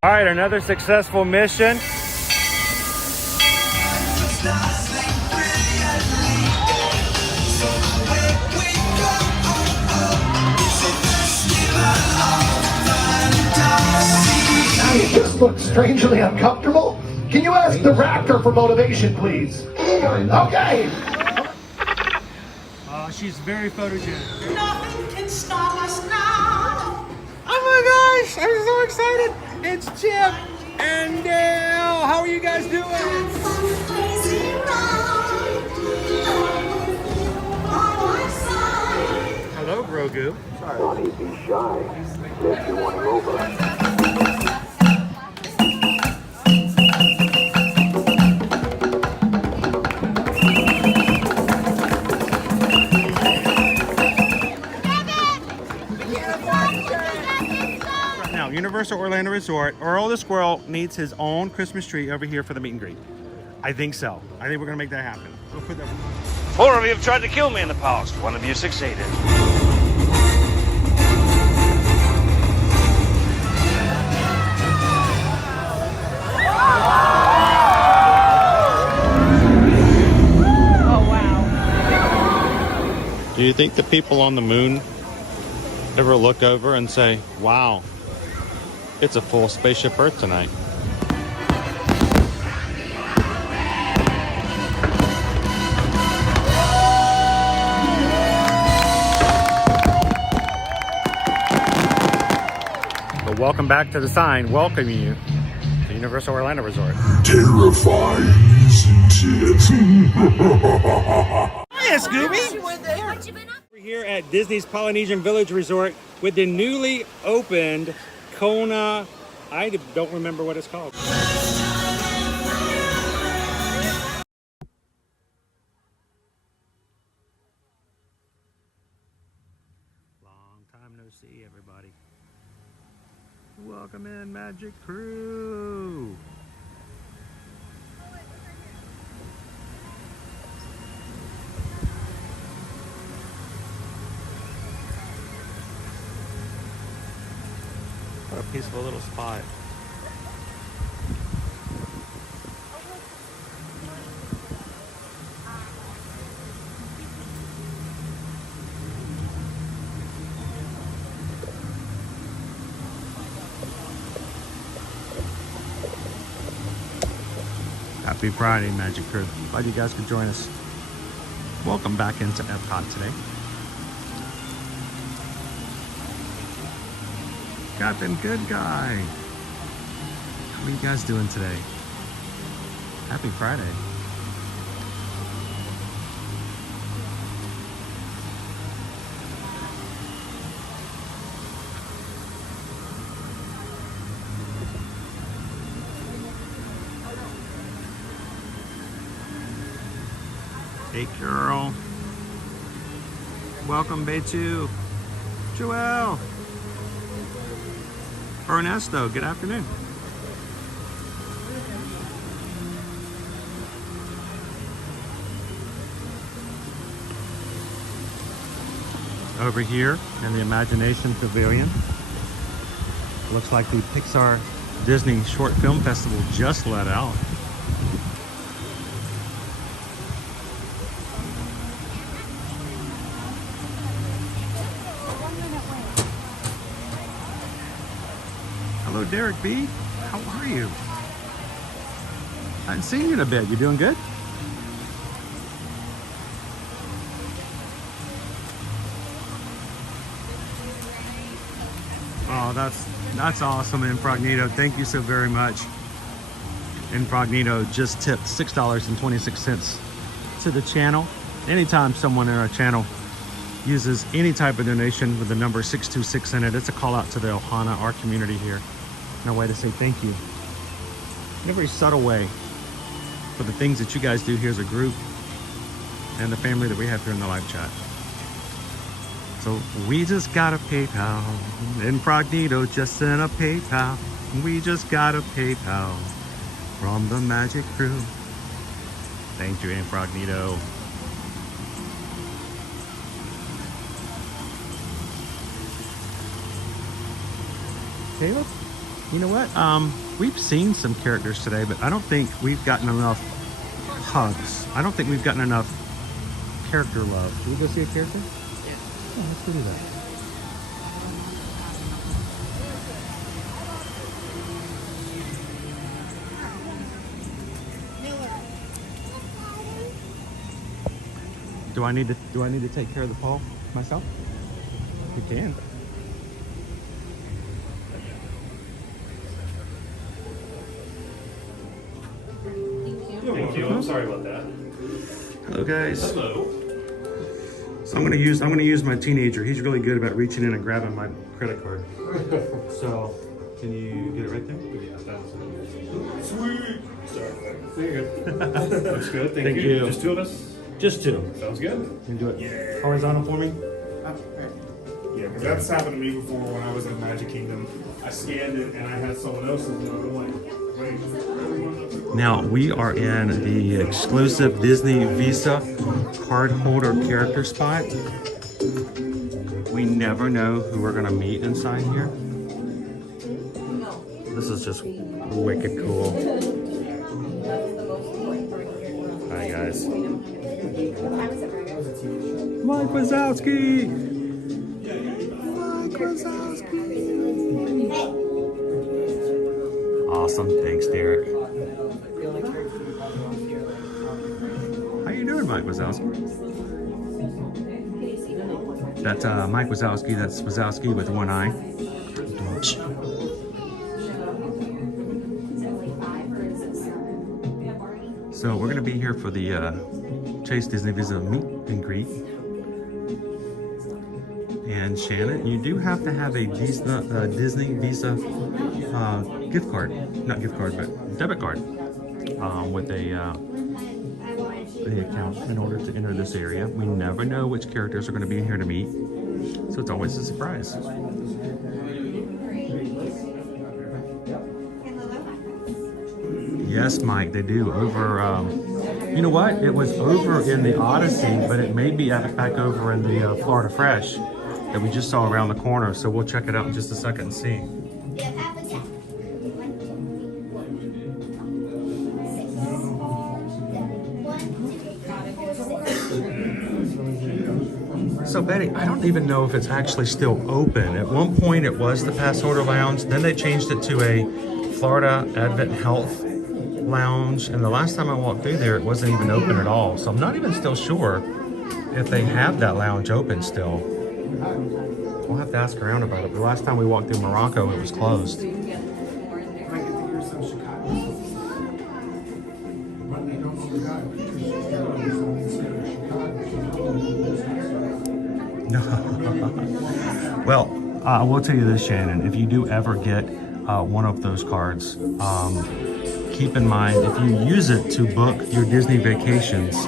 All right, another successful mission. You just look strangely uncomfortable. Can you ask the raptor for motivation, please? Okay. She's very photogenic. Nothing can stop us now. Oh my gosh, I'm so excited. It's Chip and Dale. How are you guys doing? Hello, Grogu. Sorry. Don't be shy. If you want to over. Universal Orlando Resort, Earl the Squirrel needs his own Christmas tree over here for the meet and greet. I think so. I think we're gonna make that happen. We'll put that. 4 of you have tried to kill me in the past. 1 of you succeeded. Oh wow. Do you think the people on the moon ever look over and say, wow, it's a full spaceship Earth tonight? But welcome back to the sign welcoming you to Universal Orlando Resort. Terrifying, isn't it? Hiya, Scooby! We're here at Disney's Polynesian Village Resort with the newly opened Kona, I don't remember what it's called. Long time no see, everybody. Welcome in, Magic Crew. What a peaceful little spot. Happy Friday, Magic Crew. Glad you guys could join us. Welcome back into Epcot today. Captain Good Guy. How are you guys doing today? Happy Friday. Hey girl. Welcome, Betu. Joelle. Ernesto, good afternoon. Over here in the Imagination Pavilion, looks like the Pixar Disney Short Film Festival just let out. Hello, Derek B. How are you? I haven't seen you in a bit. You doing good? Oh, that's awesome, Incognito. Thank you so very much. Incognito just tipped $6.26 to the channel. Anytime someone in our channel uses any type of donation with the number 626 in it, it's a call out to the Ohana, our community here. No way to say thank you. In a very subtle way for the things that you guys do here as a group and the family that we have here in the live chat. So we just got a PayPal. Incognito just sent a PayPal. We just got a PayPal from the Magic Crew. Thank you, Incognito. Caleb? You know what? We've seen some characters today, but I don't think we've gotten enough hugs. I don't think we've gotten enough character love. Can we go see a character? Yeah. Oh, let's go do that. Do I need to take care of the paw myself? You can. Thank you. I'm sorry about that. Hello, guys. Hello. So I'm gonna use my teenager. He's really good about reaching in and grabbing my credit card. So can you get it right there? Yeah, that's sweet. Sorry. There you go. Looks good. Thank you. you. Just two of us. Just two. Sounds good. Can you do it horizontal for me? Yeah, because that's happened to me before when I was in Magic Kingdom. I scanned it and I had someone else's note. I'm like, wait. Now we are in the exclusive Disney Visa card holder character spot. We never know who we're gonna meet inside here. This is just wicked cool. Hi guys. Mike Wazowski! Mike Wazowski! Awesome, thanks Derek. How you doing, Mike Wazowski? That's Mike Wazowski, that's Wazowski with one eye. So we're gonna be here for the Chase Disney Visa meet and greet. And Shannon, you do have to have a Disney Visa gift card, not gift card, but debit card with a account in order to enter this area. We never know which characters are going to be here to meet, so it's always a surprise. Yes, Mike, they do. Over, you know what? It was over in the Odyssey, but it may be back over in the Florida Fresh that we just saw around the corner. So we'll check it out in just a second and see. So Betty, I don't even know if it's actually still open. At one point it was the Pass Holder Lounge, then they changed it to a Florida Advent Health Lounge, and the last time I walked through there it wasn't even open at all. So I'm not even still sure if they have that lounge open still. We'll have to ask around about it. The last time we walked through Morocco it was closed. Well, I will tell you this, Shannon, if you do ever get one of those cards, keep in mind if you use it to book your Disney vacations,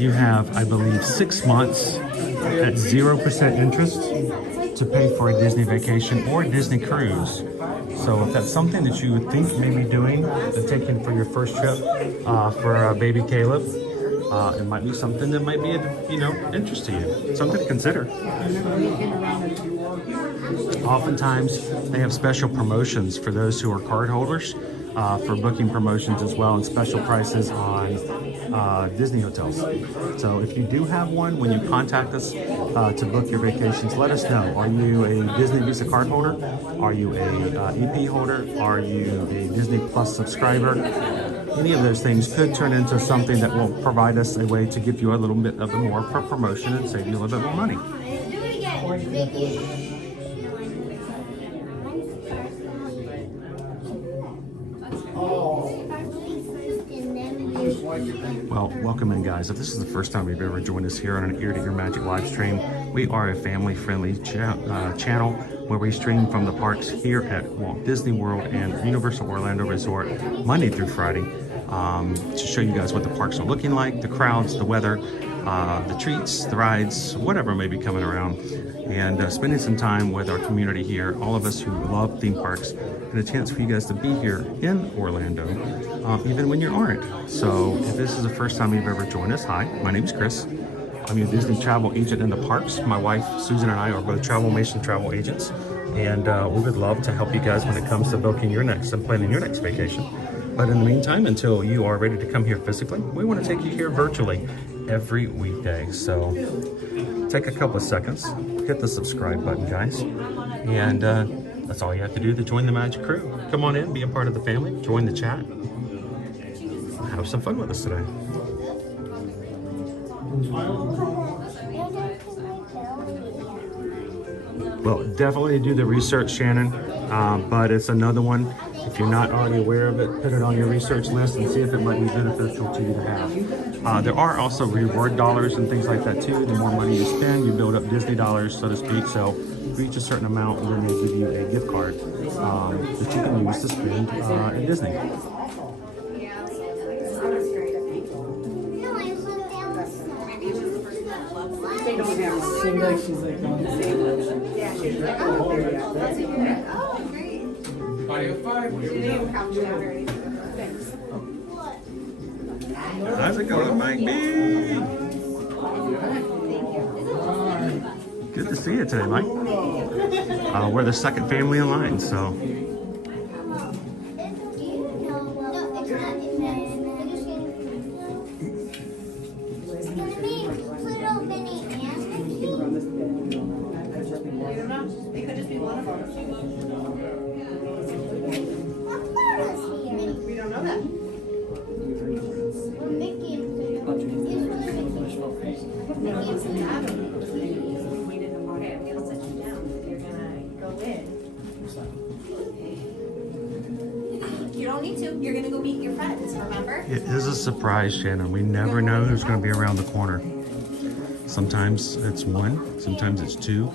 you have, I believe, 6 months at 0% interest to pay for a Disney vacation or a Disney cruise. So if that's something that you would think maybe doing, taking for your first trip for baby Caleb, it might be something that might be of, interest to you. Something to consider. Oftentimes, they have special promotions for those who are card holders, for booking promotions as well, and special prices on Disney hotels. So if you do have one, when you contact us to book your vacations, let us know. Are you a Disney Visa card holder? Are you a EP holder? Are you a Disney Plus subscriber? Any of those things could turn into something that will provide us a way to give you a little bit of more for promotion and save you a little bit more money. Well, welcome in, guys. If this is the first time you've ever joined us here on an Ear to Ear Magic live stream, we are a family-friendly channel where we stream from the parks here at Walt Disney World and Universal Orlando Resort Monday through Friday to show you guys what the parks are looking like, the crowds, the weather, the treats, the rides, whatever may be coming around, and spending some time with our community here, all of us who love theme parks, and a chance for you guys to be here in Orlando, even when you aren't. So if this is the first time you've ever joined us, hi, my name is Chris. I'm your Disney travel agent in the parks. My wife, Susan, and I are both Travel Mason travel agents. And we would love to help you guys when it comes to booking your next and planning your next vacation. But in the meantime, until you are ready to come here physically, we want to take you here virtually every weekday. So take a couple of seconds, hit the subscribe button, guys. And that's all you have to do to join the Magic Crew. Come on in, be a part of the family, join the chat, have some fun with us today. Well, definitely do the research, Shannon, but it's another one. If you're not already aware of it, put it on your research list and see if it might be beneficial to you to have. There are also reward dollars and things like that too. The more money you spend, you build up Disney dollars, so to speak. So reach a certain amount and then they give you a gift card that you can use to spend at Disney. How's it going, Mike B? Good to see you today, Mike. We're the second family in line, so. You don't need to. You're gonna go meet your friends, remember? It is a surprise, Shannon. We never know who's going to be around the corner. Sometimes it's one, sometimes it's two.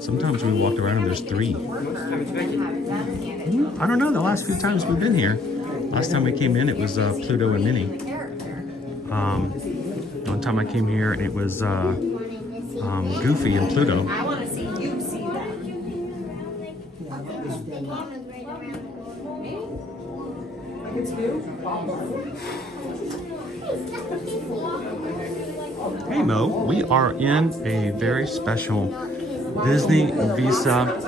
Sometimes we walked around and there's three. I don't know, the last few times we've been here. Last time we came in, it was Pluto and Minnie. One time I came here and it was Goofy and Pluto. I want to see you see that. Hey Mo, we are in a very special Disney Visa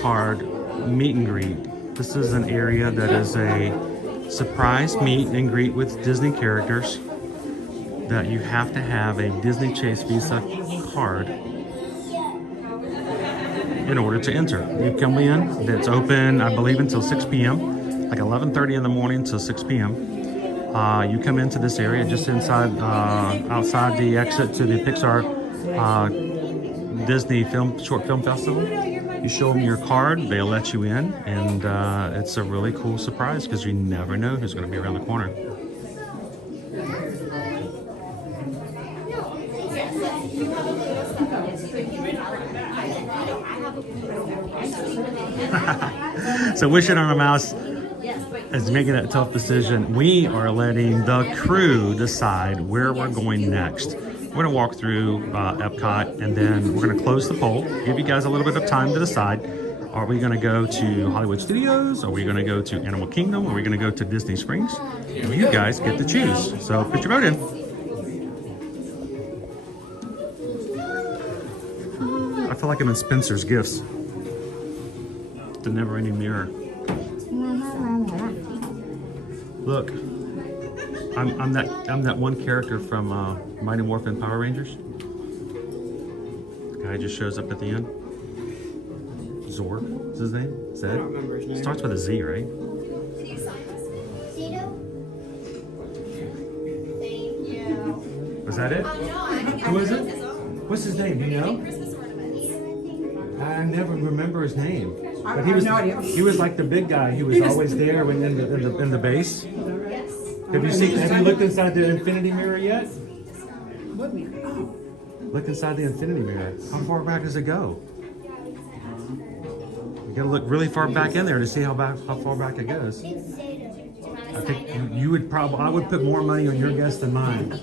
card meet and greet. This is an area that is a surprise meet and greet with Disney characters that you have to have a Disney Chase Visa card in order to enter. You come in, it's open, I believe, until 6 p.m., like 11:30 in the morning till 6 p.m. You come into this area just inside, outside the exit to the Pixar Disney Short Film Festival. You show them your card, they'll let you in, and it's a really cool surprise because you never know who's going to be around the corner. So Wishing on a Mouse is making that tough decision. We are letting the crew decide where we're going next. We're going to walk through Epcot, and then we're going to close the poll, give you guys a little bit of time to decide. Are we going to go to Hollywood Studios? Are we going to go to Animal Kingdom? Are we going to go to Disney Springs? And you guys get to choose. So put your vote in. I feel like I'm in Spencer's Gifts. The never-ending mirror. Look, I'm that one character from Mighty Morphin Power Rangers. The guy just shows up at the end. Zorg is his name? Zed? I don't remember his name. Starts with a Z, right? Thank you. Was that it? No, I think Who is it? What's his name? Do you know? Christmas ornaments. I never remember his name. But he was like the big guy. He was always there when in the base. Have you looked inside the infinity mirror yet? What mirror? Oh. Look inside the infinity mirror. How far back does it go? You gotta look really far back in there to see how far back it goes. I think you would I would put more money on your guess than mine.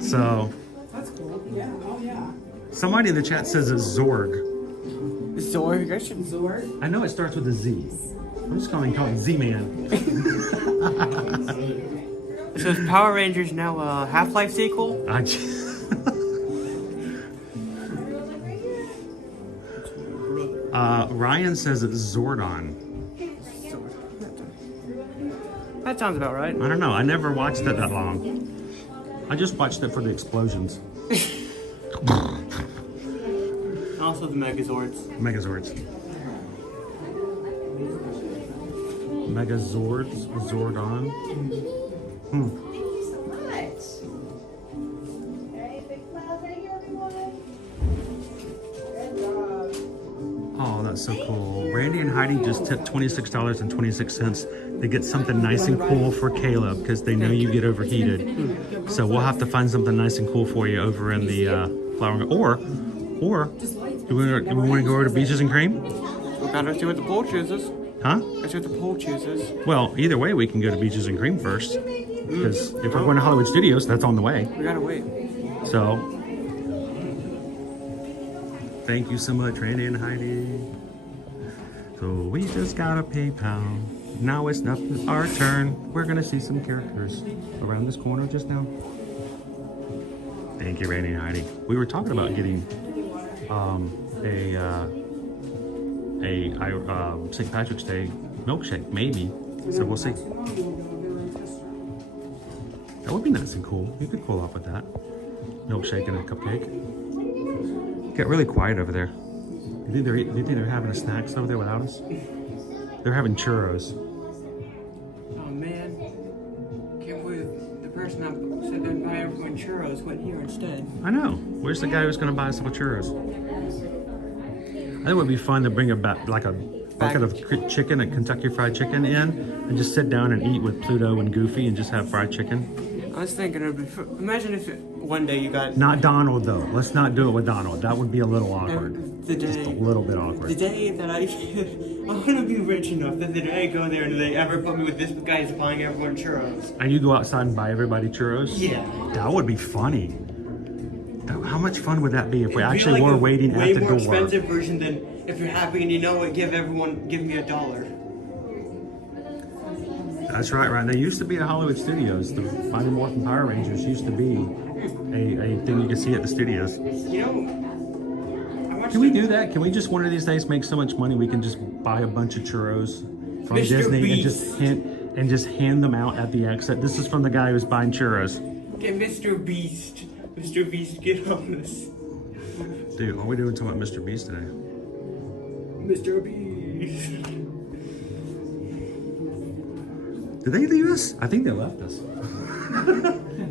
So. That's cool. Yeah. Oh yeah. Somebody in the chat says it's Zorg. Zorg? I should Zorg. I know it starts with a Z. I'm just calling him Z-Man. So is Power Rangers now a Half-Life sequel? Ryan says it's Zordon. That sounds about right. I don't know. I never watched it that long. I just watched it for the explosions. Also the Megazords. Megazords. Megazords? Zordon? Hmm. Thank you so much. All right, big smile. Thank you, everyone. Good job. Oh, that's so cool. Randy and Heidi just tipped $26.26 to get something nice and cool for Caleb because they know you get overheated. So we'll have to find something nice and cool for you over in the flower. Or do we want to go over to Beaches and Cream? We gotta see what the poll chooses. Huh? Let's see what the poll chooses. Well, either way, we can go to Beaches and Cream first. Because if we're going to Hollywood Studios, that's on the way. We gotta wait. So, thank you so much, Randy and Heidi. So we just got a PayPal. Now it's not our turn. We're gonna see some characters around this corner just now. Thank you, Randy and Heidi. We were talking about getting St. Patrick's Day milkshake, maybe. So we'll see. That would be nice and cool. You could cool off with that. Milkshake and a cupcake. Get really quiet over there. Do you think they're having a snacks over there without us? They're having churros. Oh man. Can't believe the person that said they'd buy everyone churros went here instead. I know. Where's the guy who's gonna buy us some churros? I think it would be fun to bring a like a bucket of chicken, a Kentucky Fried Chicken in, and just sit down and eat with Pluto and Goofy and just have fried chicken. I was thinking it'd be imagine if one day you got Not Donald though. Let's not do it with Donald. That would be a little awkward. the day Just a little bit awkward. the day that I want to be rich enough that the day I go there and they ever put me with this guy is buying everyone churros. And you go outside and buy everybody churros? Yeah. That would be funny. How much fun would that be if we It'd be actually like were a waiting way at the more door? expensive version than if you're happy and you know it, give me $1. That's right, Ryan. They used to be at Hollywood Studios. The Mighty Morphin Power Rangers used to be a thing you could see at the studios. You know, I watched Can we do that? Can we just one of these days make so much money we can just buy a bunch of churros from Mr. Disney Beast. and just hand them out at the exit? This is from the guy who's buying churros. Get Mr. Beast. Mr. Beast, get on this. Dude, what are we doing talking about Mr. Beast today? Mr. Beast. Did they leave us? I think they left us.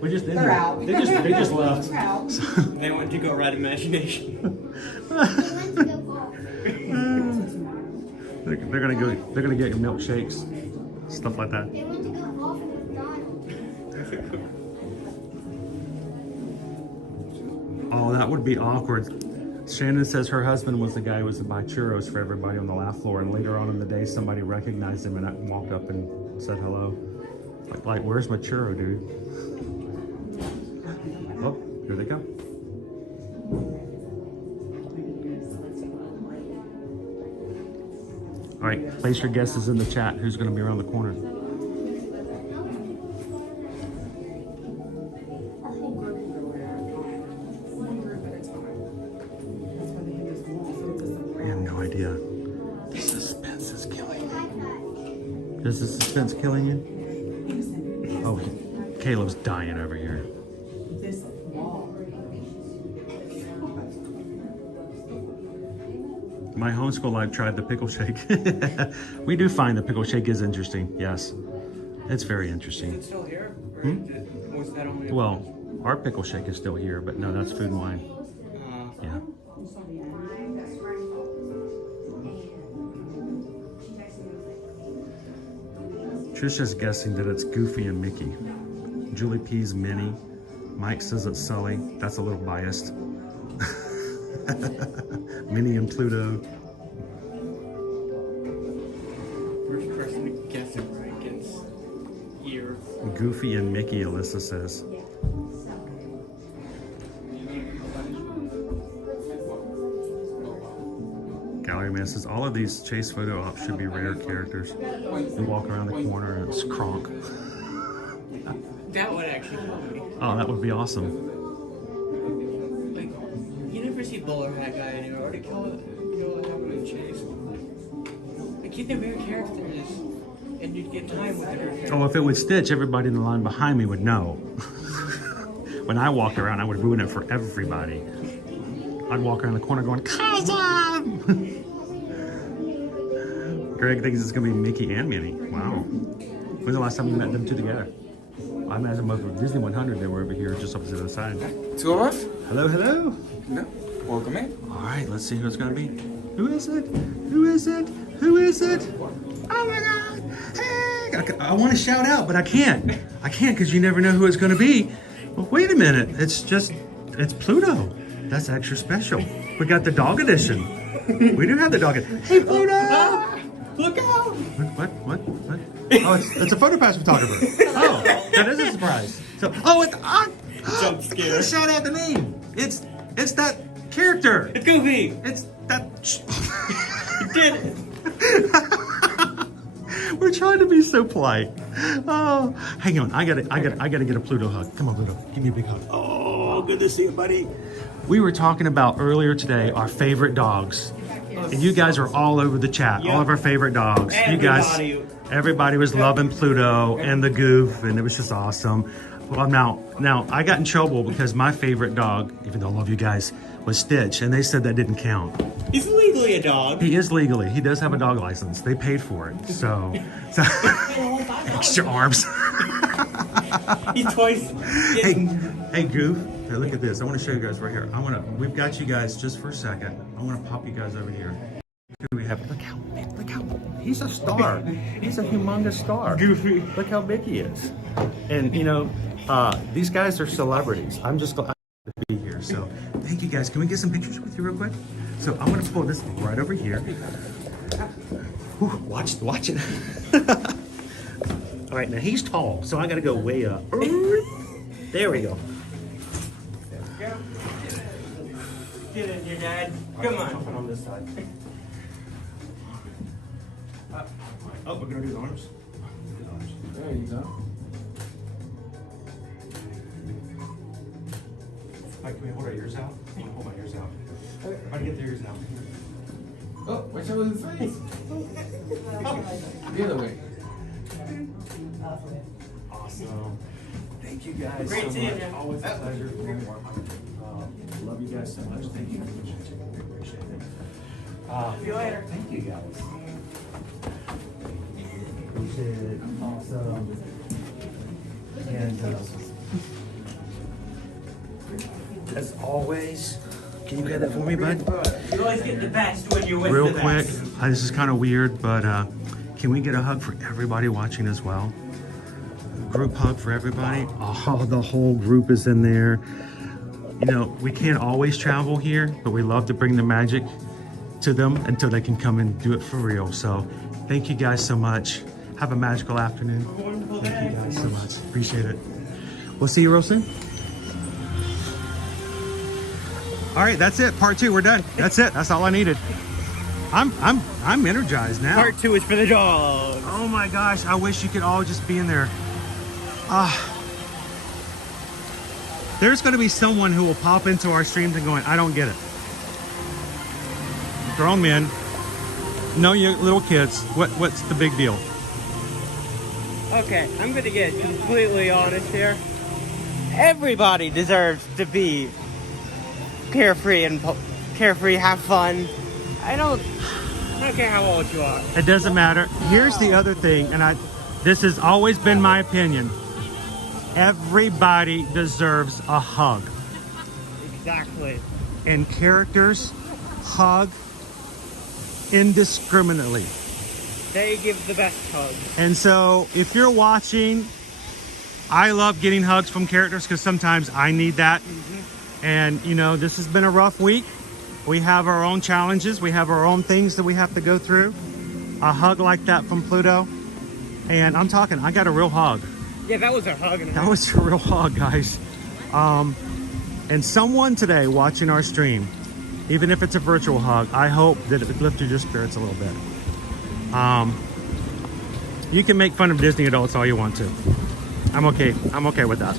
We just They're out. They just left. Out. They went to go ride imagination. They're gonna go. They're gonna get your milkshakes, stuff like that. They went to go golfing with Donald. Oh, that would be awkward. Shannon says her husband was the guy who was to buy churros for everybody on the laugh floor, and later on in the day, somebody recognized him and walked up and said hello. Like, where's my churro, dude? Oh, here they come. All right, place your guesses in the chat. Who's going to be around the corner? I have no idea. The suspense is killing me. Is the suspense killing you? Oh, Caleb's dying over here. This wall. My homeschool life tried the pickle shake. We do find the pickle shake is interesting. Yes, it's very Is interesting. it still here? Or was that only? Well, our pickle shake is still here, but no, that's Food and Wine. Yeah. Trisha's guessing that it's Goofy and Mickey. Julie P's Minnie. Mike says it's Sully. That's a little biased. Minnie and Pluto. First person to guess it right gets ear. Goofy and Mickey, Alyssa says. Gallery Man says all of these chase photo ops should be rare characters. They walk around the corner and it's Kronk. That would actually help me. Oh, that would be awesome. Like, you never see Bowler Hat Guy anywhere. What do you call it? go having a chase. Like, keep them main characters, and you'd get time with the characters. Oh, if it would Stitch, everybody in the line behind me would know. When I walk around, I would ruin it for everybody. I'd walk around the corner going, cousin! Greg thinks it's gonna be Mickey and Minnie. Wow. When's the last time you met them two together? I imagine most of Disney 100, they were over here just opposite the side. Two of us? Hello, hello. No. Welcome in. All right, let's see who it's gonna be. Who is it? Who is it? Who is it? Oh my God! Hey! I want to shout out, but I can't. I can't because you never know who it's gonna be. Well, wait a minute. It's Pluto. That's extra special. We got the dog edition. We do have the dog edition. Hey, Pluto! Look out! What? Oh, it's a photo pass photographer. Oh, that is a surprise. So, Jump scare. Shout out the name. It's that character. It's Goofy! It's that. You did it! We're trying to be so polite. Oh, hang on. I gotta get a Pluto hug. Come on, Pluto. Give me a big hug. Oh, good to see you, buddy. We were talking about earlier today our favorite dogs. And you guys are all over the chat. All of our favorite dogs. Everybody was loving Pluto and the Goof, and it was just awesome. Well, now I got in trouble because my favorite dog, even though I love you guys, was Stitch, and they said that didn't count. He's legally a dog. He is legally. He does have a dog license. They paid for it. So extra arms. He's twice. Hey, Goof. Hey, look at this. I want to show you guys right here. We've got you guys just for a second. I want to pop you guys over here. Who do we have? Look how he's a star. He's a humongous star. Goofy. Look how big he is. And you know, these guys are celebrities. I'm just glad to be here. So thank you guys. Can we get some pictures with you real quick? So I'm gonna pull this right over here. Whew, watch it. All right, now he's tall, so I gotta go way up. There we go. Get in here, Dad. Come on. On this side. Oh, we're gonna do the arms. There you go. Mike, can we hold our ears out? I'm gonna hold my ears out. Try to get the ears out. Oh, watch out with his face. The other way. Awesome. Thank you guys Great so seeing much. you. Always a pleasure. Love you guys so much. Thank you. Appreciate it. See you later. Thank you guys. Appreciate it. Awesome. And as always, can you get that for me, bud? You always get the best when you're with Real the quick, best. this is kind of weird, but can we get a hug for everybody watching as well? Group hug for everybody. Oh, the whole group is in there. You know, we can't always travel here, but we love to bring the magic to them until they can come and do it for real. So thank you guys so much. Have a magical afternoon. Thank you guys so much. Appreciate it. We'll see you real soon. All right, that's it. Part 2, we're done. That's it. That's all I needed. I'm energized now. Part 2 is for the dogs. Oh my gosh, I wish you could all just be in there. There's going to be someone who will pop into our streams and going, I don't get it. Grown men, no, you little kids. What's the big deal? Okay, I'm gonna get completely honest here. Everybody deserves to be carefree, have fun. I don't care how old you are. It doesn't matter. Here's the other thing, and this has always been my opinion. Everybody deserves a hug. Exactly. And characters hug indiscriminately. They give the best hugs. And so if you're watching, I love getting hugs from characters because sometimes I need that. And you know, this has been a rough week. We have our own challenges. We have our own things that we have to go through. A hug like that from Pluto. And I'm talking, I got a real hug. Yeah, that was a hug. That was a real hug, guys. And someone today watching our stream, even if it's a virtual hug, I hope that it lifted your spirits a little bit. You can make fun of Disney adults all you want to. I'm okay with that.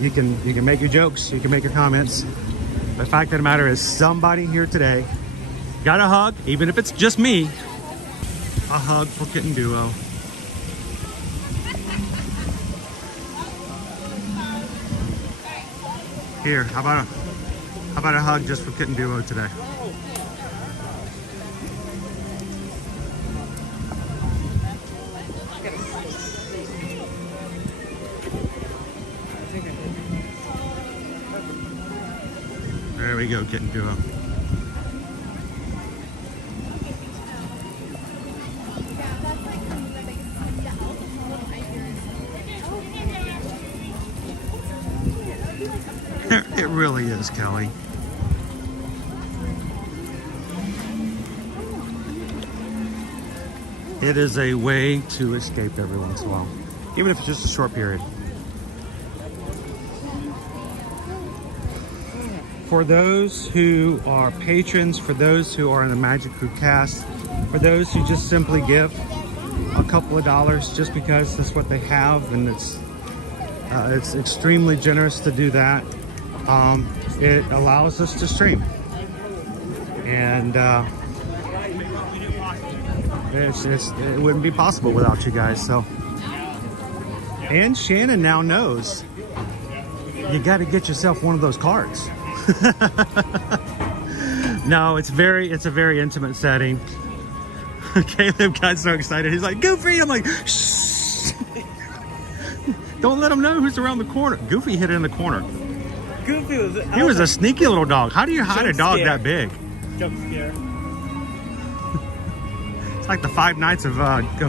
You can make your jokes, you can make your comments. The fact of the matter is somebody here today Got a hug, even if it's just me. A hug for Kitten Duo. Here, how about a hug just for Kitten Duo today? There we go, Kitten Duo. It really is, Kelly. It is a way to escape every once in a while, even if it's just a short period. For those who are patrons, for those who are in the Magic Crew cast, for those who just simply give a couple of dollars just because that's what they have, and it's extremely generous to do that. It allows us to stream, and it wouldn't be possible without you guys. So, and Shannon now knows you got to get yourself one of those cards. No, it's a very intimate setting. Caleb got so excited. He's like, Goofy! I'm like, shh! Don't let him know who's around the corner. Goofy hid in the corner. Goofy was... He was a sneaky little dog. How do you hide a dog that big? Jump scare. It's like the Five Nights of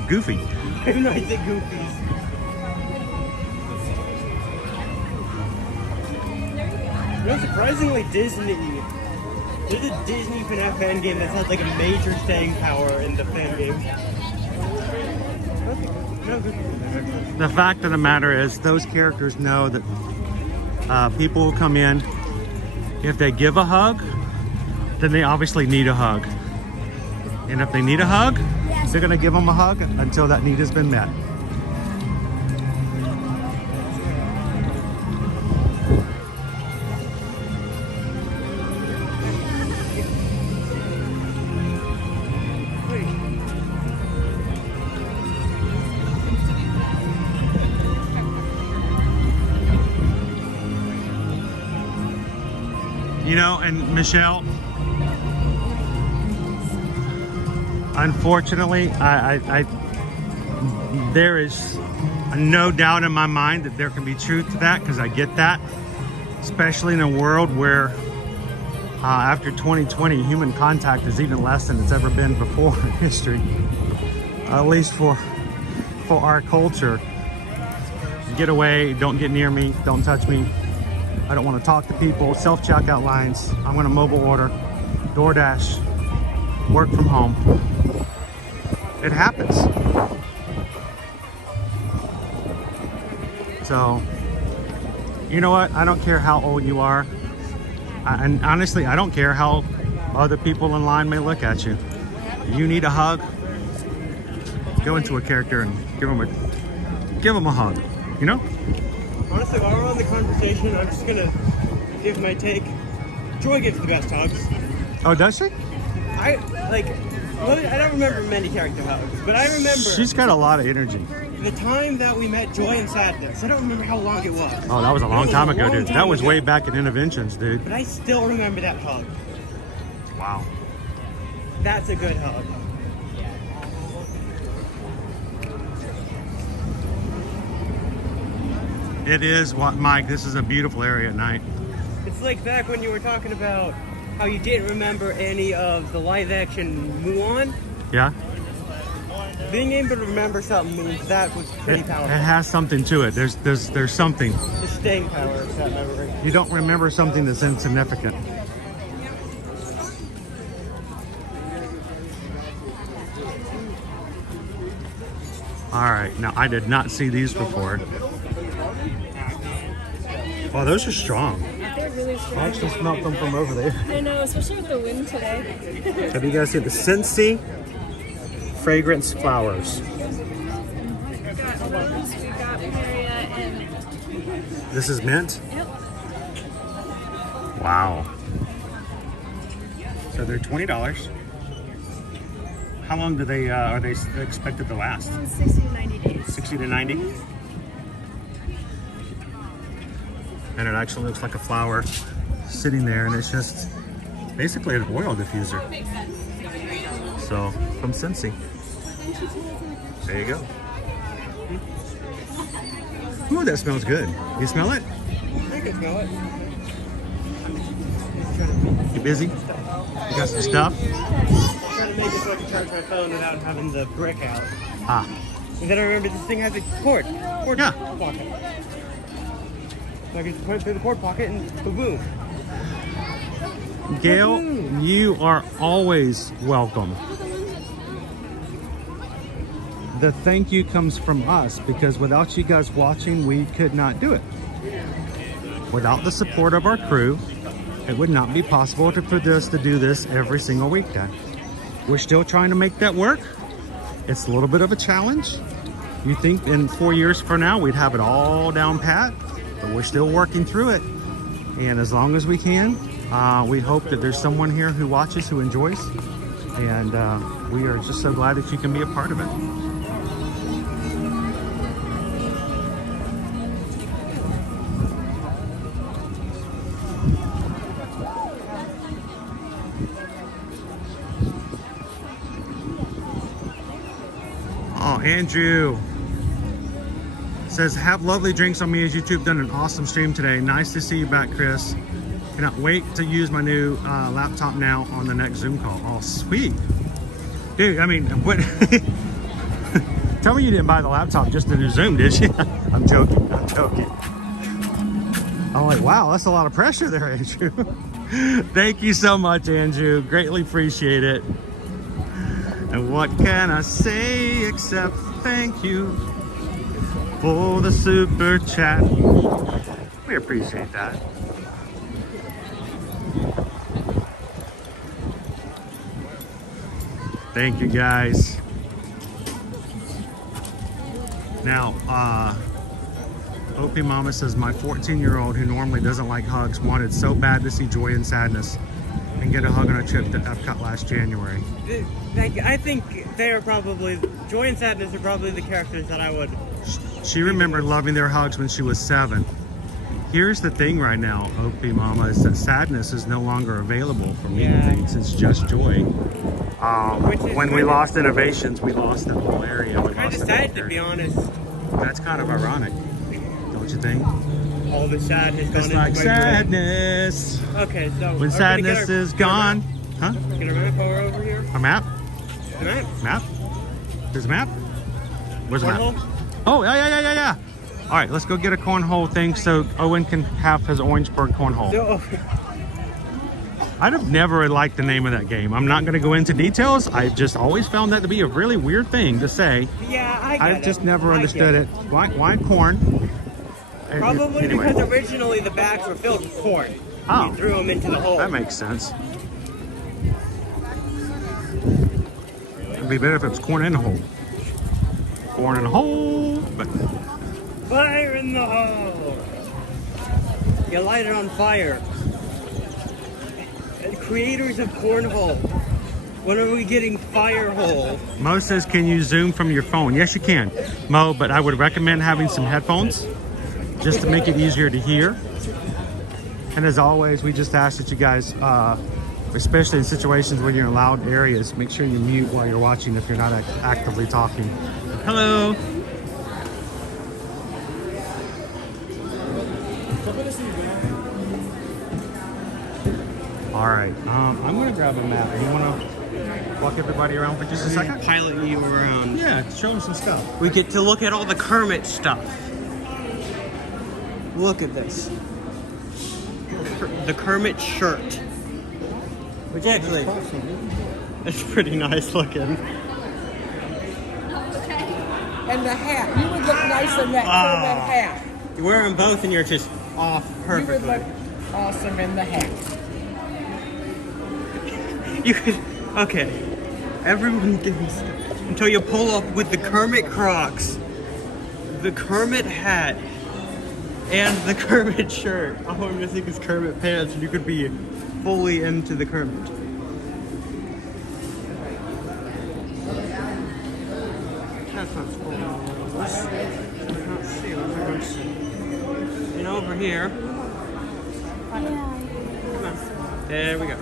Goofy. Five Nights at Goofy's. You know, surprisingly, Disney. There's a Disney FNAF fan game that's had like a major staying power in the fan game. The fact of the matter is, those characters know that people will come in. If they give a hug, then they obviously need a hug. And if they need a hug, they're going to give them a hug until that need has been met. You know, and Michelle, unfortunately, there is no doubt in my mind that there can be truth to that, because I get that, especially in a world where after 2020, human contact is even less than it's ever been before in history, at least for our culture. Get away, don't get near me, don't touch me. I don't want to talk to people. Self-checkout lines. I'm going to mobile order, DoorDash, work from home. It happens. So, you know what? I don't care how old you are. And honestly, I don't care how other people in line may look at you. You need a hug, go into a character and give them a hug, you know? Honestly, while we're on the conversation, I'm just gonna give my take. Joy gives the best hugs. Oh, does she? I don't remember many character hugs, but I remember... She's got a lot of energy. The time that we met Joy and Sadness, I don't remember how long it was. Oh, that was a long time ago, dude. That was way back in Interventions, dude. But I still remember that hug. Wow. That's a good hug. It is what, Mike, this is a beautiful area at night. It's like back when you were talking about how you didn't remember any of the live action Mulan. Yeah? Being able to remember something means that was pretty powerful. It has something to it. There's something. The staying power of that memory. You don't remember something that's insignificant. All right, now I did not see these before. Oh, those are strong. They're really strong. I actually smelled them from over there. I know, especially with the wind today. Have you guys seen the Scentsy fragrance flowers? We got rose, we got Maria, and... This is mint? Yep. Wow. So they're $20. How long do they are they expected to last? 60 to 90 days. 60 to 90. And it actually looks like a flower sitting there, and it's just basically an oil diffuser. So from Scentsy. There you go. Ooh, that smells good. You smell it? I can smell it. You busy? You got some stuff? I'm trying to make it so I can charge my phone without having the brick out. Ah. And then I remember this thing has a cord. Yeah. Pocket. So I can just put it through the cord pocket and boom. Gail, you are always welcome. The thank you comes from us because without you guys watching, we could not do it. Without the support of our crew, it would not be possible for us to do this every single weekday. We're still trying to make that work. It's a little bit of a challenge. You think in 4 years from now, we'd have it all down pat, but we're still working through it. And as long as we can, we hope that there's someone here who watches, who enjoys. And we are just so glad that you can be a part of it. Oh, Andrew says, have lovely drinks on me as YouTube done an awesome stream today. Nice to see you back, Chris. Cannot wait to use my new laptop now on the next Zoom call. Oh, sweet. Dude, I mean, what? Tell me you didn't buy the laptop just to do Zoom, did you? I'm joking, I'm joking. I'm like, wow, that's a lot of pressure there, Andrew. Thank you so much, Andrew. Greatly appreciate it. And what can I say except thank you for the super chat. We appreciate that. Thank you, guys. Now, OP Mama says, my 14-year-old who normally doesn't like hugs wanted so bad to see Joy and Sadness and get a hug on a trip to Epcot last January. I think they are probably, Joy and Sadness are probably the characters that I would. She remembered loving their hugs when she was 7. Here's the thing right now, OP Mama, is that Sadness is no longer available for meet and greets. It's just Joy. When we lost Innovations, we lost that whole area. We Kind of lost sad, to be honest. That's kind of ironic, don't you think? All the sad has gone It's like sadness. Okay, so When sadness is gone. Huh? Get a map over here. A map? A map? Map? There's a map? Where's the map? Cornhole? Oh, yeah. All right, let's go get a cornhole thing so Owen can have his Orangeburg cornhole. I'd have never liked the name of that game. I'm not going to go into details. I've just always found that to be a really weird thing to say. Yeah, I've just never understood it. Why corn? Probably Anyway. because originally the bags were filled with corn. Oh. You threw them into the hole. That makes sense. It'd be better if it was corn in a hole. Corn in a hole, but Fire in the hole! You light it on fire. And creators of Cornhole, when are we getting Fire Hole? Mo says, can you Zoom from your phone? Yes, you can, Mo, but I would recommend having some headphones just to make it easier to hear. And as always, we just ask that you guys, especially in situations where you're in loud areas, make sure you mute while you're watching if you're not actively talking. Hello. All right, I'm gonna grab a map. You wanna walk everybody around for just a second? Pilot you around. Yeah, show them some stuff. We get to look at all the Kermit stuff. Look at this. The Kermit shirt. Which actually, it's pretty nice looking. And the hat. You would look nice in that Kermit hat. You wear them both and you're just off perfectly. You would look awesome in the hat. You could, okay. Everyone gives, until you pull up with the Kermit Crocs, the Kermit hat, and the Kermit shirt. All I'm missing is Kermit pants, and you could be fully into the Kermit. over here. There we go.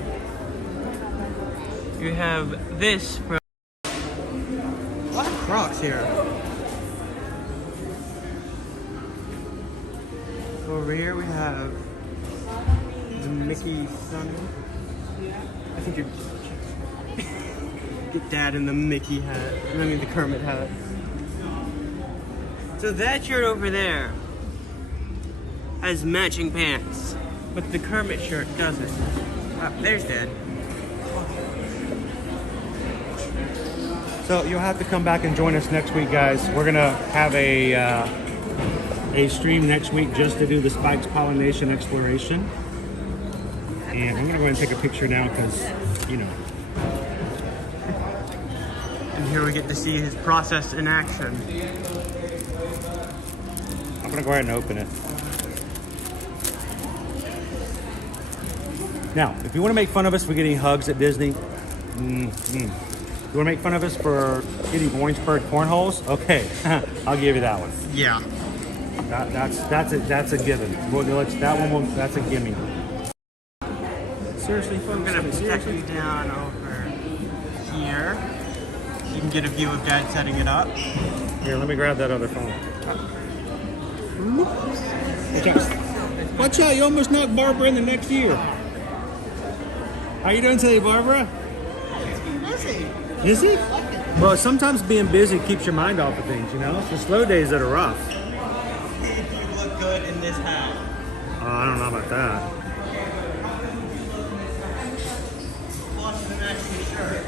You have this from a lot of Crocs here. Over here we have the Mickey Sunny. I think you're get Dad in the Mickey hat. I mean the Kermit hat. So that shirt over there has matching pants, but the Kermit shirt doesn't. There's Dad. So you'll have to come back and join us next week, guys. We're gonna have a stream next week just to do the spikes pollination exploration. And I'm gonna go ahead and take a picture now because, you know. And here we get to see his process in action. I'm gonna go ahead and open it. Now, if you want to make fun of us for getting hugs at Disney, you want to make fun of us for getting Orangeburg cornholes? Okay, I'll give you that one. Yeah. That's a given. That's a gimme. Seriously, folks. I'm gonna set you down over here. You can get a view of Dad setting it up. Here, let me grab that other phone. Watch out! Watch out! You almost knocked Barbara in the next year. How you doing today, Barbara? Busy? Well, sometimes being busy keeps your mind off of things, you know? It's the slow days that are rough. You look good in this hat. Oh, I don't know about that. Plus the matching shirt.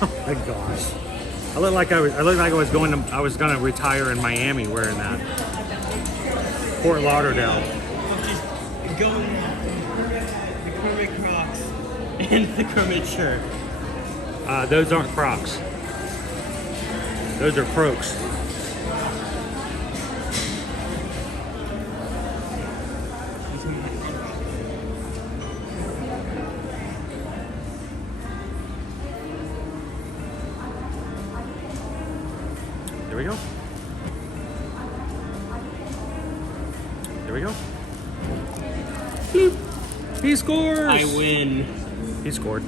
Oh my gosh. I look like I was gonna retire in Miami wearing that. Fort Lauderdale. Just going the Kermit Crocs and the Kermit shirt. Those aren't Crocs. Those are Croaks. There we go. There we go. Bloop. He scores! I win. He scored.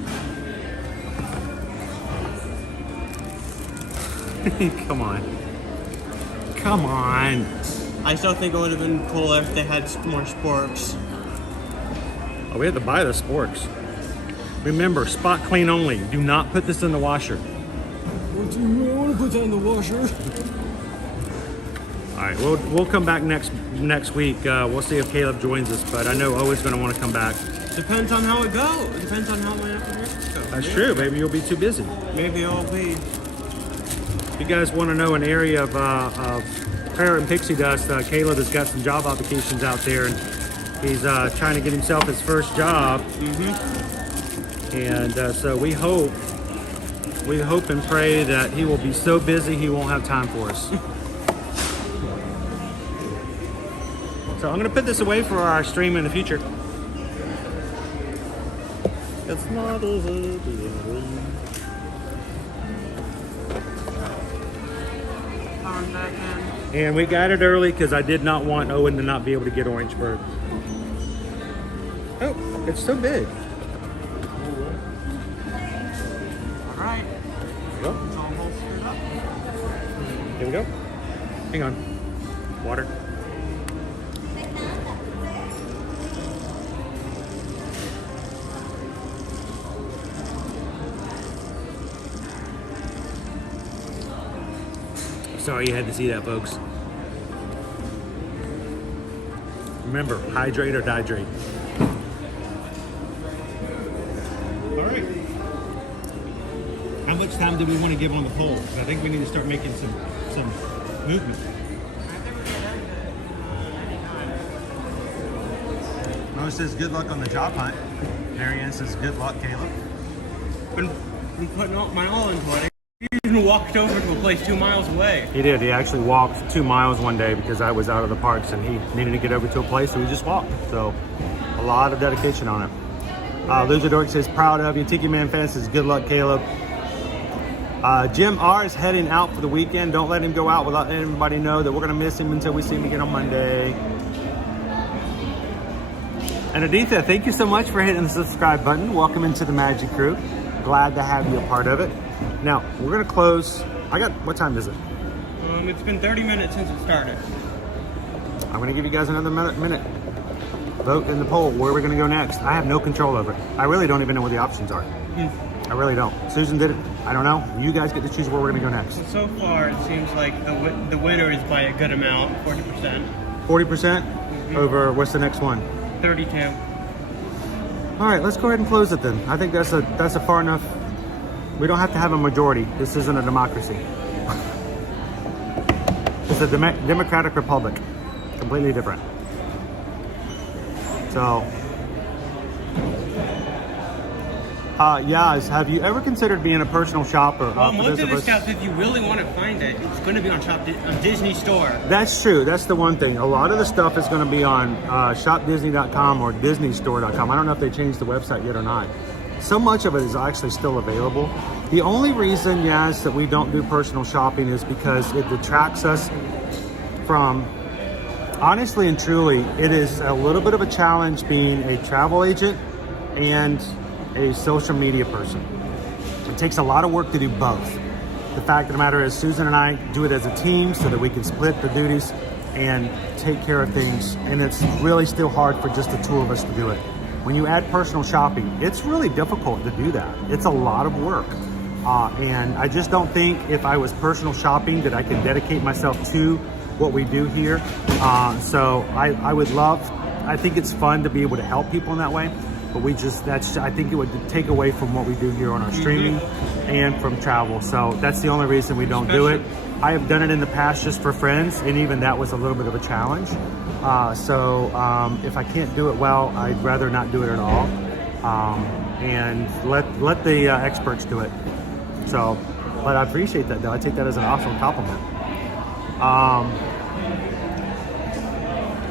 Come on. Come on. I still think it would have been cooler if they had more sporks. Oh, we had to buy the sporks. Remember, spot clean only. Do not put this in the washer. What do you mean? I want to put that in the washer. All right, we'll come back next week. We'll see if Caleb joins us, but I know Owen's going to want to come back. Depends on how it goes. Depends on how my afternoons go. That's true. Maybe you'll be too busy. Maybe I'll be. If you guys want to know an area of Prayer and Pixie Dust, Caleb has got some job applications out there, and he's trying to get himself his first job. And so we hope and pray that he will be so busy he won't have time for us. So I'm going to put this away for our stream in the future. It's not easy. And we got it early because I did not want Owen to not be able to get Orangeburg. Oh, it's so big. Alright. There we go. It's all bolstered up. Here we go. Hang on. Water. Sorry you had to see that, folks. Remember, hydrate or dihydrate. All right. How much time do we want to give on the poll? I think we need to start making some movement. Mo says good luck on the job hunt. Marianne says good luck, Caleb. Been putting my all into it. He even walked over to a place 2 miles away. He did. He actually walked 2 miles one day because I was out of the parks and he needed to get over to a place, so he just walked. So a lot of dedication on it. Loser Dork says proud of you. Tiki Man fan says good luck, Caleb. Jim R is heading out for the weekend. Don't let him go out without letting everybody know that we're going to miss him until we see him again on Monday. And Aditha, thank you so much for hitting the subscribe button. Welcome into the Magic Crew. Glad to have you a part of it. Now, we're going to close. What time is it? It's been 30 minutes since it started. I'm going to give you guys another minute. Vote in the poll. Where are we going to go next? I have no control over it. I really don't even know what the options are. I really don't. Susan did it. I don't know. You guys get to choose where we're going to go next. So far, it seems like the winner is by a good amount, 40%. 40% over what's the next one? 32. All right, let's go ahead and close it then. I think that's a far enough. We don't have to have a majority. This isn't a democracy. It's a democratic republic. Completely different. So, Yaz, have you ever considered being a personal shopper? Well, most of this stuff, if you really want to find it, it's going to be on Disney Store. That's true. That's the one thing. A lot of the stuff is going to be on shopdisney.com or disneystore.com. I don't know if they changed the website yet or not. So much of it is actually still available. The only reason, Yaz, that we don't do personal shopping is because it detracts us from, honestly and truly, it is a little bit of a challenge being a travel agent and a social media person. It takes a lot of work to do both. The fact of the matter is Susan and I do it as a team so that we can split the duties and take care of things, and it's really still hard for just the two of us to do it. When you add personal shopping, it's really difficult to do that. It's a lot of work. And I just don't think if I was personal shopping that I could dedicate myself to what we do here. So I would love, I think it's fun to be able to help people in that way, but I think it would take away from what we do here on our streaming and from travel. So that's the only reason we don't do it. I have done it in the past just for friends, and even that was a little bit of a challenge. So if I can't do it well, I'd rather not do it at all, and let the experts do it. So, but I appreciate that though. I take that as an awesome compliment.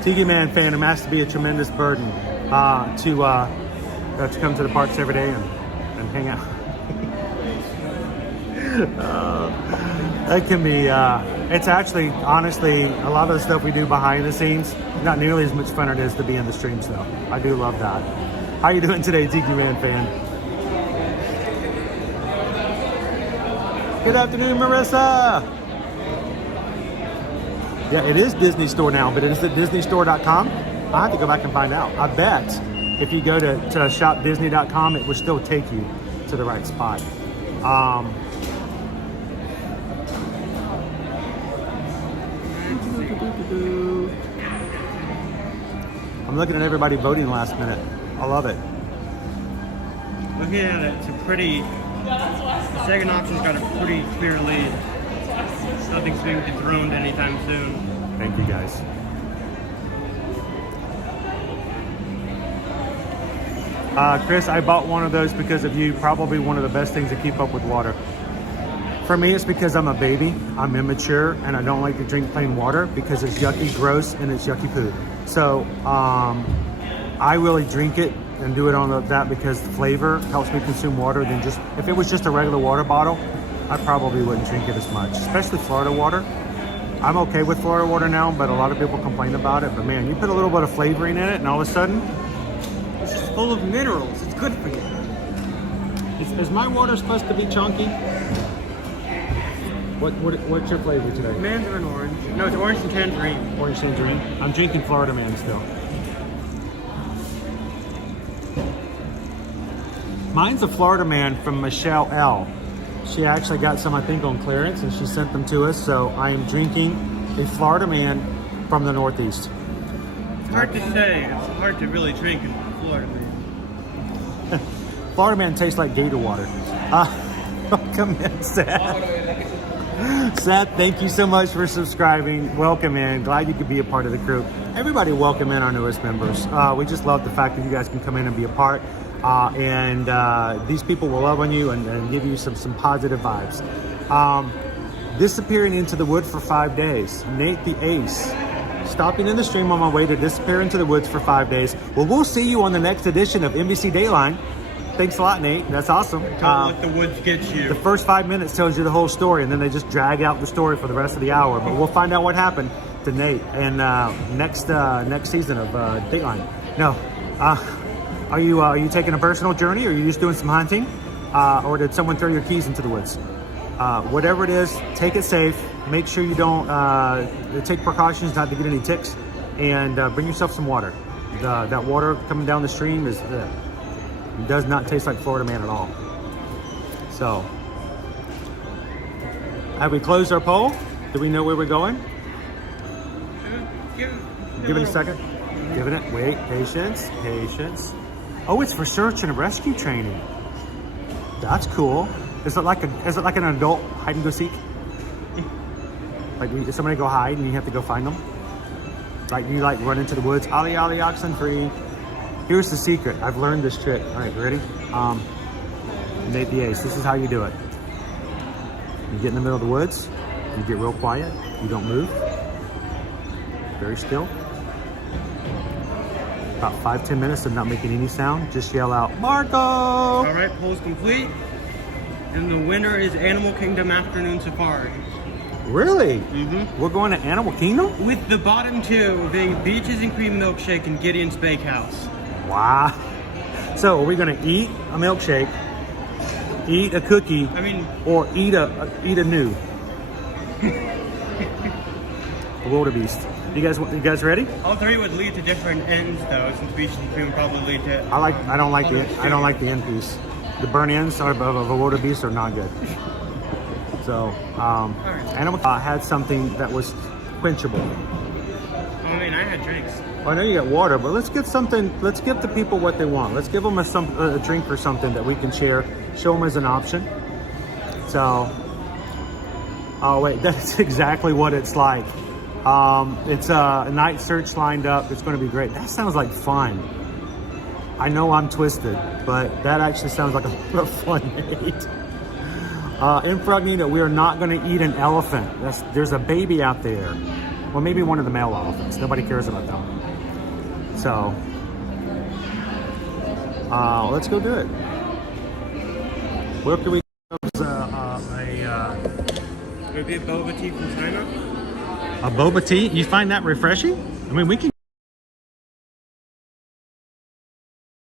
Tiki Man fan, it has to be a tremendous burden to come to the parks every day and hang out. That can be, it's actually, honestly, a lot of the stuff we do behind the scenes, not nearly as much fun it is to be in the streams though. I do love that. How you doing today, Tiki Man fan? Good afternoon, Marissa. Yeah, it is Disney Store now, but is it disneystore.com? I have to go back and find out. I bet if you go to shopdisney.com, it will still take you to the right spot. I'm looking at everybody voting last minute. I love it. Looking at it, it's a pretty... The second option's got a pretty clear lead. Nothing's being dethroned anytime soon. Thank you, guys. Chris, I bought one of those because of you. Probably one of the best things to keep up with water. For me, it's because I'm a baby, I'm immature, and I don't like to drink plain water because it's yucky, gross, and it's yucky poo. So I really drink it and do it on that because the flavor helps me consume water than just, if it was just a regular water bottle, I probably wouldn't drink it as much, especially Florida water. I'm okay with Florida water now, but a lot of people complain about it. But man, you put a little bit of flavoring in it and all of a sudden, it's just full of minerals. It's good for you. Is my water supposed to be chunky? What's your flavor today? Mandarin orange. No, it's orange and tangerine. Orange tangerine. I'm drinking Florida Man still. Mine's a Florida Man from Michelle L. She actually got some, I think, on clearance, and she sent them to us. So I am drinking a Florida Man from the Northeast. It's hard to say. It's hard to really drink in Florida Man. Florida Man tastes like gator water. Welcome in, Seth. Seth, thank you so much for subscribing. Welcome in. Glad you could be a part of the crew. Everybody welcome in our newest members. We just love the fact that you guys can come in and be a part. And these people will love on you and give you some positive vibes. Disappearing into the woods for 5 days. Nate the Ace. Stopping in the stream on my way to disappear into the woods for 5 days. Well, we'll see you on the next edition of NBC Dayline. Thanks a lot, Nate. That's awesome. Don't let the woods get you. The first 5 minutes tells you the whole story, and then they just drag out the story for the rest of the hour. But we'll find out what happened to Nate in next season of Dateline. No, are you taking a personal journey, or are you just doing some hunting, or did someone throw your keys into the woods? Whatever it is, take it safe. Make sure you don't take precautions not to get any ticks, and bring yourself some water. That water coming down the stream is it does not taste like Florida Man at all. So, have we closed our poll? Do we know where we're going? Give it a second. Giving it. Wait. Patience. Oh, it's for search and rescue training. That's cool. Is it like an adult hide and go seek? Like somebody go hide and you have to go find them? Like you run into the woods, ollie ollie oxen free. Here's the secret. I've learned this trick. All right, ready? Nate the Ace. This is how you do it. You get in the middle of the woods. You get real quiet. You don't move. Very still. About 5-10 minutes of not making any sound. Just yell out, Marco! All right, poll's complete. And the winner is Animal Kingdom Afternoon Safari. Really? Mm-hmm. We're going to Animal Kingdom? With the bottom two being Beaches and Cream Milkshake and Gideon's Bakehouse. Wow. So are we going to eat a milkshake, eat a cookie, or eat a new? A wildebeest. You guys ready? All three would lead to different ends, though, since Beaches and Cream would probably lead to. I don't like the end piece. The burnt ends of a wildebeest are not good. So, Animal had something that was quenchable. I had drinks. Well, I know you got water, but let's get something. Let's give the people what they want. Let's give them a drink or something that we can share. Show them as an option. So, oh wait, that's exactly what it's like. It's a night search lined up. It's going to be great. That sounds like fun. I know I'm twisted, but that actually sounds like a fun date. Incognito, we are not going to eat an elephant. There's a baby out there. Well, maybe one of the male elephants. Nobody cares about them. So, let's go do it. Where can we go? Maybe a boba tea from China? A boba tea? You find that refreshing? I mean, we can...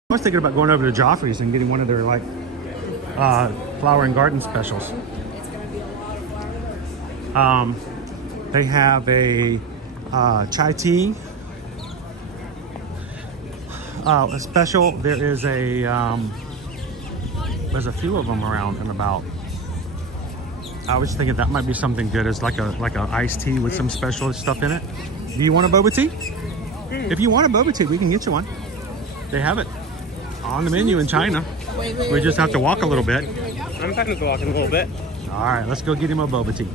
I was thinking about going over to Joffrey's and getting one of their, flower and garden specials. They have a chai tea a special. There is there's a few of them around and about. I was thinking that might be something good as like a iced tea with some special stuff in it. Do you want a boba tea? If you want a boba tea, we can get you one. They have it on the menu in China. We just have to walk a little bit. I'm kind of walking a little bit. All right, let's go get him a boba tea.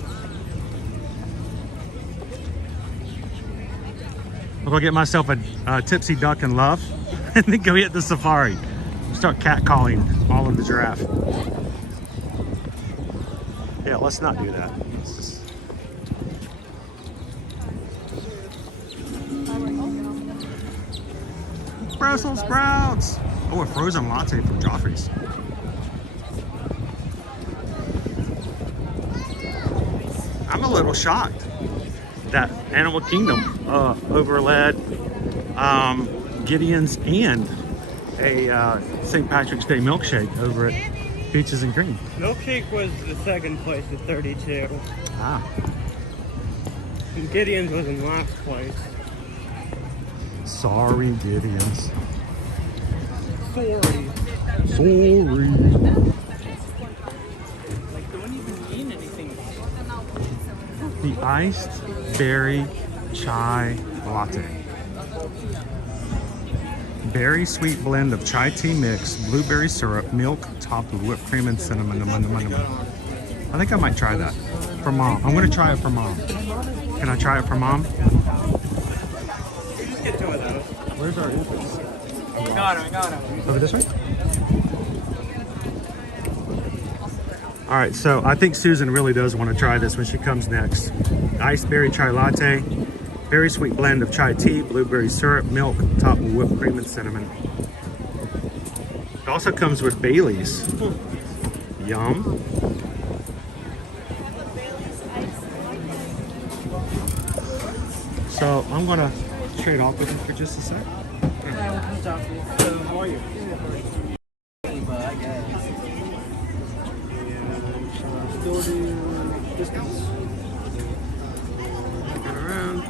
I'll go get myself a tipsy duck in love and then go hit the safari. Start catcalling all of the giraffe. Yeah, let's not do that. Brussels sprouts. Oh, a frozen latte from Joffrey's. I'm a little shocked that Animal Kingdom overled Gideon's and a St. Patrick's Day milkshake over at Peaches and Cream. Milkshake was the second place at 32. Ah. And Gideon's was in last place. Sorry, Gideon's. Sorry. Don't even mean anything. The iced berry chai latte. Berry sweet blend of chai tea mix, blueberry syrup, milk, topped with whipped cream and cinnamon. I think I might try that for Mom. I'm going to try it for Mom. Can I try it for Mom? Just get 2 of those. Where's our infants? Got him. Over this way? All right, so I think Susan really does want to try this when she comes next. Iced berry chai latte, very sweet blend of chai tea, blueberry syrup, milk, topped with whipped cream and cinnamon. also comes with Bailey's. Yum. So I'm gonna trade off with you for just a sec. How are you? Still do discounts. Looking around.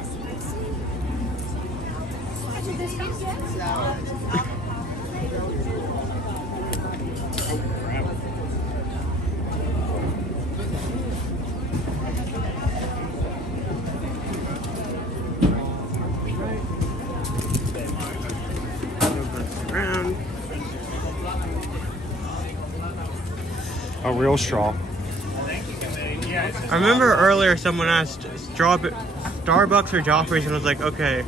A real straw. I remember earlier someone asked Starbucks or Joffrey's, and I was like, okay,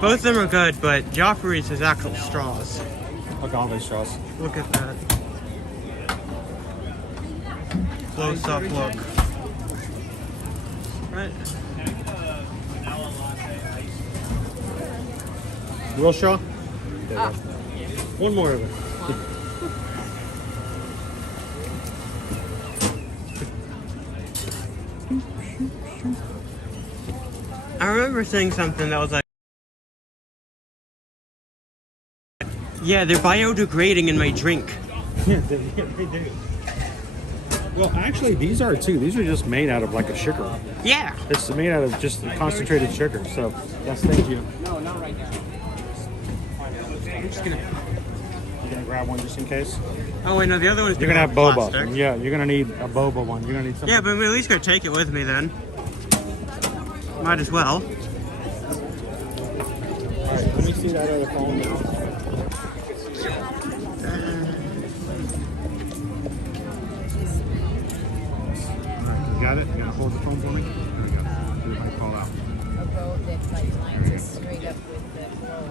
both of them are good, but Joffrey's has actual straws. Agave straws. Look at that. Close up look. Right. Real straw? One more of it. I remember saying something that was like, yeah, they're biodegrading in my drink. Yeah, they do. Well, actually, these are too. These are just made out of like a sugar. Yeah. It's made out of just concentrated sugar. So, yes, thank you. No, not right now. I'm just gonna. You gonna grab one just in case? Oh wait, no, the other one's You're gonna have boba. plastic. Yeah, you're gonna need a boba one. You're gonna need something. Yeah, but I'm at least gonna take it with me then. Might as well. All right, let me see that other phone now. You got it? You gotta hold the phone for me? There we go. See if I can call out. A boat that like lines us straight up with the flow.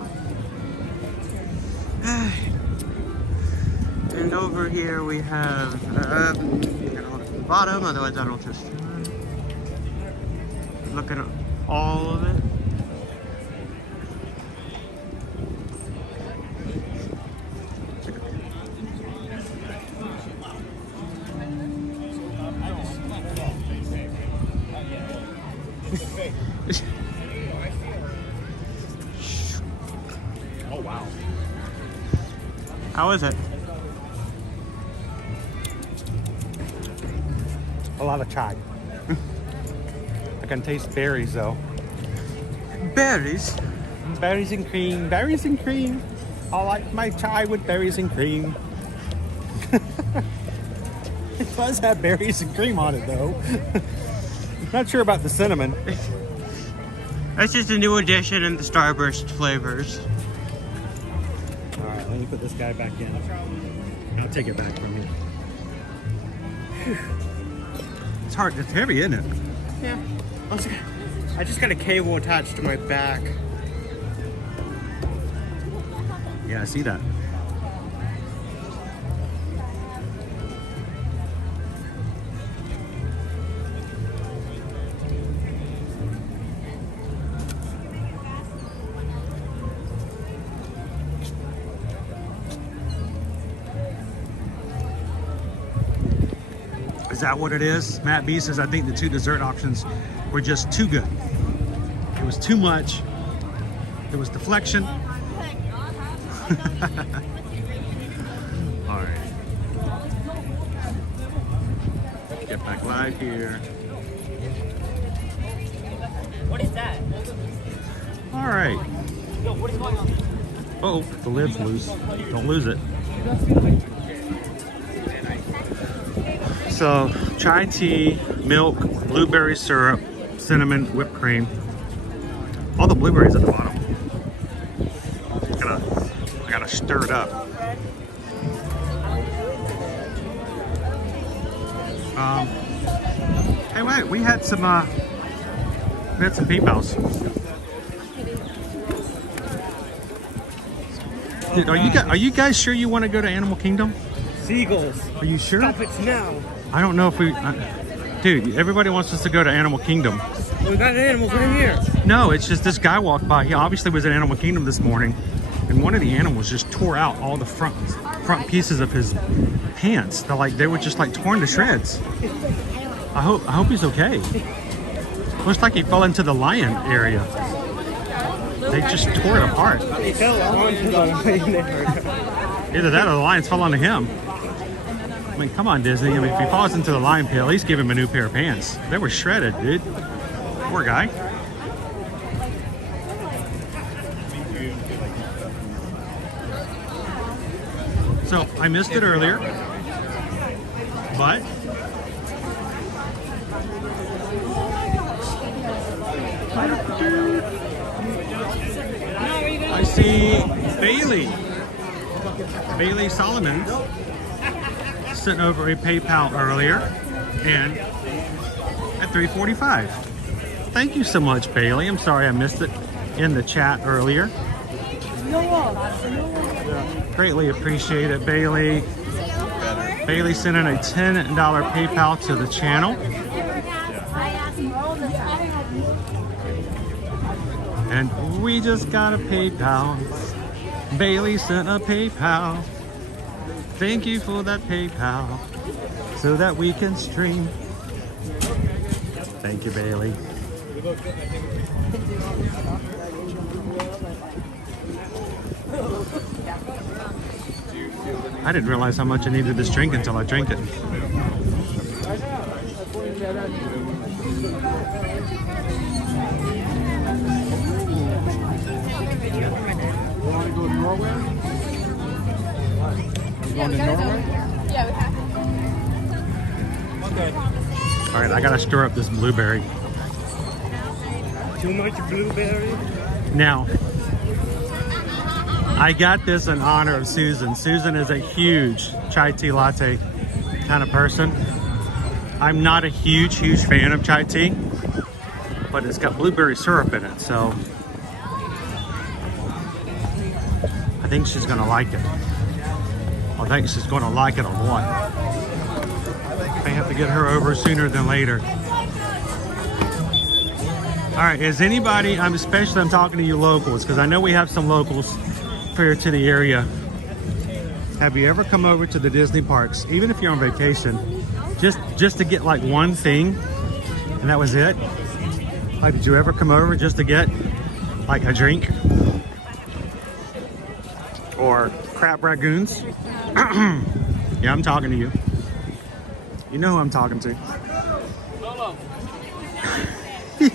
And over here we have, you gotta hold it from the bottom, otherwise that'll just look at all of it. Oh, wow. How is it? A lot of chai. I can taste berries though. Berries? Berries and cream, berries and cream. I like my chai with berries and cream. It does have berries and cream on it though. Not sure about the cinnamon. That's just a new addition in the Starburst flavors. All right, let me put this guy back in. I'll take it back from here. It's hard, it's heavy, isn't it? Yeah. I just got a cable attached to my back. Yeah, I see that. Is that what it is? Matt B says, I think the two dessert options were just too good. It was too much. There was deflection. All right. Get back live here. What is that? All right. Yo, what is going on? Oh, the lid's loose. Don't lose it. So, chai tea, milk, blueberry syrup, cinnamon, whipped cream. All the blueberries at the bottom. I gotta stir it up. Hey, wait, we had some PayPals. Dude, are you guys sure you want to go to Animal Kingdom? Seagulls. Are you sure? Stop it now. I don't know if we... dude, everybody wants us to go to Animal Kingdom. We got animals right here. No, it's just this guy walked by. He obviously was at Animal Kingdom this morning. and one of the animals just tore out all the front pieces of his pants. They were just like torn to shreds. I hope he's okay. Looks like he fell into the lion area. They just tore it apart. He fell onto the lion. Either that or the lions fell onto him. I mean, come on, Disney. I mean, if he falls into the lion pit, at least give him a new pair of pants. They were shredded, dude. Poor guy. So, I missed it earlier, but I see Bailey Solomon sent over a PayPal earlier and at 3:45. Thank you so much, Bailey. I'm sorry I missed it in the chat earlier. Greatly appreciate it, Bailey. Bailey sent in a $10 PayPal to the channel. And we just got a PayPal. Bailey sent a PayPal. Thank you for that PayPal so that we can stream. Thank you, Bailey. I didn't realize how much I needed this drink until I drank it. Yeah, we have. Okay. All right, I gotta stir up this blueberry. Too much blueberry? Now, I got this in honor of Susan. Susan is a huge chai tea latte kind of person. I'm not a huge fan of chai tea, but it's got blueberry syrup in it, so I think she's gonna like it. I think she's gonna like it a lot. I have to get her over sooner than later. All right, is anybody, I'm talking to you locals, because I know we have some locals here to the area. Have you ever come over to the Disney parks, even if you're on vacation, just to get like one thing, and that was it? Like, did you ever come over just to get like a drink? Or crab ragoons? Yeah, I'm talking to you. You know who I'm talking to. Dude,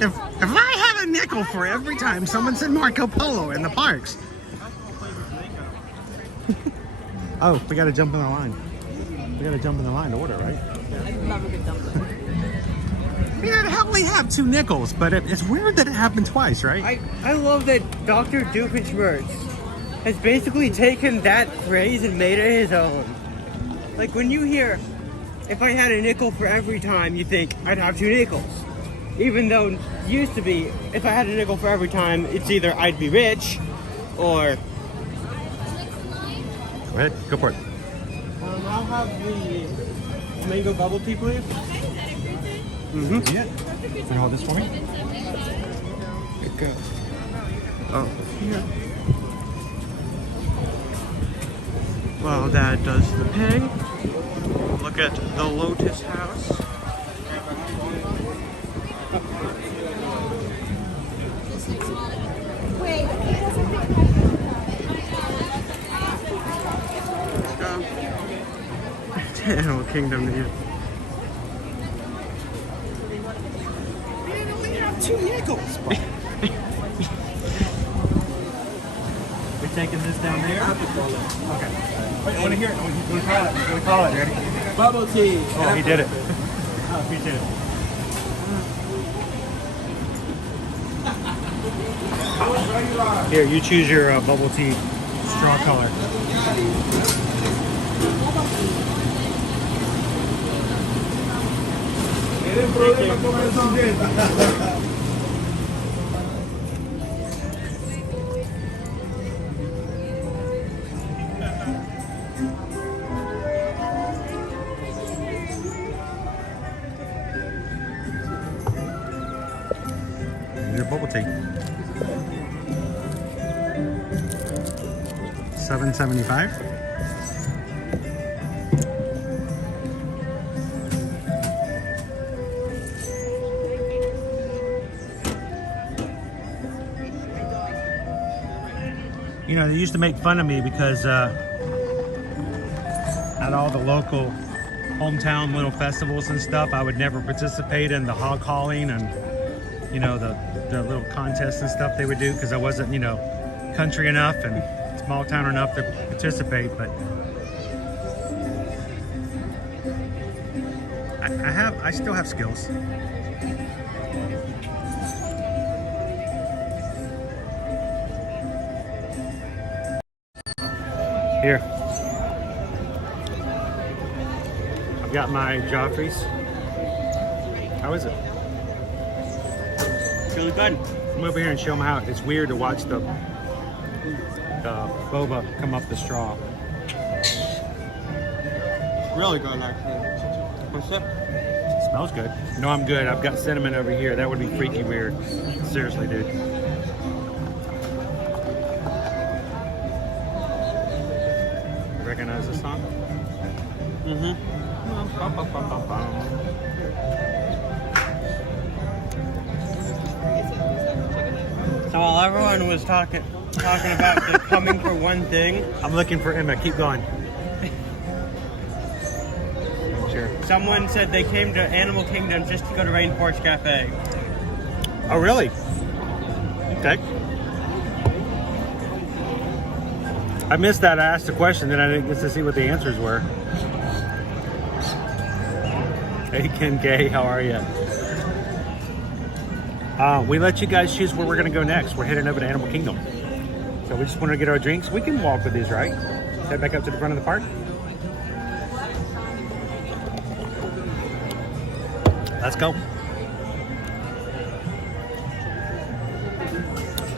if I had a nickel for every time someone said Marco Polo in the parks. Oh, we gotta jump in the line. We gotta jump in the line to order, right? Yeah, I only have 2 nickels, but it's weird that it happened twice, right? I love that Dr. Doofenshmirtz has basically taken that phrase and made it his own. Like, when you hear, if I had a nickel for every time, you think I'd have 2 nickels. Even though it used to be, if I had a nickel for every time, it's either I'd be rich or... Go ahead, go for it. I'll have the mango bubble tea, please. Mm-hmm. Yeah. Can you hold this for me? Okay. Oh, yeah. While Dad does the pay, look at the Lotus House. Animal Kingdom here. Man, I only have 2 nickels. We're taking this down there? Okay. Wait, I want to hear it. I want to call it. I'm going to call it. Ready? Bubble tea. Oh, he did it. Oh, he did it. Here, you choose your bubble tea straw color. Your bubble tea. $7.75. You know, they used to make fun of me because at all the local hometown little festivals and stuff, I would never participate in the hog hauling and, you know, the little contests and stuff they would do because I wasn't, you know, country enough and small town enough to participate. But I still have skills. Here. I've got my Joffreys. How is it? Really good. Come over here and show them how it's weird to watch the boba come up the straw. Really good, actually. What's up? Smells good. No, I'm good. I've got cinnamon over here. That would be freaky weird. Seriously, dude. Recognize this song? Mm-hmm. So while everyone was talking about the coming for one thing, I'm looking for Emma. Keep going. Sure. Someone said they came to Animal Kingdom just to go to Rainforest Cafe. Oh, really? Okay. I missed that. I asked a question, then I didn't get to see what the answers were. Hey, Ken K, how are you? We let you guys choose where we're going to go next. We're heading over to Animal Kingdom. So we just wanted to get our drinks. We can walk with these, right? Head back up to the front of the park. Let's go.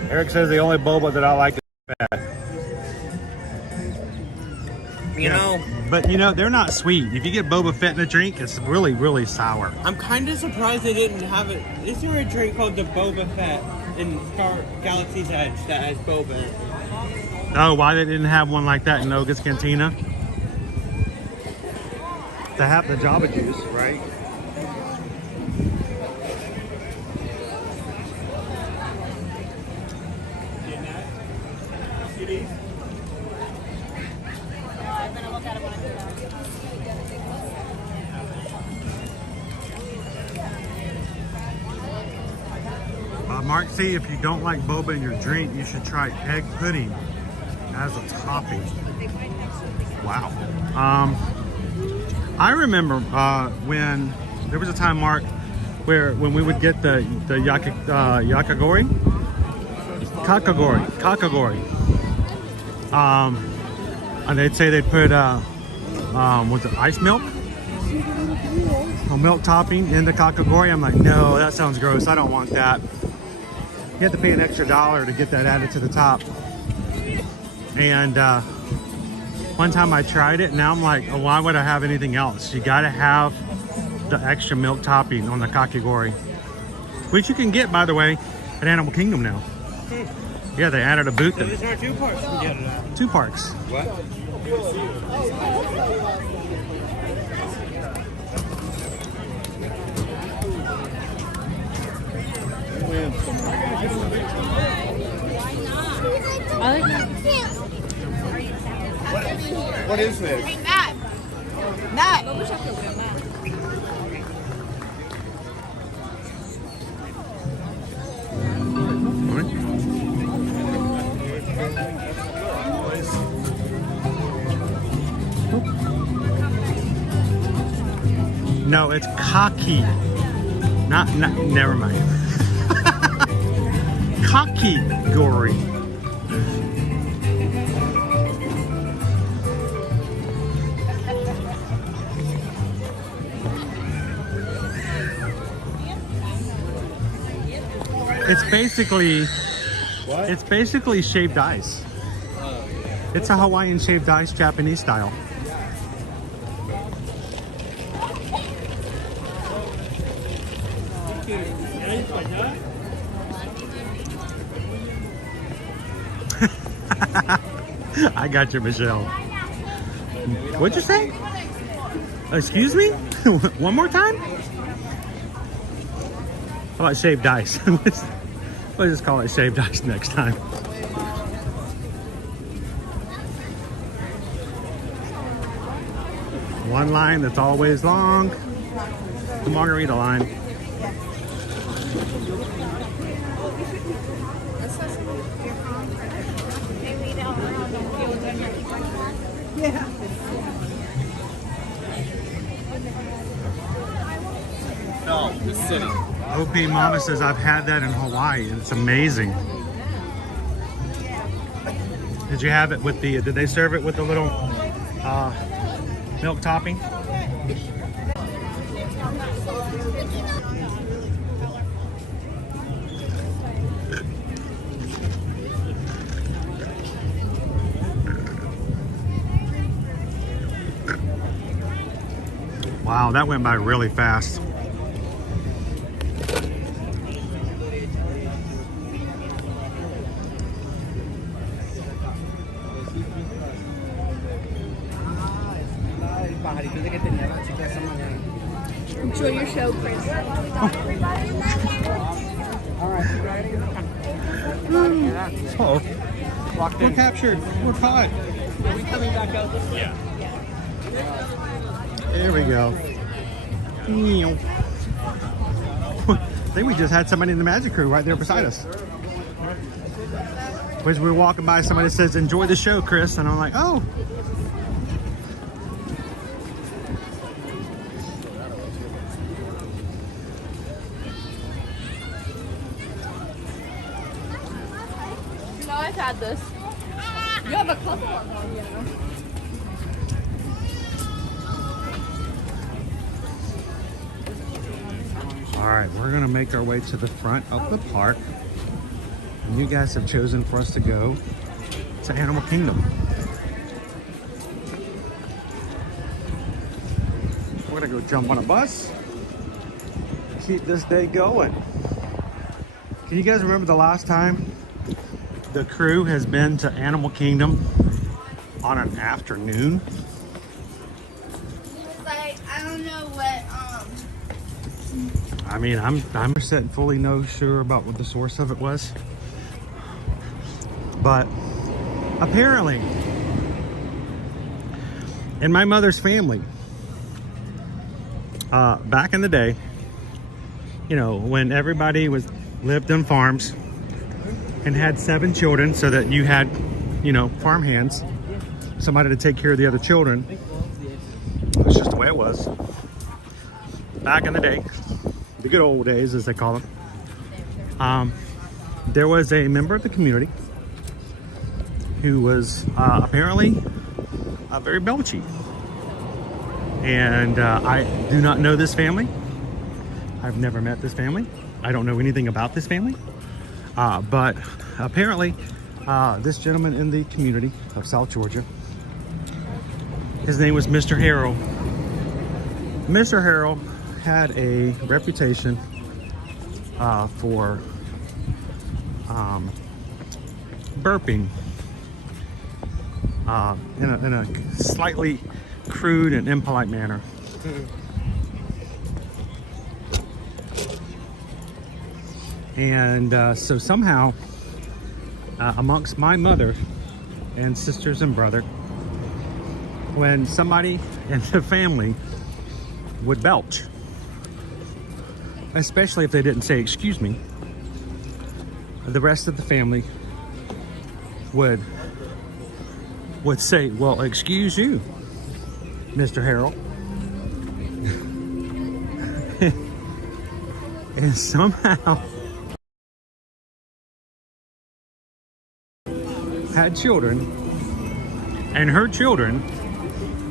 Eric says the only boba that I like is fat. You know, but you know, they're not sweet. If you get Boba Fett in a drink, it's really, really sour. I'm kind of surprised they didn't have it. Is there a drink called the Boba Fett in Galaxy's Edge that has boba in it? Oh, why they didn't have one like that in Noga's Cantina? To have the Java juice, right? Mark, see, if you don't like boba in your drink, you should try egg pudding as a topping. Wow. I remember when there was a time, Mark, when we would get the kakagori, and they'd say they'd put was it ice milk? A milk topping in the kakagori. I'm like, no, that sounds gross. I don't want that. You have to pay an extra $1 to get that added to the top. And one time I tried it, and now I'm like, oh, why would I have anything else? You gotta have the extra milk topping on the kakagori, which you can get, by the way, at Animal Kingdom now. Yeah, they added a booth. So there's not 2 parks we get it at. 2 parks. What? What is this? Nut. Nut. No, it's kaki. Not never mind. Kakigori. It's basically shaved ice. It's a Hawaiian shaved ice, Japanese style. I got you, Michelle. What'd you say? Excuse me? One more time? How about shaved ice? Let's just call it shaved ice next time. One line that's always long. The margarita line. Yeah. No, the city. OP Mama says I've had that in Hawaii and it's amazing. Did you have it with the, did they serve it with the little milk topping? Wow, that went by really fast. Enjoy your show, Chris. Oh, we're captured. We're caught. Are we coming back out this way? Yeah. There we go. I think we just had somebody in the magic crew right there beside us. As we were walking by, somebody says, "Enjoy the show, Chris," and I'm like, "Oh." You know, I've had this. You have a couple of them, you know. All right, we're gonna make our way to the front of the park. And you guys have chosen for us to go to Animal Kingdom. We're gonna go jump on a bus. Keep this day going. Can you guys remember the last time the crew has been to Animal Kingdom on an afternoon? Like, I don't know what, I mean, I'm fully no sure about what the source of it was, but apparently in my mother's family, back in the day, you know, when everybody lived in farms and had 7 children, so that you had, you know, farm hands, somebody to take care of the other children. That's just the way it was back in the day. The good old days, as they call them. There was a member of the community who was apparently very belchy. And I do not know this family. I've never met this family. I don't know anything about this family. But apparently, this gentleman in the community of South Georgia, his name was Mr. Harrell. Mr. Harrell had a reputation for burping in a slightly crude and impolite manner. And so somehow, amongst my mother and sisters and brother, when somebody in the family would belch, especially if they didn't say excuse me, the rest of the family would say, "Well, excuse you, Mr. Harrell." And somehow had children, and her children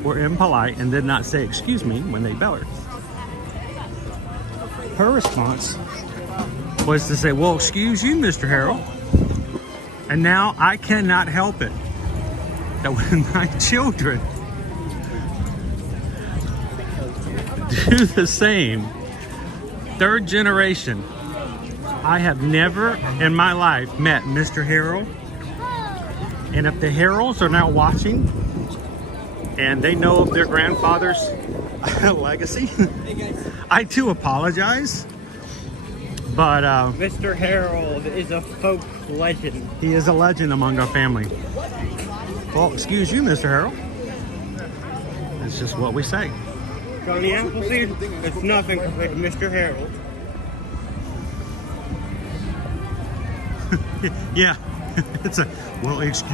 were impolite and did not say excuse me when they belched. Her response was to say, "Well, excuse you, Mr. Harrell." And now I cannot help it that when my children do the same, 3rd generation, I have never in my life met Mr. Harrell And if the Heralds are now watching and they know of their grandfather's legacy, I too apologize. But Mr. Harold is a folk legend. he is a legend among our family. Well, excuse you, Mr. Harold. It's just what we say. Johnny Appleseed, it's nothing compared to Mr. Harold. Yeah, it's a, well, excuse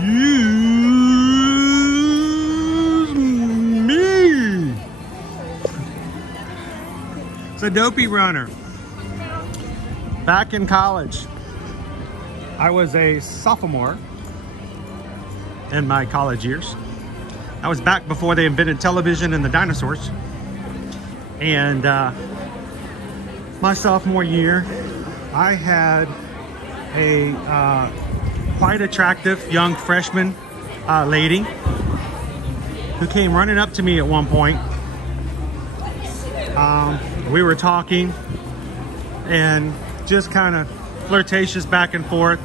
me. It's a dopey runner. Back in college, I was a sophomore in my college years. I was back before they invented television and the dinosaurs. And my sophomore year, I had a quite attractive young freshman lady who came running up to me at one point. We were talking and just kind of flirtatious back and forth.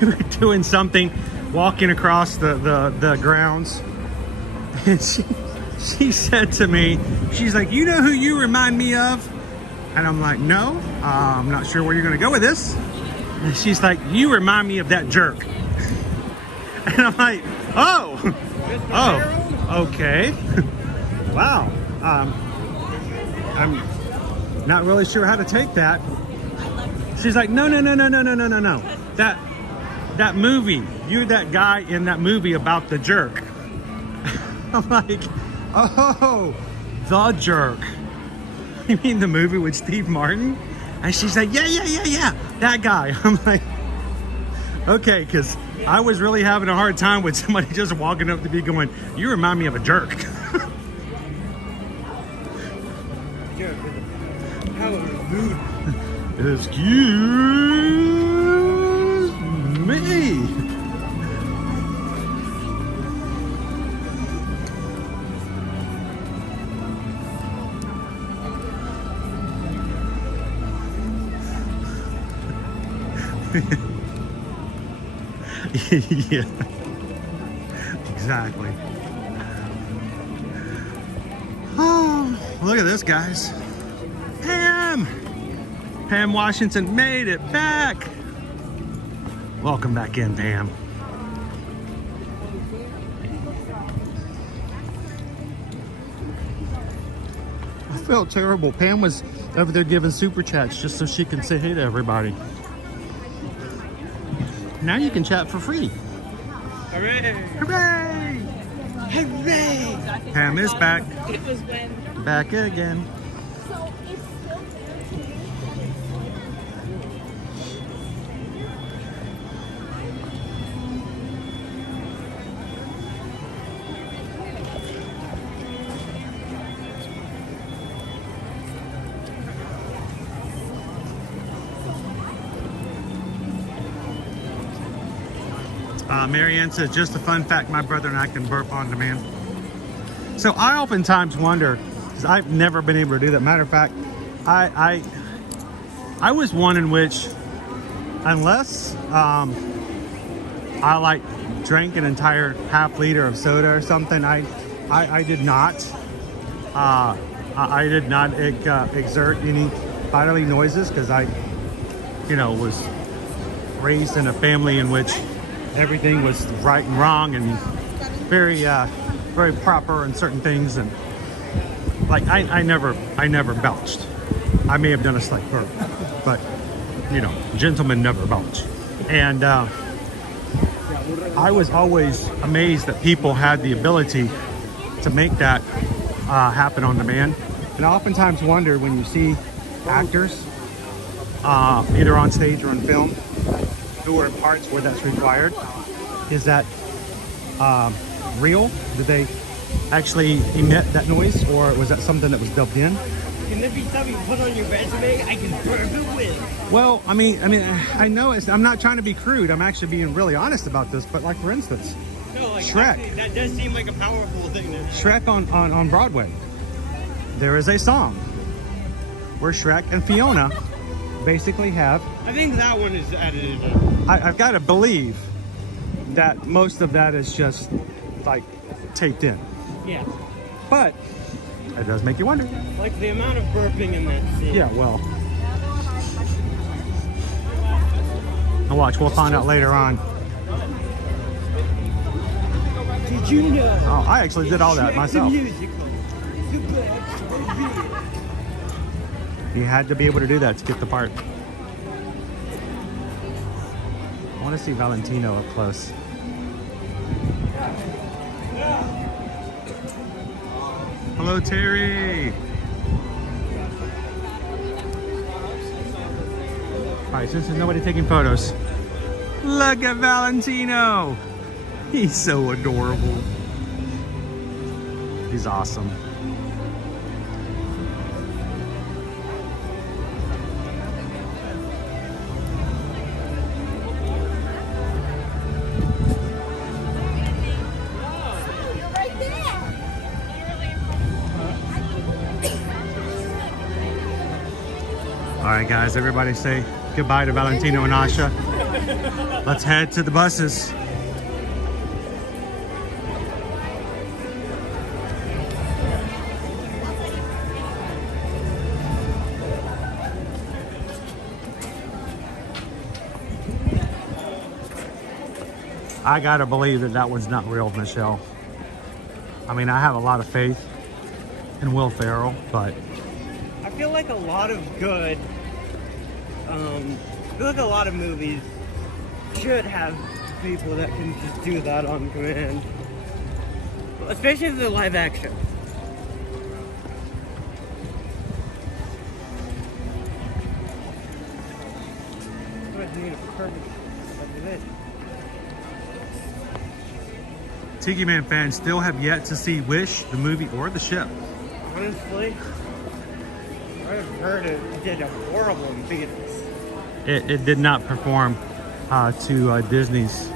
We were doing something, walking across the grounds, and she said to me, she's like, you know who you remind me of? And I'm like, no, I'm not sure where you're gonna go with this. And she's like, you remind me of that jerk. And I'm like, oh, okay. Wow. I'm not really sure how to take that. She's like, no. That movie, you're that guy in that movie about the jerk. I'm like, oh, The Jerk. You mean the movie with Steve Martin? And she's like, yeah, that guy. I'm like, okay, because I was really having a hard time with somebody just walking up to me going, you remind me of a jerk. Excuse me. Yeah, exactly. Oh, look at this, guys. Pam Washington made it back. Welcome back in, Pam. I felt terrible. Pam was over there giving super chats just so she can say hey to everybody. Now you can chat for free. Hooray! Hooray! Hooray! Pam is back. It was when. Back again. So it's still Marianne says, just a fun fact, my brother and I can burp on demand. So I oftentimes wonder, because I've never been able to do that. Matter of fact, I was one in which, unless I like drank an entire half liter of soda or something, I did not exert any bodily noises, because I, was raised in a family in which everything was right and wrong and very proper in certain things, and like I never belched. I may have done a slight burp, but gentlemen never belch. And I was always amazed that people had the ability to make that happen on demand. And I oftentimes wonder, when you see actors either on stage or in film who are in parts where that's required, is that real? Did they actually emit that noise, or was that something that was dubbed in? Can there be something you put on your resume I can burp it with? Well, I mean, I know I'm not trying to be crude. I'm actually being really honest about this. But like, for instance, No, like, Shrek. actually, that does seem like a powerful thing to do. Shrek on Broadway. There is a song where Shrek and Fiona basically have. I think that one is edited in. I've got to believe that most of that is just like taped in. Yeah. But it does make you wonder. Like the amount of burping in that scene. Yeah, well. Now watch, we'll find out later on. Did you know? Oh, I actually did all that myself. You had to be able to do that to get the part. I want to see Valentino up close. Hello, Terry. All right, since there's nobody taking photos, look at Valentino. He's so adorable. He's awesome. All right, guys, everybody say goodbye to Valentino and Asha. Let's head to the buses. I gotta believe that that one's not real, Michelle. I mean, I have a lot of faith in Will Ferrell, but I feel like a lot of good, I feel like a lot of movies should have people that can just do that on command. Especially if they're live action. I need a perfect of it. Tiki Man fans still have yet to see Wish, the movie, or the ship. Honestly, I've heard it did a horrible in theaters. It did not perform to Disney's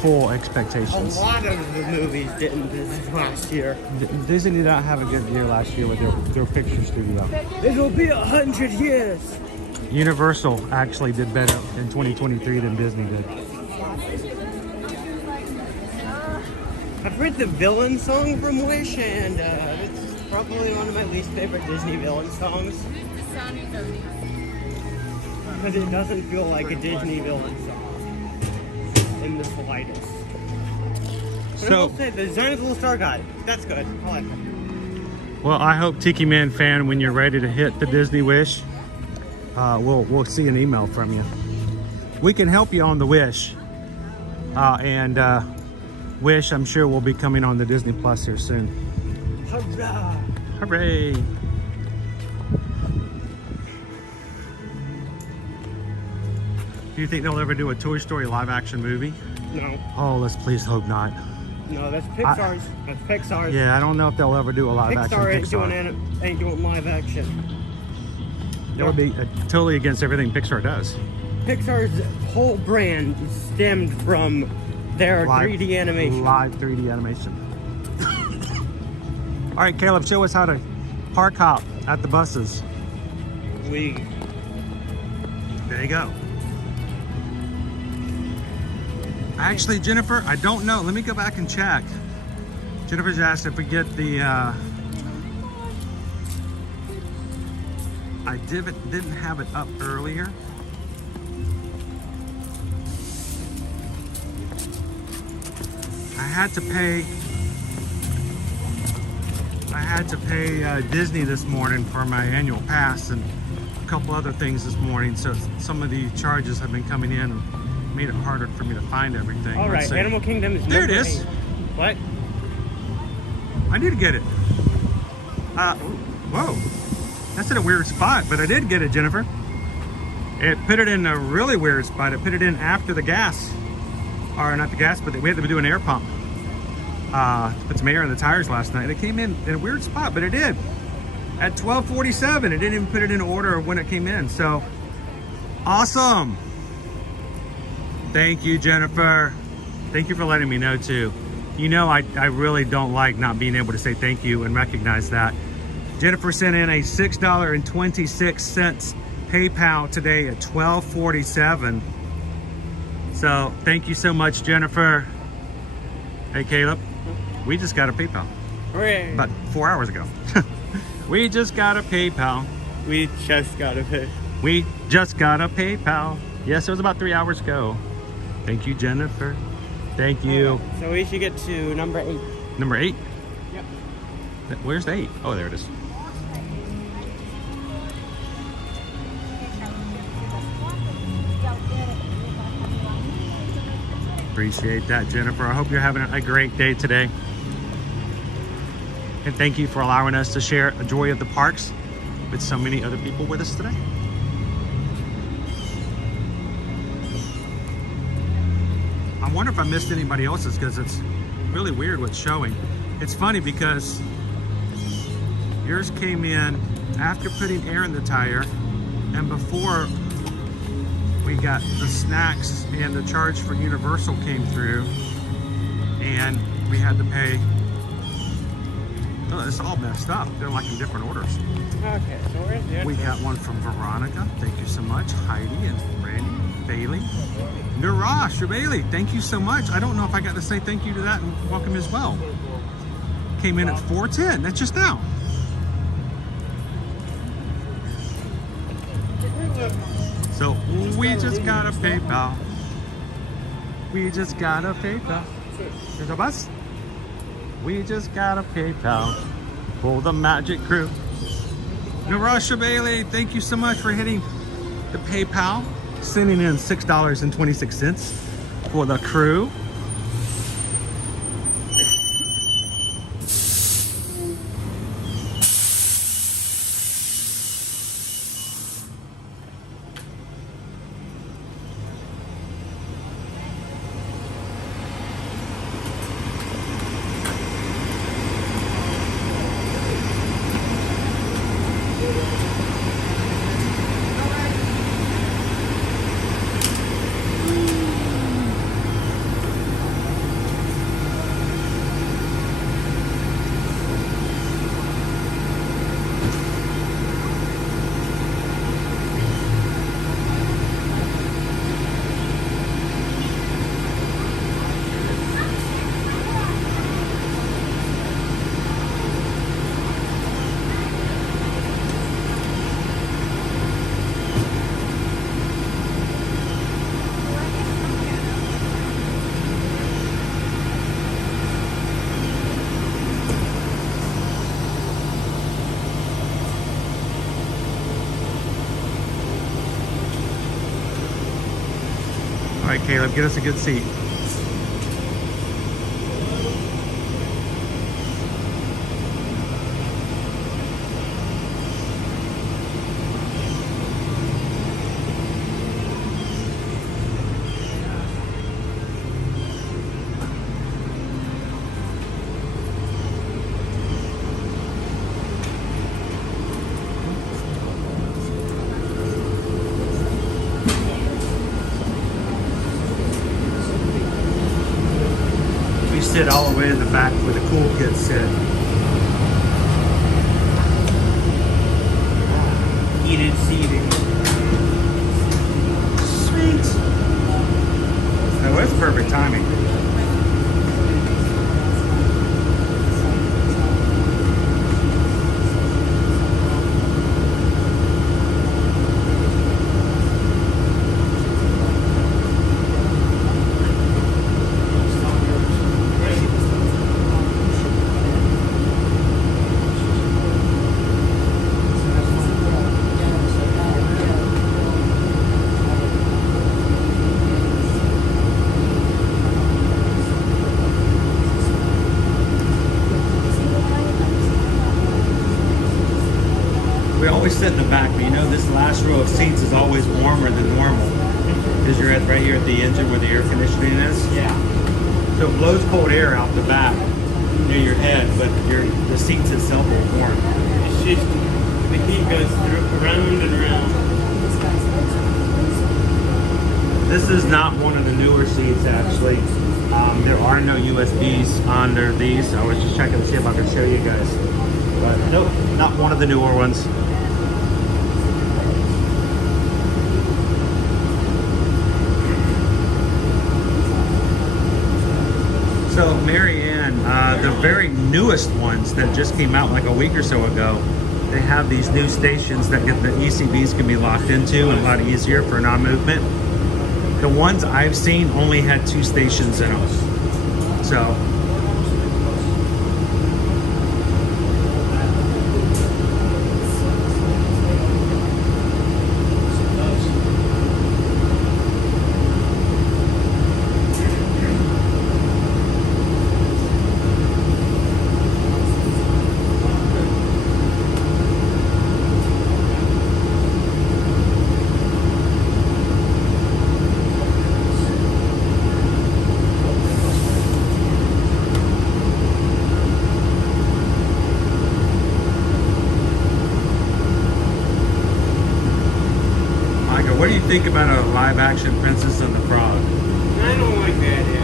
full expectations. A lot of the movies didn't this last year. Disney did not have a good year last year with their picture studio. It will be 100 years. Universal actually did better in 2023 than Disney did. I've heard the villain song from Wish, and it's probably one of my least favorite Disney villain songs. Because it doesn't feel like a Disney villain song in the slightest. But I will say, the Design of the Little Star God, that's good. I like it. Well, I hope Tiki Man fan, when you're ready to hit the Disney Wish, we'll see an email from you. We can help you on the Wish, and Wish, I'm sure, will be coming on the Disney Plus here soon. Hurrah! Hooray! Do you think they'll ever do a Toy Story live-action movie? No. Oh, let's please hope not. No, that's Pixar's. That's Pixar's. Yeah, I don't know if they'll ever do a live-action Pixar ain't doing live action. That would be totally against everything Pixar does. Pixar's whole brand stemmed from their 3D animation. Live 3D animation. All right, Caleb, show us how to park hop at the buses. There you go. Actually, Jennifer, I don't know. Let me go back and check. Jennifer's asked if we get the... I didn't have it up earlier. I had to pay Disney this morning for my annual pass and a couple other things this morning. So some of the charges have been coming in and made it harder for me to find everything. All right, Animal Kingdom is there. It is. 8. What? I did get it. Whoa. That's in a weird spot, but I did get it, Jennifer. It put it in a really weird spot. It put it in after the gas. Or not the gas, but we had to do an air pump. Put some air in the tires last night. It came in a weird spot, but it did. At 12:47, it didn't even put it in order when it came in. So, awesome. Thank you, Jennifer. Thank you for letting me know too. You know, I really don't like not being able to say thank you and recognize that. Jennifer sent in a $6.26 PayPal today at 12:47. So thank you so much, Jennifer. Hey, Caleb. We just got a PayPal Hooray. about 4 hours ago. We just got a PayPal. We just got a pay. We just got a PayPal. Yes, it was about 3 hours ago. Thank you, Jennifer. Thank you. Right, so we should get to number 8. Number 8? Yep. Where's the 8? Oh, there it is. Appreciate that, Jennifer. I hope you're having a great day today. And thank you for allowing us to share a joy of the parks with so many other people with us today. I wonder if I missed anybody else's because it's really weird what's showing. It's funny because yours came in after putting air in the tire and before we got the snacks and the charge for Universal came through and we had to pay. Oh, it's all messed up. They're like in different orders. Okay, so where's the We got one from Veronica. Thank you so much. Heidi and Randy. Bailey. Narash or Bailey. Thank you so much. I don't know if I got to say thank you to that and welcome as well. Came in at 410. That's just now. So we just got a PayPal. We just got a PayPal. There's a bus. We just got a PayPal for the Magic Crew. Narasha Bailey, thank you so much for hitting the PayPal, sending in $6.26 for the crew. All right, Caleb, get us a good seat. Sit all the way in the back where the cool kids sit. Heated seating. Sweet. That was perfect timing. We always sit in the back, but you know this last row of seats is always warmer than normal because you're right here at the engine where the air conditioning is. Yeah. So it blows cold air out the back near your head, but the seats itself are warm. It's just the heat goes through, around and around. This is not one of the newer seats actually. There are no USBs under these. I was just checking to see if I could show you guys. But nope, not one of the newer ones. very newest ones that just came out like a week or so ago, they have these new stations that get the ECVs can be locked into and a lot easier for non-movement. The ones I've seen only had 2 stations in them. So what do you think about a live-action Princess and the Frog? I don't like the idea.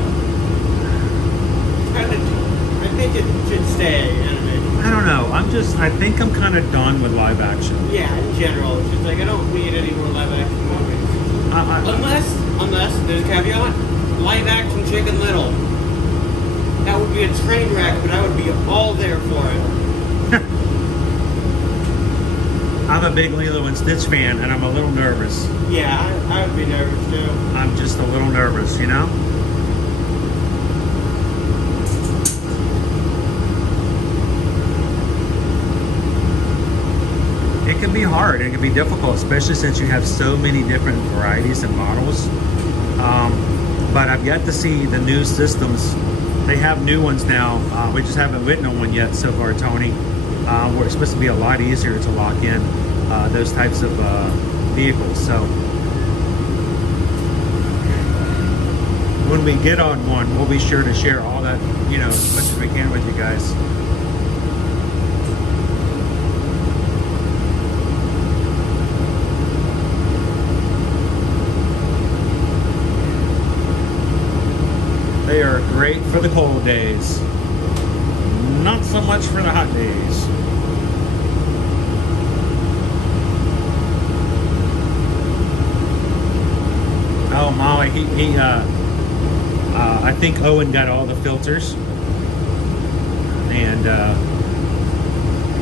I think it should stay animated. I don't know. I think I'm kind of done with live action. Yeah, in general. It's just like, I don't need any more live action movies. Unless, there's a caveat, live action Chicken Little. That would be a train wreck, but I would be all there for it. I'm a big Lilo and Stitch fan, and I'm a little nervous. Yeah, I would be nervous too. I'm just a little nervous, you know? It can be hard, it can be difficult, especially since you have so many different varieties and models. But I've yet to see the new systems. They have new ones now. We just haven't written on one yet so far, Tony. Where it's supposed to be a lot easier to lock in those types of vehicles. So when we get on one, we'll be sure to share all that, you know, as much as we can with you guys. They are great for the cold days. Not so much for the hot days. Oh, Molly, I think Owen got all the filters, and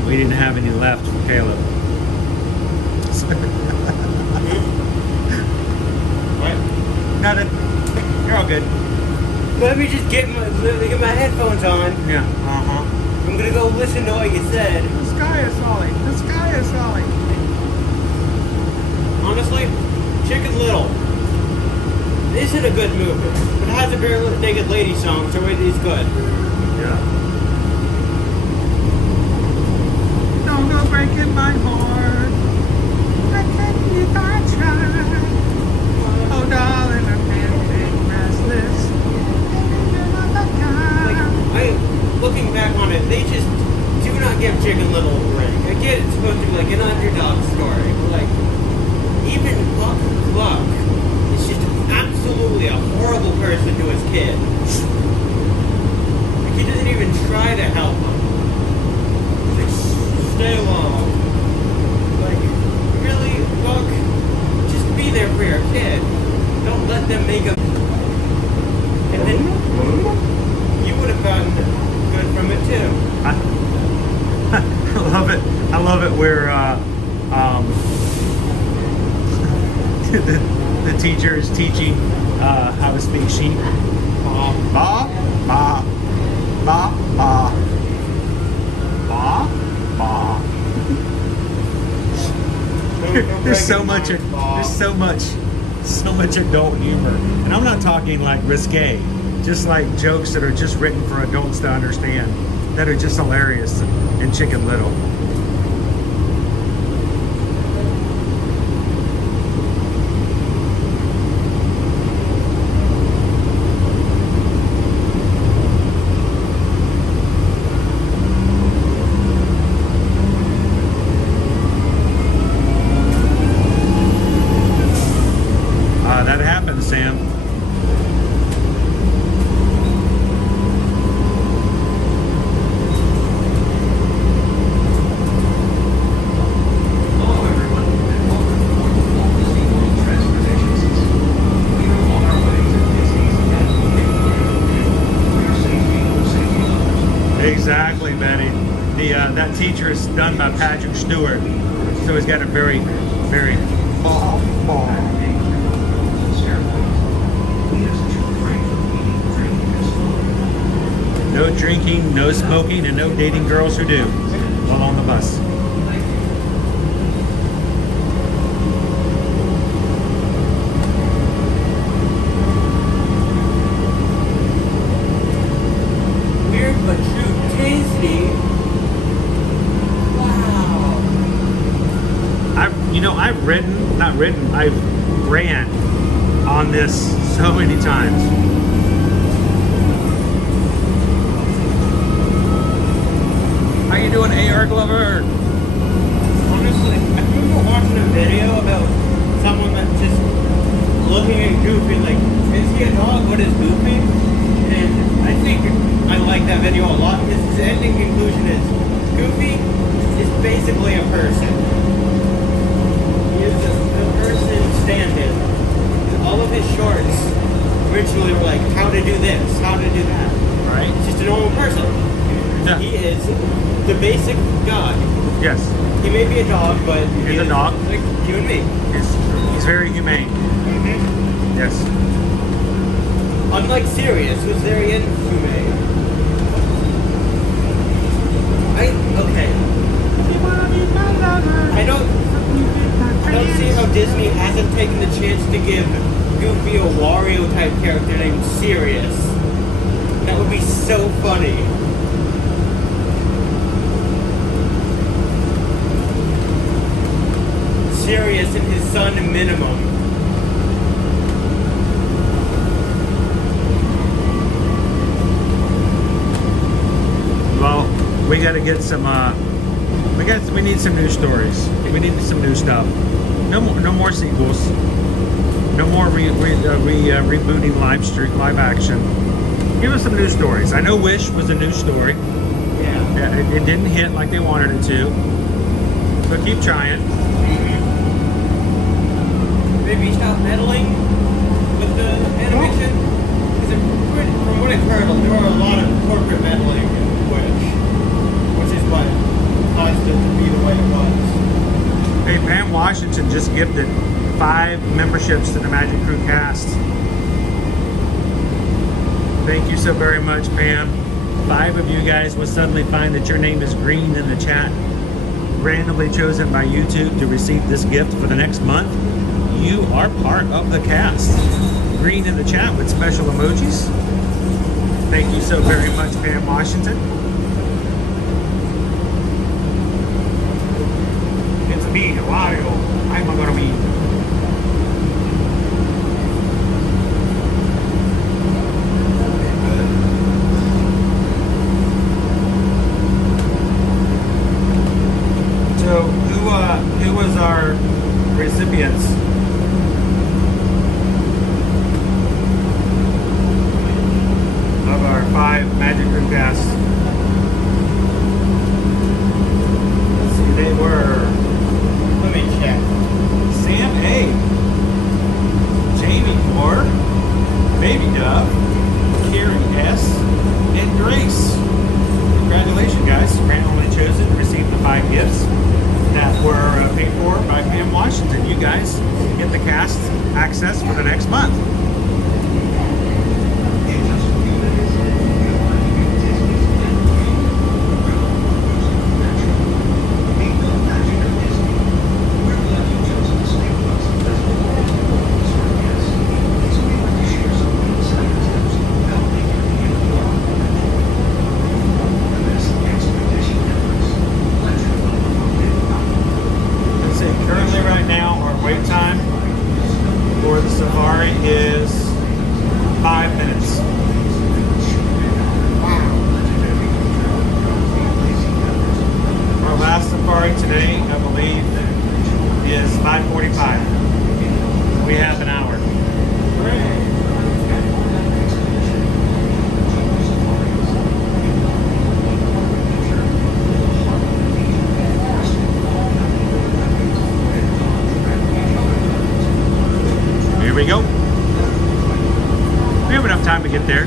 we didn't have any left for Caleb. What? Nothing. You're all good. Let me just get my headphones on. Yeah. I'm gonna go listen to what you said. The sky is falling. The sky is falling. Honestly, Chicken Little isn't a good movie, but it has a very naked lady song, so it is good. Yeah. Don't go breaking my heart. I can't if I try. Oh, darling, I'm getting restless. Looking back on it, they just do not give Chicken Little a break. I get it's supposed to be like an underdog story, but like, even Buck is just absolutely a horrible person to his kid. Like, he doesn't even try to help him. He's like, stay alone. Like, really, Buck, just be there for your kid. Don't let them make a... And then you would have gotten good from it too. I love it. I love it where the teacher is teaching how to speak sheep. Ba ba ba ba ba ba ba. There's so much adult humor, and I'm not talking like risque. Just like jokes that are just written for adults to understand, that are just hilarious in Chicken Little. That happens, Sam. actress done by Patrick Stewart. So he's got a very, very ball. No drinking, no smoking, and no dating girls who do while on the bus. Weird but true, tasty. Wow. I've ran on this so many times. How you doing, AR Glover? Honestly, I remember watching a video about someone that's just looking at Goofy like, is he a dog? What is Goofy? And I think I like that video a lot. His ending conclusion is Goofy is basically a person. He is just a person stand-in. All of his shorts originally were like how to do this, how to do that. Right. He's just a normal person. Yeah. He is the basic dog. Yes. He may be a dog, but He's a dog. like you and me. He's very humane. Mm-hmm. Yes. Unlike Sirius, who's very inhumane. Okay. I don't see how Disney hasn't taken the chance to give Goofy a Wario type character named Sirius. That would be so funny. Sirius and his son Minimum. Well, we got to get some. We need some new stories. We need some new stuff. No more sequels. No more rebooting live action. Give us some new stories. I know Wish was a new story. Yeah. It didn't hit like they wanted it to. But keep trying. Maybe stop meddling with the animation. Because from what I've heard, there are a lot of corporate meddling in which is what caused it to be the way it was. Hey, Pam Washington just gifted 5 memberships to the Magic Crew cast. Thank you so very much, Pam. 5 of you guys will suddenly find that your name is green in the chat, randomly chosen by YouTube to receive this gift for the next month. You are part of the cast. Green in the chat with special emojis. Thank you so very much, Pam Washington. It's me, Wario. I'm gonna be. So, who was our recipients? Of our 5 Magic Room casts. Let's see, they were. Let me check. Sam A, Jamie Moore, Baby Dove, Carrie S, and Grace. Congratulations, guys. Randomly chosen to receive the 5 gifts that were paid for by Pam Washington. You guys get the cast access for the next month. Today, I believe, is 5:45. We have an hour. Here we go. We have enough time to get there.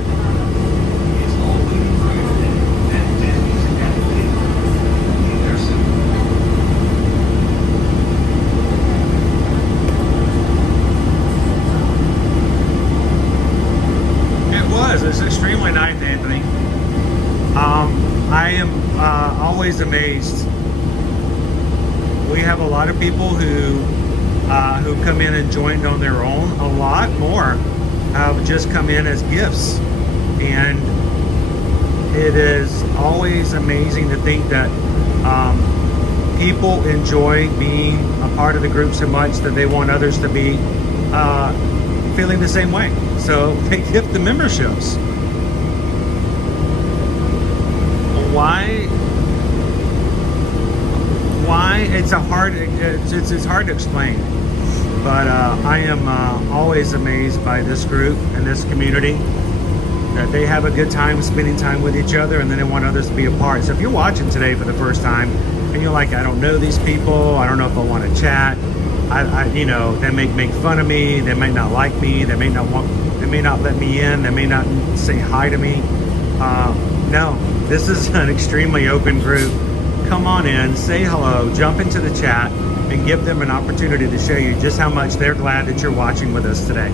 always amazed. We have a lot of people who come in and joined on their own. A lot more have just come in as gifts, and it is always amazing to think that people enjoy being a part of the group so much that they want others to be feeling the same way. So they gift the memberships. Why? It's hard to explain. But I am always amazed by this group and this community, that they have a good time spending time with each other, and then they want others to be a part. So if you're watching today for the first time and you're like, I don't know these people, I don't know if I want to chat, you know, they may make fun of me, they may not like me, they may not let me in, they may not say hi to me. No, this is an extremely open group. Come on in, say hello, jump into the chat, and give them an opportunity to show you just how much they're glad that you're watching with us today.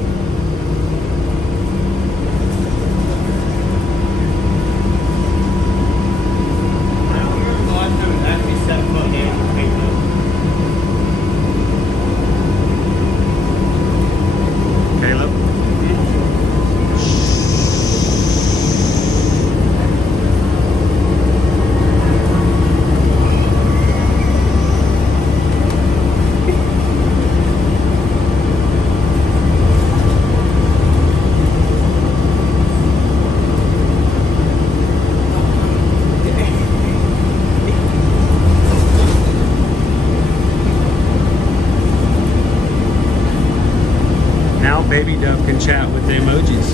Baby Dove can chat with the emojis.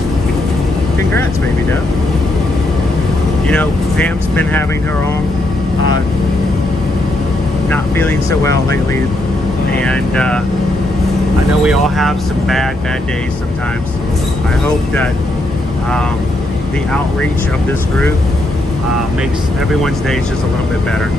Congrats, Baby Dove. You know, Pam's been having her own not feeling so well lately, and I know we all have some bad days sometimes. I hope that the outreach of this group makes everyone's days just a little bit better.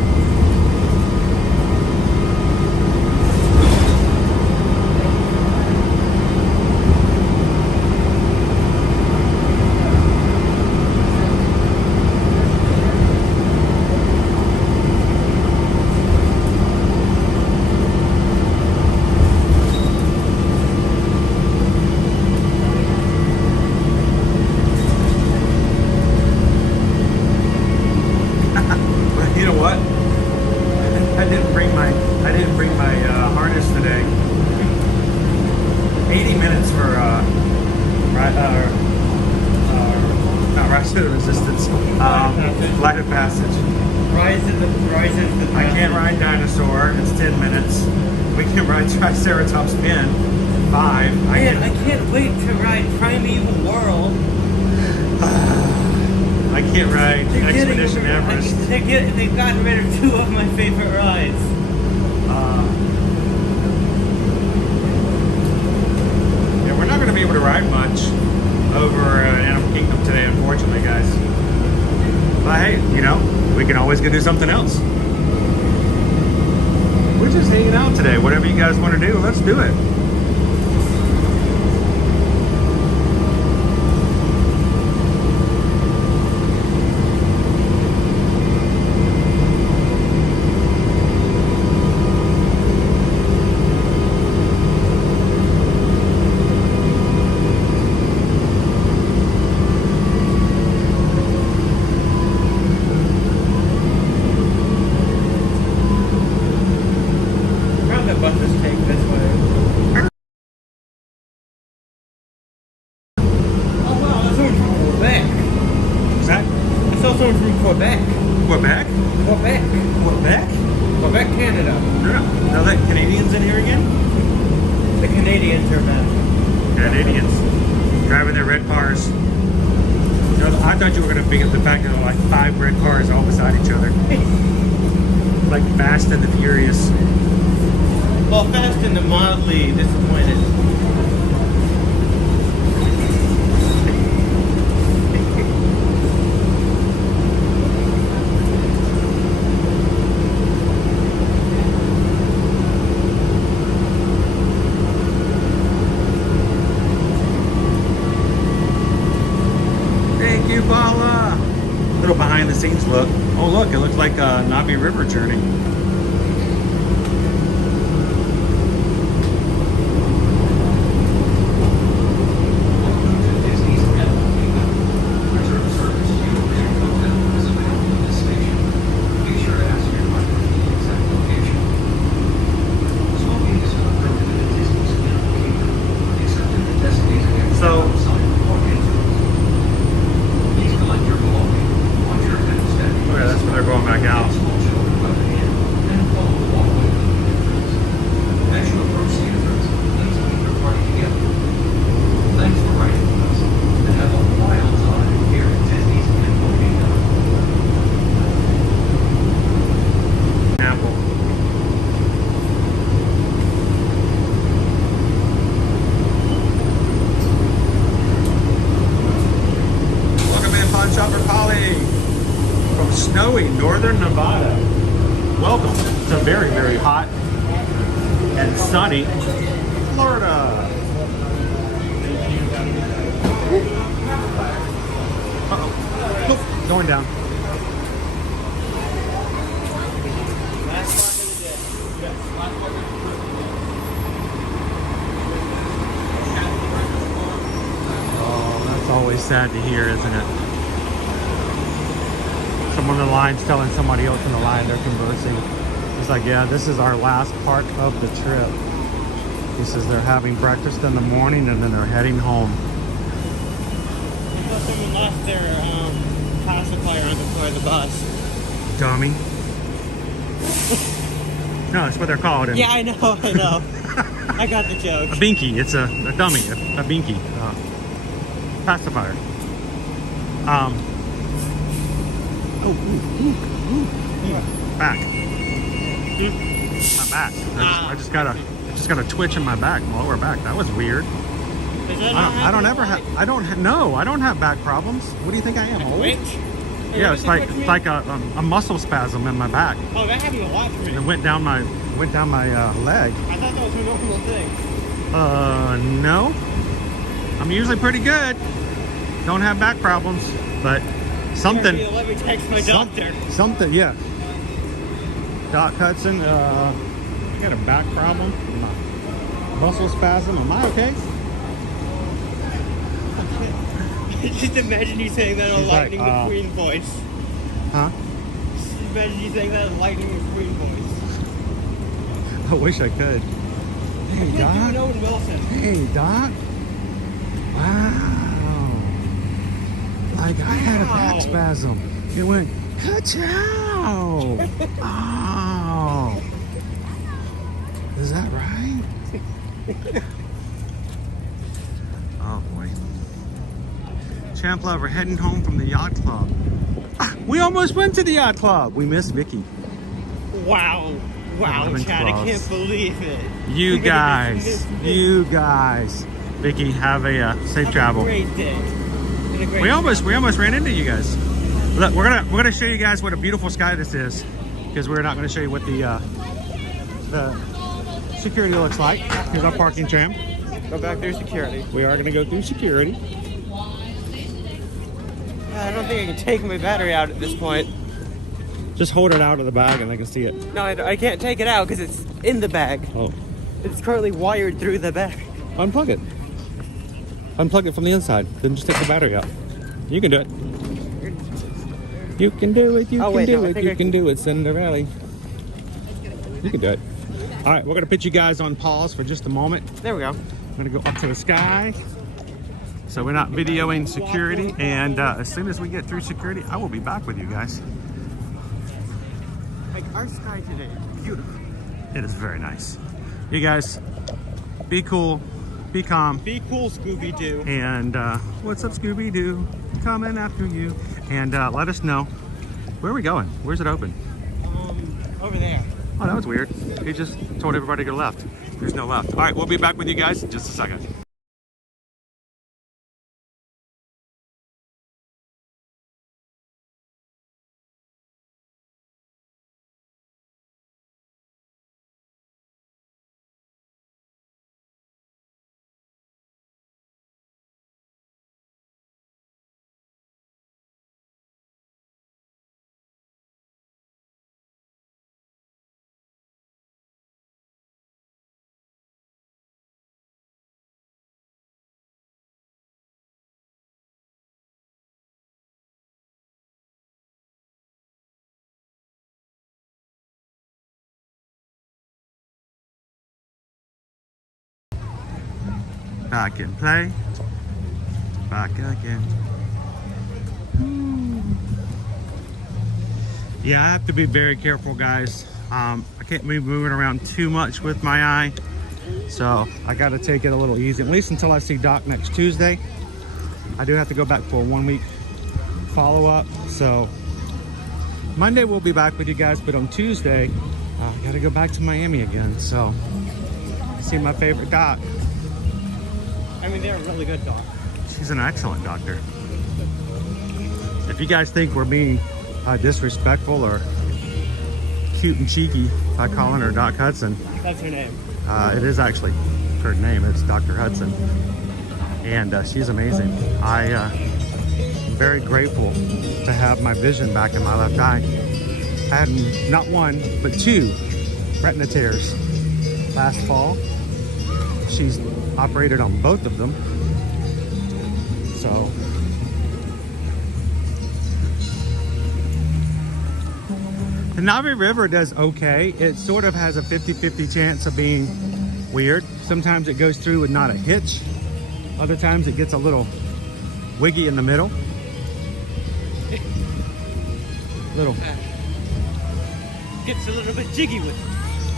Triceratops pin 5. I can't wait to ride Primeval World. I can't ride Expedition Everest. They've gotten rid of 2 of my favorite rides. Yeah, we're not going to be able to ride much over Animal Kingdom today, unfortunately, guys. But hey, you know, we can always go do something else. We're just hanging out today. Whatever you guys want to do, let's do it. look. Oh, look, it looks like a Navi River journey. Snowy northern Nevada. Welcome to very, very hot and sunny Florida. Uh-oh. Nope, going down. Oh, that's always sad to hear, isn't it? Someone in the line's telling somebody else in the line they're conversing. He's like, yeah, this is our last part of the trip. He says they're having breakfast in the morning and then they're heading home. I thought someone lost their pacifier on the floor of the bus. Dummy. No, that's what they're called. Yeah, I know. I got the joke. A binky. It's a dummy. A binky. Pacifier. Back. My back. I just got a twitch in my back, lower back. That was weird. I don't have back problems. What do you think I am? Old? Yeah, it's like a muscle spasm in my back. Oh, that happened a lot for me. And it went down my leg. I thought that was a normal thing. No. I'm usually pretty good. Don't have back problems, but something. Let me text my doctor. Something, yeah. Doc Hudson, I got a back problem. Muscle spasm. Am I okay? Just imagine you saying that in a Lightning McQueen voice. Huh? Just imagine you saying that in a Lightning McQueen voice. I wish I could. Hey, Doc. Owen Wilson. Hey, Doc. Wow. Like, I had a back spasm. It went, ka-chow. Oh. Is that right? Oh, boy. Champ Lover heading home from the yacht club. We almost went to the yacht club. We missed Vicky. Wow. Wow, Chad, I can't believe it. You guys. Vicky, have a safe travel. Great day. We almost ran into you guys. Look, we're gonna show you guys what a beautiful sky this is, because we're not gonna show you what the security looks like. Here's our parking tram. Go back through security. We are gonna go through security. I don't think I can take my battery out at this point. Just hold it out of the bag and I can see it. No, I can't take it out because it's in the bag. Oh. It's currently wired through the bag. Unplug it. Unplug it from the inside. Then just take the battery out. You can do it. You can do it. You can do it, Cinderella. You can do it. All right, we're gonna put you guys on pause for just a moment. There we go. I'm gonna go up to the sky. So we're not videoing security, and as soon as we get through security, I will be back with you guys. Like our sky today is beautiful. It is very nice. You guys, be cool, be calm. Be cool, Scooby-Doo. And what's up, Scooby-Doo? Coming after you. And let us know. Where are we going? Where's it open? Over there. Oh, that was weird. He just told everybody to go left. There's no left. All right, we'll be back with you guys in just a second. Back in play. Back again. Yeah, I have to be very careful, guys. I can't be moving around too much with my eye. So I got to take it a little easy, at least until I see Doc next Tuesday. I do have to go back for a 1 week follow-up. So Monday we'll be back with you guys, but on Tuesday, I got to go back to Miami again. So see my favorite doc. I mean, they're a really good doc. She's an excellent doctor. If you guys think we're being disrespectful or cute and cheeky by calling her Doc Hudson, That's her name. it is actually her name. It's Dr. Hudson, and she's amazing. I am very grateful to have my vision back in my left eye. I had not one, but 2 retina tears last fall. She's operated on both of them. So the Navi River does okay. It sort of has a 50-50 chance of being weird. Sometimes it goes through with not a hitch. Other times it gets a little wiggy in the middle. Gets a little bit jiggy with it.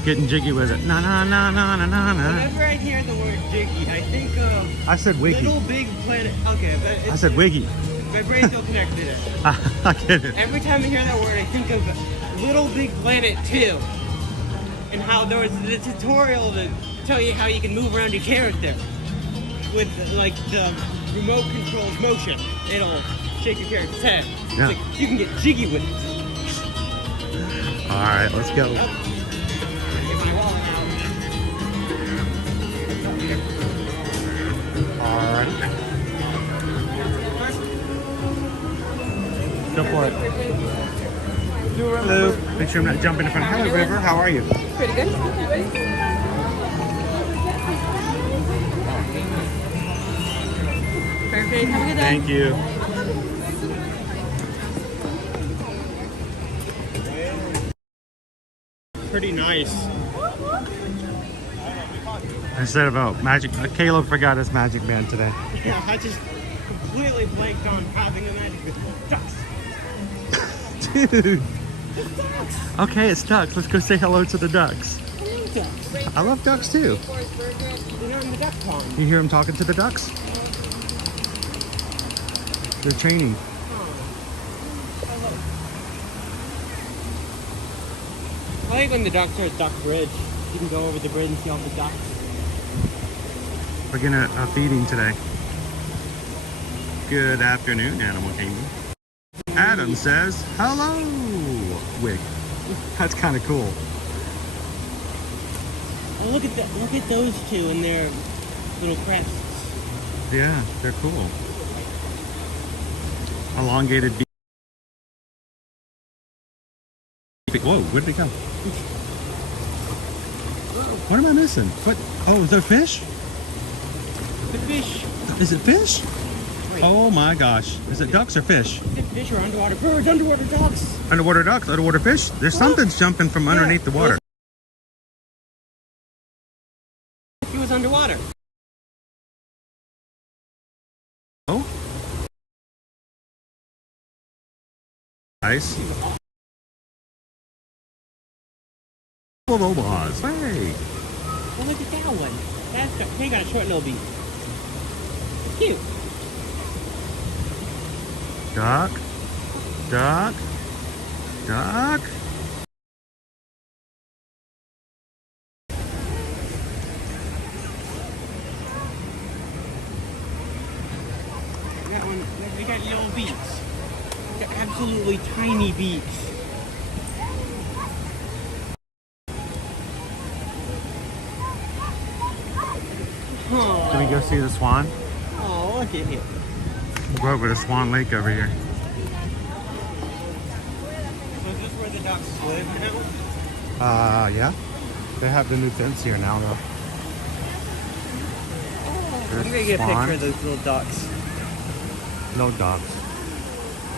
Getting jiggy with it. Na na na na na na na. Whenever I hear the word jiggy, I think of I said wiggy. Little Big Planet. Okay, but it's, I said wiggy. my brain's still connected it. I get it. Every time I hear that word, I think of Little Big Planet 2. And how there was the tutorial to tell you how you can move around your character. With like the remote controlled motion. It'll shake your character's head. Yeah. It's like, you can get jiggy with it. All right, let's go. Get my wallet out. All right. Go for it. Hello. Make sure I'm not jumping in front. Hello, River. How are you? Pretty good. Perfect. Have a good day. Thank you. Pretty nice. I said about magic. Caleb forgot his magic band today. Yeah, I just completely blanked on having a magic ducks. Dude. Okay, it's ducks. Let's go say hello to the ducks. I love ducks too. You're in the duck pond. You hear them talking to the ducks? They're training. I like when the ducks are at Duck Bridge. You can go over the bridge and see all the ducks. We're gonna feeding today. Good afternoon, Animal Kingdom. Adam says, hello, Wig. That's kind of cool. Oh, look at that! Look at those two and their little crests. Yeah, they're cool. Elongated beak. Whoa, where'd they go? What am I missing? What? Oh, is there fish? The fish. Is it fish? Wait. Oh my gosh. Is it ducks or fish? Is it fish or underwater birds? Underwater ducks. Underwater ducks, underwater fish? There's something's jumping from underneath the water. He was underwater. Oh? Nice. Bobas. Hey. Oh, look at that one. He got a short little beak. Cute. Duck. Duck. Duck. That one, they got little beaks. They're absolutely tiny beaks. Oh. Can we go see the swan? Oh, look at him. We'll go over to Swan Lake over here. So is this where the ducks live now? Yeah. They have the new fence here now, though. I'm gonna get a picture of those little ducks. No ducks.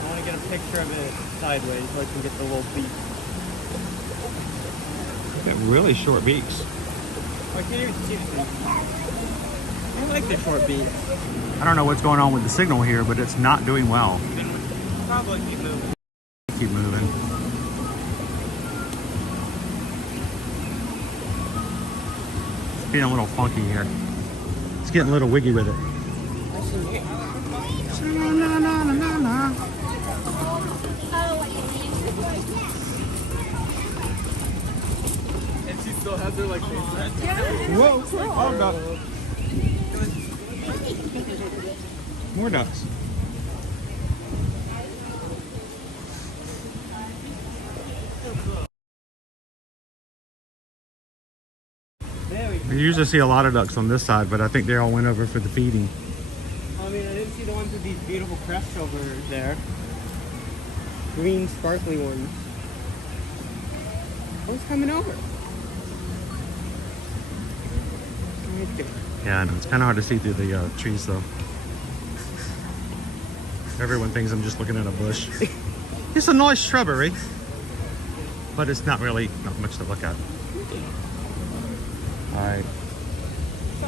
I want to get a picture of it sideways so I can get the little beak. They have really short beaks. I can't even see it. I like the short beat. I don't know what's going on with the signal here, but it's not doing well. Probably keep moving. Keep moving. It's being a little funky here. It's getting a little wiggy with it. And she still has her like face. Whoa! Oh, duck. More ducks. We usually see a lot of ducks on this side, but I think they all went over for the feeding. I mean, I didn't see the ones with these beautiful crests over there. Green, sparkly ones. Who's coming over? Right there. Yeah, I know. It's kind of hard to see through the trees, though. Everyone thinks I'm just looking at a bush. It's a nice shrubbery, but it's not much to look at. All right.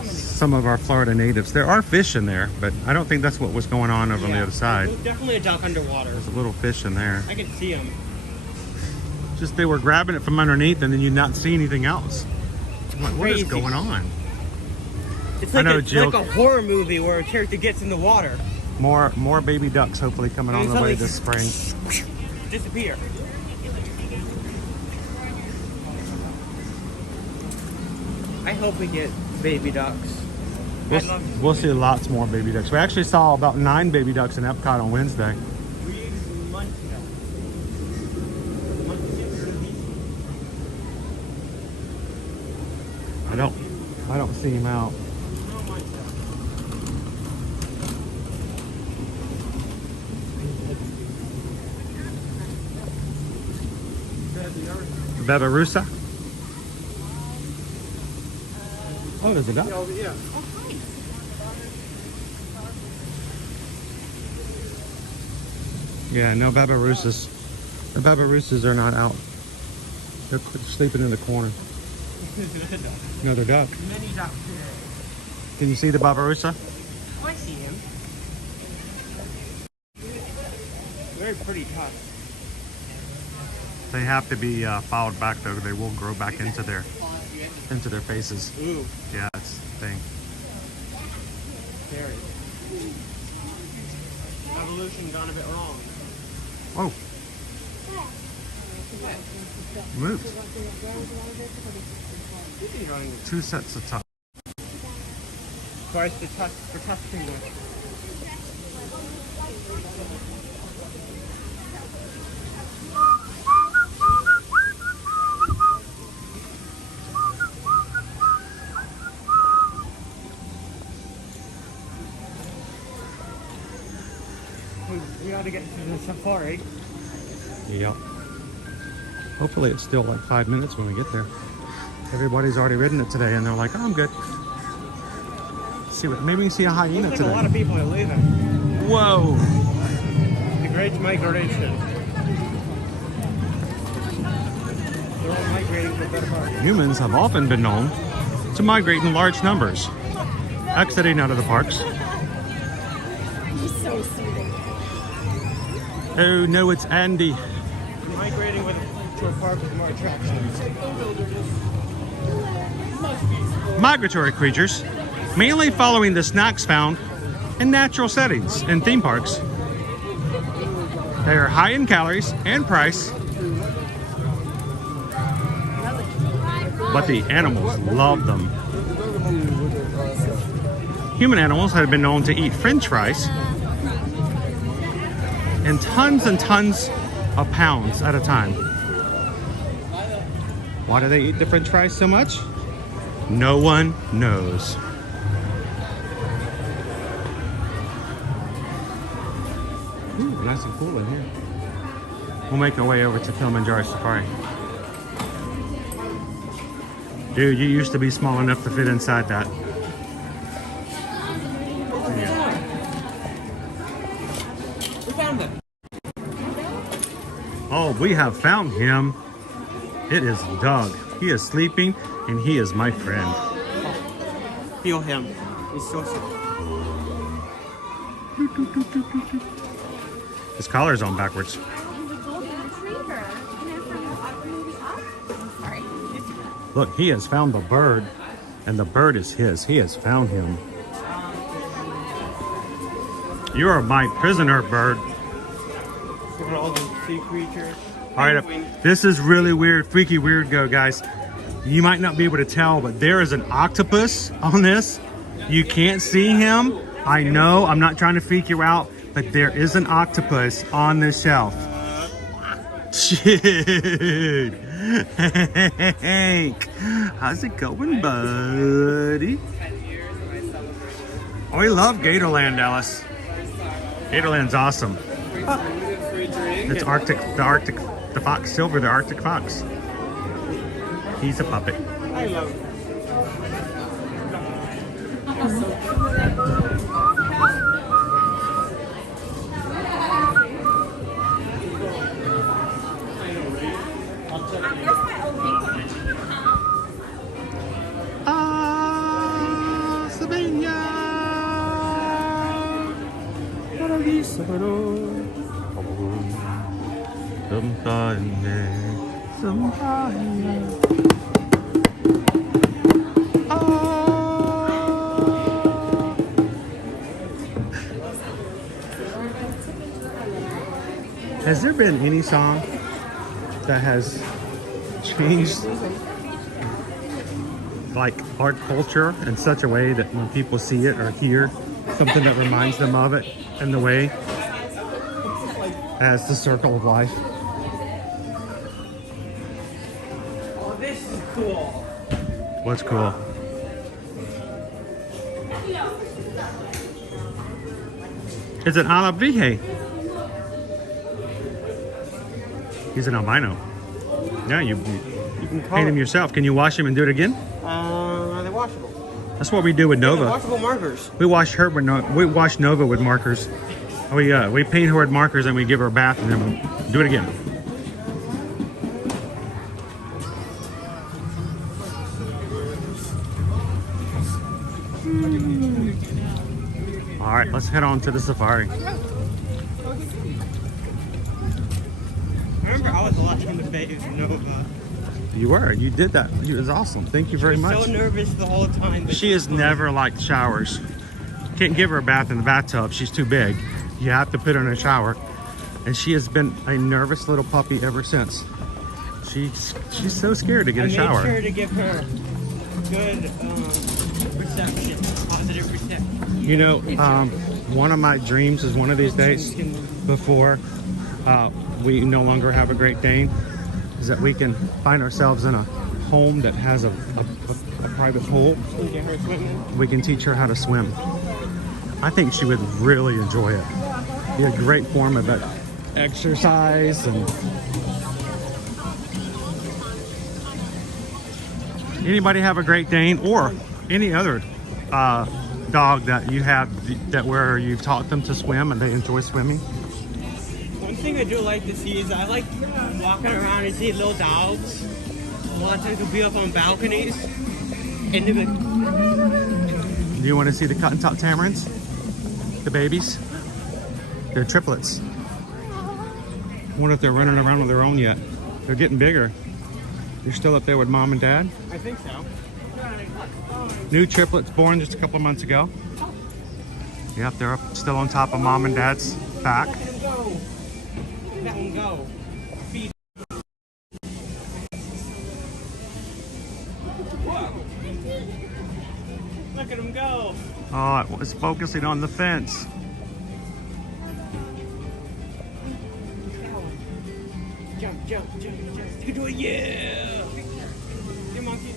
Some of our Florida natives. There are fish in there, but I don't think that's what was going on over on the other side. There's definitely a duck underwater. There's a little fish in there. I can see them. Just they were grabbing it from underneath, and then you'd not see anything else. I'm like, what is Crazy. going on? It's I like, know, it's Jill. like a horror movie where a character gets in the water. More baby ducks hopefully coming on the way this spring. Disappear. I hope we get baby ducks. We'll see lots more baby ducks. We actually saw about 9 baby ducks in Epcot on Wednesday. I don't see him out. Babarusa? Oh, there's a duck. Yeah. Yeah, no Babarusas. The Babarusas are not out. They're sleeping in the corner. Another duck. Many ducks here. Can you see the Babarusa? Oh, I see him. Very pretty tusk. They have to be followed back though. They will grow back into their faces. Ooh. Yeah, that's the thing. Scary. Evolution gone a bit wrong. Whoa. Moved. 2 sets of tusk. Twice the tusk for tusk finger. We ought to get to the safari. Yep. Hopefully it's still like 5 minutes when we get there. Everybody's already ridden it today and they're like, oh, I'm good. See what? Maybe we can see a hyena Looks like today. a lot of people are leaving. Whoa! The Great Migration. They're all migrating to a better part. Humans have often been known to migrate in large numbers, exiting out of the parks. He's so soothing. Oh no, it's Andy. Migrating to a park with more attractions. Migratory creatures, mainly following the snacks found in natural settings in theme parks. They are high in calories and price, but the animals love them. Human animals have been known to eat French fries and tons of pounds at a time. Why do they eat the French fries so much? No one knows. Ooh, nice and cool in here. We'll make our way over to Kilimanjaro Safari. Dude, you used to be small enough to fit inside that. We found them. Oh, we have found him. It is Doug. He is sleeping and he is my friend. Feel him. He's so sick. His collar's on backwards. He's a golden retriever. Can I bring him up? Maybe up? Sorry. Look, he has found the bird, and the bird is his. He has found him. You are my prisoner, bird. Look at all those sea creatures. All right, this is really weird, freaky weird go, guys. You might not be able to tell, but there is an octopus on this. You can't see him. I know, I'm not trying to freak you out, but there is an octopus on this shelf. Shit. Hank, how's it going, buddy? Oh, we love Gatorland, Dallas. Gatorland's awesome. It's the fox, Silver, the Arctic fox. He's a puppet. I love it. Has there been any song that has changed like art culture in such a way that when people see it or hear something that reminds them of it in the way as the circle of life? Oh, this is cool. What's cool? It's an alabrije. He's an albino. Yeah, you can paint him yourself. Can you wash him and do it again? Are they washable? That's what we do with Nova. Washable markers. We wash her with we wash Nova with markers. We paint her with markers and we give her a bath and then we do it again. All right, let's head on to the safari. I remember I was watching the baby Nova. You were. You did that. It was awesome. Thank you very much. So nervous the whole time. She has never liked showers. Can't give her a bath in the bathtub. She's too big. You have to put her in a shower. And she has been a nervous little puppy ever since. She's so scared to get a shower. I made sure to give her good reception, positive reception. You know, one of my dreams is one of these days, before we no longer have a Great Dane, is that we can find ourselves in a home that has a private pool. We can teach her how to swim. I think she would really enjoy it. Be a great form of exercise. And anybody have a Great Dane or any other dog that you have that where you've taught them to swim and they enjoy swimming? One thing I do like to see is I like walking around and see little dogs. A lot of times we'll be up on balconies and they'll be like, do you want to see the cotton top tamarins? The babies? They're triplets. I wonder if they're running around on their own yet. They're getting bigger. You're still up there with mom and dad? I think so. New triplets born just a couple months ago. Yep, they're up still on top of mom and dad's back. Let him go. Let him go. Feed. Whoa. Look at him go. Oh, it was focusing on the fence. Jump, jump, jump, jump. You can do it, yeah. Hey, monkey.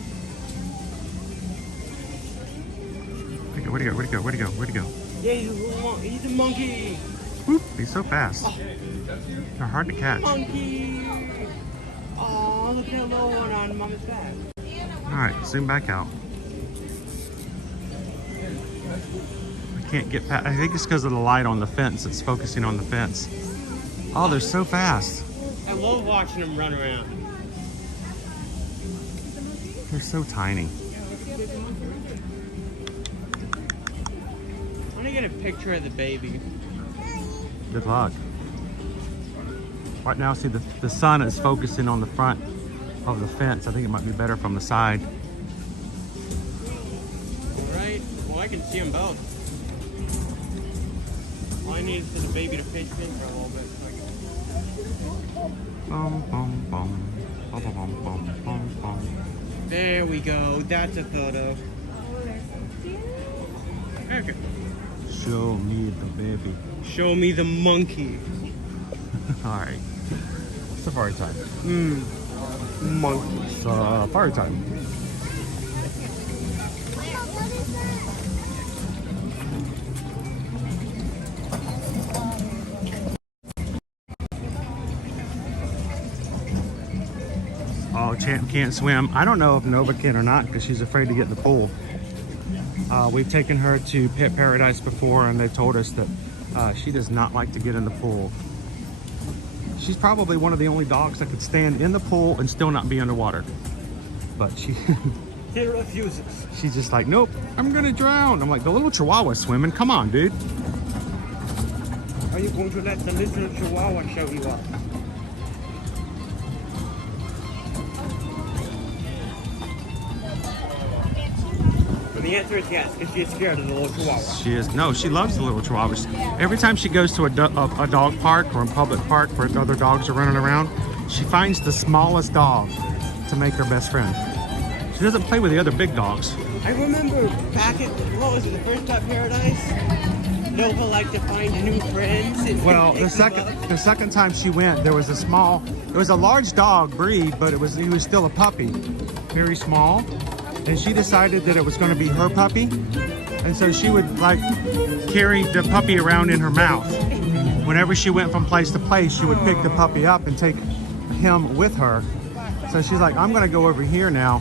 Where'd he go? Where'd he go? Where'd he go? Where'd he go? Yeah, he's a monkey. Whoop, he's so fast. Oh. They're hard to catch. Monkey. Oh, look at that little one on mama's back. All right, zoom back out. I can't get past. I think it's because of the light on the fence. It's focusing on the fence. Oh, they're so fast. I love watching them run around. They're so tiny. get a picture of the baby. Good luck. Right now, see the sun is focusing on the front of the fence. I think it might be better from the side. Right? Well, I can see them both. All I need is for the baby to face in for a little bit. Bum, bum, bum. Bum, bum, bum, bum, bum, bum. There we go. That's a photo. Okay. Show me the baby. Show me the monkey. All right. Safari time. Monkey. Safari time. Oh, Champ can't swim. I don't know if Nova can or not because she's afraid to get in the pool. We've taken her to Pet Paradise before and they told us that she does not like to get in the pool. She's probably one of the only dogs that could stand in the pool and still not be underwater. But she refuses. She's just like, nope, I'm gonna drown. I'm like, the little Chihuahua swimming, come on, dude. Are you going to let the little Chihuahua show you up? And the answer is yes, because she is scared of the little Chihuahua. She is. No, she loves the little Chihuahuas. Every time she goes to a dog park or a public park where other dogs are running around, she finds the smallest dog to make her best friend. She doesn't play with the other big dogs. I remember back at, what was it, the first Pet Paradise? Nova liked to find new friends. And Well, the second time she went, there was a large dog breed, but he was still a puppy, very small. And she decided that it was going to be her puppy. And so she would like carry the puppy around in her mouth. Whenever she went from place to place, she would pick the puppy up and take him with her. So she's like, I'm going to go over here now.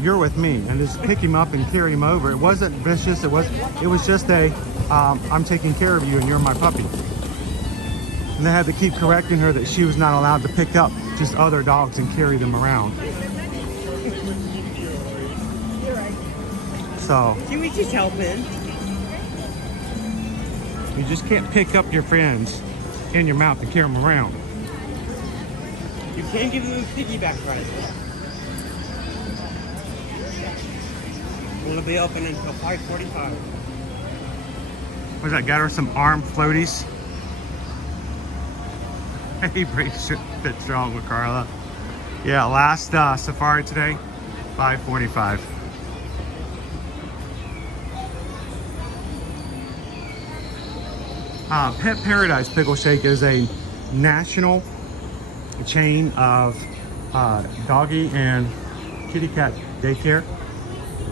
You're with me, and just pick him up and carry him over. It wasn't vicious. It was just a, I'm taking care of you and you're my puppy. And they had to keep correcting her that she was not allowed to pick up just other dogs and carry them around. So Can we just help in? You just can't pick up your friends in your mouth and carry them around. You can't give them piggyback rides. We'll be open until 5:45. What's that? Got her some arm floaties. Hey, brace fit strong with Carla. Yeah, last safari today, 5:45. Pet Paradise Pickle Shake is a national chain of doggy and kitty cat daycare,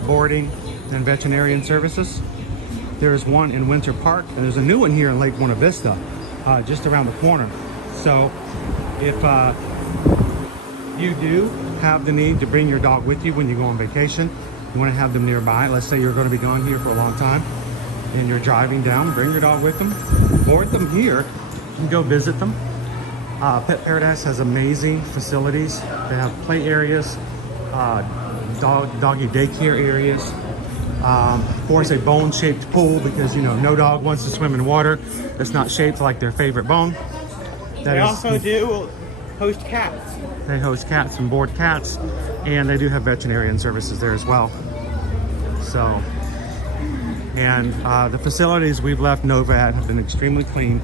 boarding, and veterinarian services. There's one in Winter Park, and there's a new one here in Lake Buena Vista, just around the corner. So if you do have the need to bring your dog with you when you go on vacation, you want to have them nearby. Let's say you're going to be gone here for a long time and you're driving down, bring your dog with them, board them here, and go visit them. Pet Paradise has amazing facilities. They have play areas, doggy daycare areas. Of course, a bone-shaped pool because, you know, no dog wants to swim in water that's not shaped like their favorite bone. They also do host cats. They host cats and board cats, and they do have veterinarian services there as well. So, and the facilities we've left Nova at have been extremely clean,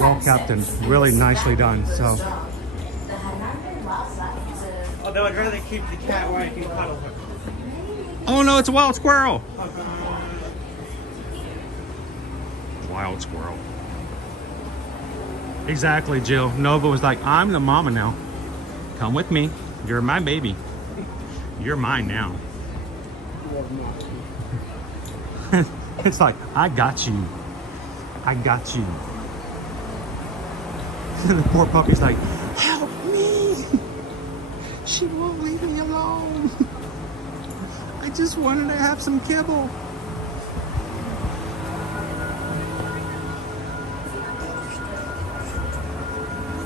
well kept, and really nicely done. So, although I'd rather keep the cat where I can cuddle her. oh no, it's a wild squirrel! Wild squirrel. Exactly, Jill. Nova was like, I'm the mama now. Come with me. You're my baby. You're mine now. It's like, I got you. I got you. And the poor puppy's like, help me. She won't leave me alone. I just wanted to have some kibble.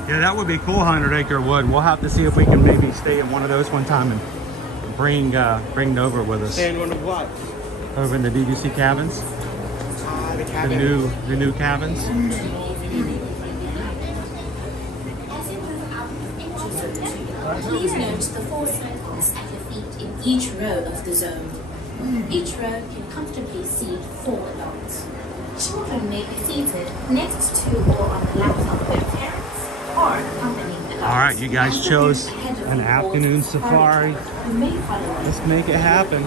Yeah, that would be cool, 100-acre wood. We'll have to see if we can maybe stay in one of those one time and bring Nova with us. Stay in one of what? Over in the DVC cabins. the new cabins. Please note the 4 circles at your feet in each row of the zone. Each row can comfortably seat 4 adults. Children may be seated next to or on the laps of their parents or accompanying adults. All right, you guys chose an afternoon safari. Let's make it happen.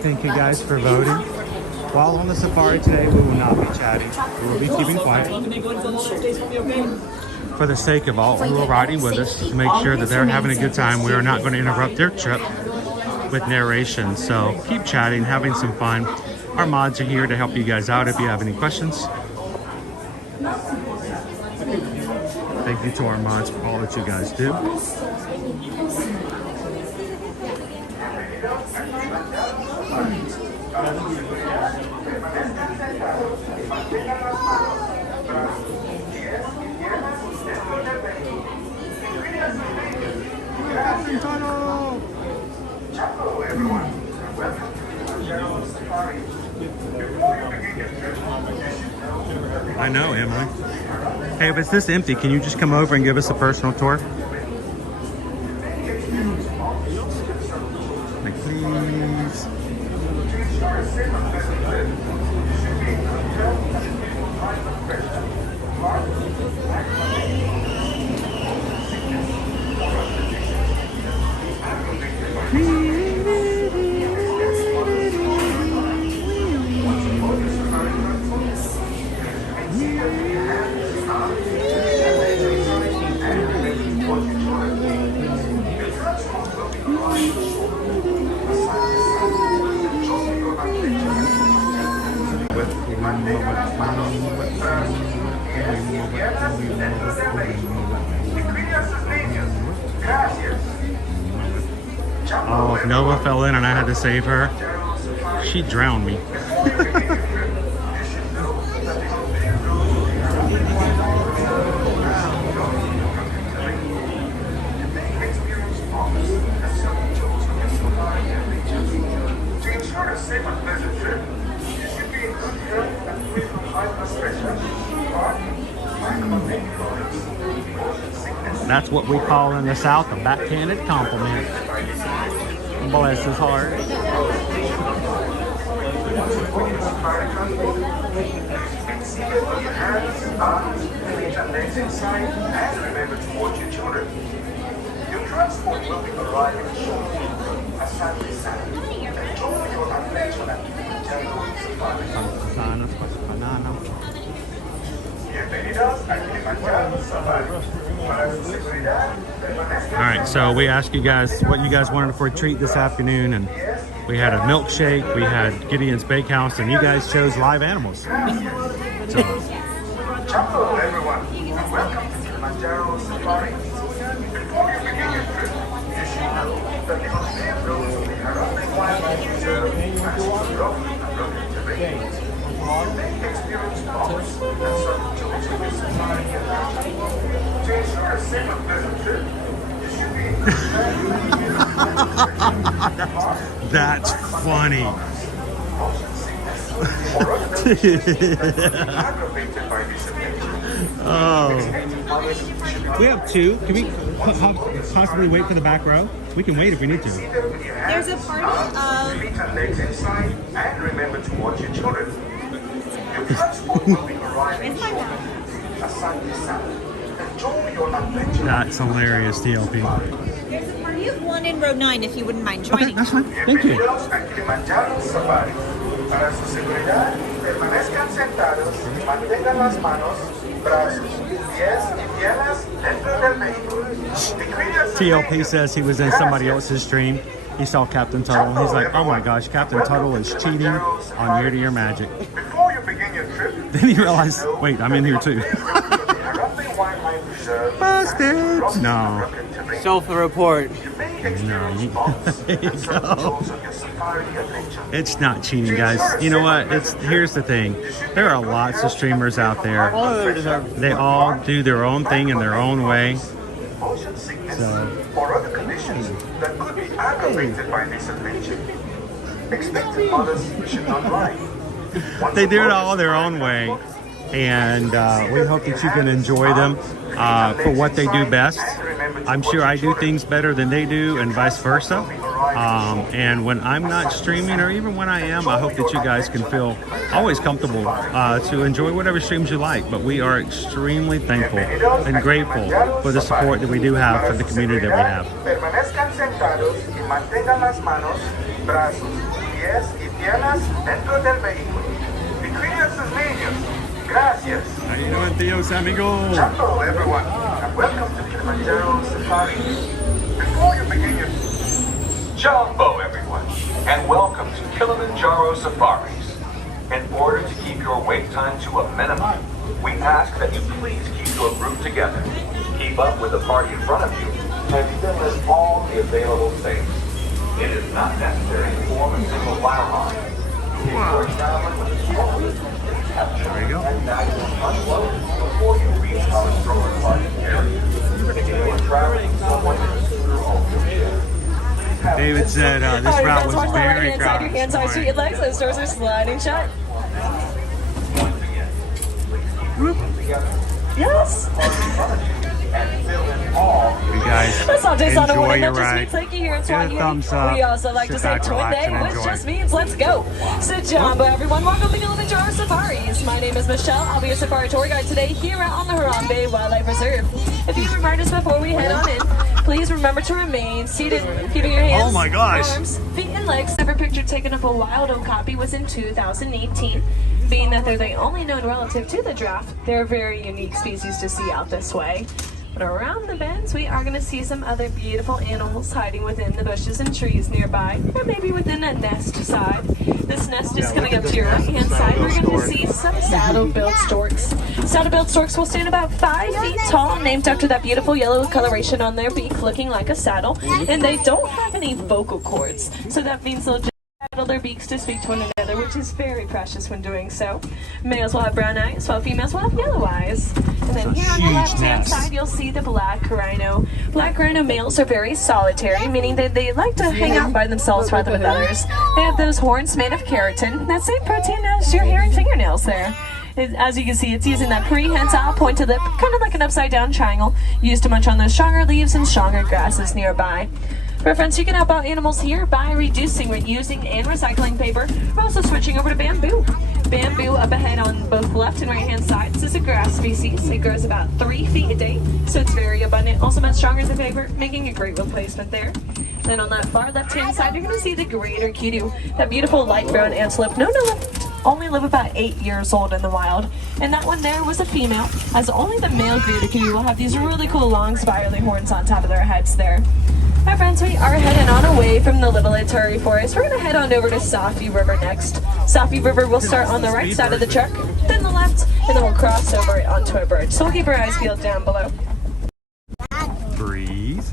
Thank you guys for voting. While on the safari today, we will not be chatting. We will be keeping quiet. For the sake of all who are riding with us, to make sure that they're having a good time, we are not going to interrupt their trip with narration. So keep chatting, having some fun. Our mods are here to help you guys out if you have any questions. Thank you to our mods for all that you guys do. I know, Emily. Hey, if it's this empty, can you just come over and give us a personal tour? Like, please. Oh, if Nova fell in and I had to save her, she'd drown me. That's what we call in the South a backhanded compliment. Bless his heart. Your transport will be arriving shortly. Asante sana. Enjoy your adventure at Banana. Bienvenidos a Kilimanjaro Safari. Para su seguridad, permanezcan. All right, so we asked you guys what you guys wanted for a treat this afternoon, and we had a milkshake, we had Gideon's Bakehouse, and you guys chose live animals. So. Hello everyone, welcome to Kilimanjaro Safari. Before you begin your trip, you should know that the unpaved roads of the Harambe Wildlife Reserve pass through rough and rugged terrain. You may experience bumps and some jolts in your safari adventure. To ensure a safe and pleasant trip, you should be That's funny. Oh. We have two. Can we possibly wait for the back row? We can wait if we need to. There's a party of... Feet and legs inside, and remember to watch your children. Your transport will be arriving shortly. Asante sana. Enjoy your adventure. That's hilarious, TLP. There's a party of one in row 9 if you wouldn't mind joining. Okay, that's fine. Thank you. Bienvenidos a Kilimanjaro Safari. Para su seguridad, permanezcan sentados y mantengan las manos, brazos, pies y piernas dentro del vehículo. TLP says he was in somebody else's stream. He saw Captain Tuttle, and he's like, oh my gosh, Captain Tuttle is cheating on Year-to-Year Magic. Before you begin your trip, Then he realized, wait, I'm in here too. Busted! No. Self-report. No, there you go. It's not cheating, guys. You know what? Here's the thing. There are lots of streamers out there. They all do their own thing in their own way. So, or other conditions that could be aggravated by this adventure. Expectant mothers should not ride. They do it all their own way. And we hope that you can enjoy them for what they do best. I'm sure I do things better than they do and vice versa. And when I'm not streaming, or even when I am, I hope that you guys can feel always comfortable to enjoy whatever streams you like. But we are extremely thankful and grateful for the support that we do have for the community that we have. Permanezcan sentados y mantengan las manos, brazos, pies y piernas dentro del vehículo. Y cuiden a sus niños. Gracias. How you doing, Theos, amigo? Hello, everyone, and welcome to Kilimanjaro Safari. Before you begin your... Jumbo, everyone, and welcome to Kilimanjaro Safaris. In order to keep your wait time to a minimum, we ask that you please keep your group together, keep up with the party in front of you, and fill in all the available space. It is not necessary to form a single file line. If you are traveling with a stroller, there we go. and now you unload before you reach our stroller parking area. If you are traveling with someone in a scooter or wheelchair, David said this route was very Your crowded. hands on your legs, those doors are sliding shut. Yes. You guys That's not just on a enjoy winning, your that just ride. means like you here in Give it a Swahili. thumbs up. We also like Sit to say back, twin relax, day, and which enjoy. just means let's go. So Jumbo, everyone, welcome to Kilimanjaro Safaris. My name is Michelle. I'll be your safari tour guide today here on the Harambe Wildlife Reserve. If you remind us before we head on in, please remember to remain seated, keeping your hands, Oh my gosh. arms, feet, and legs. Ever picture taken of a wild oak copy was in 2018. Being that they're the only known relative to the giraffe, they're a very unique species to see out this way. But around the bends, we are going to see some other beautiful animals hiding within the bushes and trees nearby, or maybe within a nest side. This nest is coming up to your right-hand side. We're going to see some saddle-billed storks. Saddle-billed storks will stand about 5 feet tall, named after that beautiful yellow coloration on their beak, looking like a saddle. And they don't have any vocal cords, so that means they'll just rattle their beaks to speak to one another, which is very precious when doing so. Males will have brown eyes, while females will have yellow eyes. And then here on the left-hand side, you'll see the black rhino. Black rhino males are very solitary, meaning that they like to hang out by themselves rather than with others. They have those horns made of keratin, that same protein as your hair and fingernails there. As you can see, it's using that prehensile pointed lip, kind of like an upside-down triangle, used to munch on those stronger leaves and stronger grasses nearby. For friends, you can help out animals here by reducing, reusing, and recycling paper. We're also switching over to bamboo. Bamboo up ahead on both left and right hand sides is a grass species. It grows about 3 feet a day, so it's very abundant. Also much stronger than paper, making a great replacement there. Then on that far left hand side, you're going to see the greater kudu, that beautiful light brown antelope known to only live about 8 years old in the wild. And that one there was a female, as only the male greater kudu will have these really cool long spiraling horns on top of their heads there. My friends, we are heading on away from the Little Ituri Forest. We're going to head on over to Safi River next. Safi River will start on the right side of the truck, then the left, and then we'll cross over it onto a bridge. So we'll keep our eyes peeled down below. Breathe.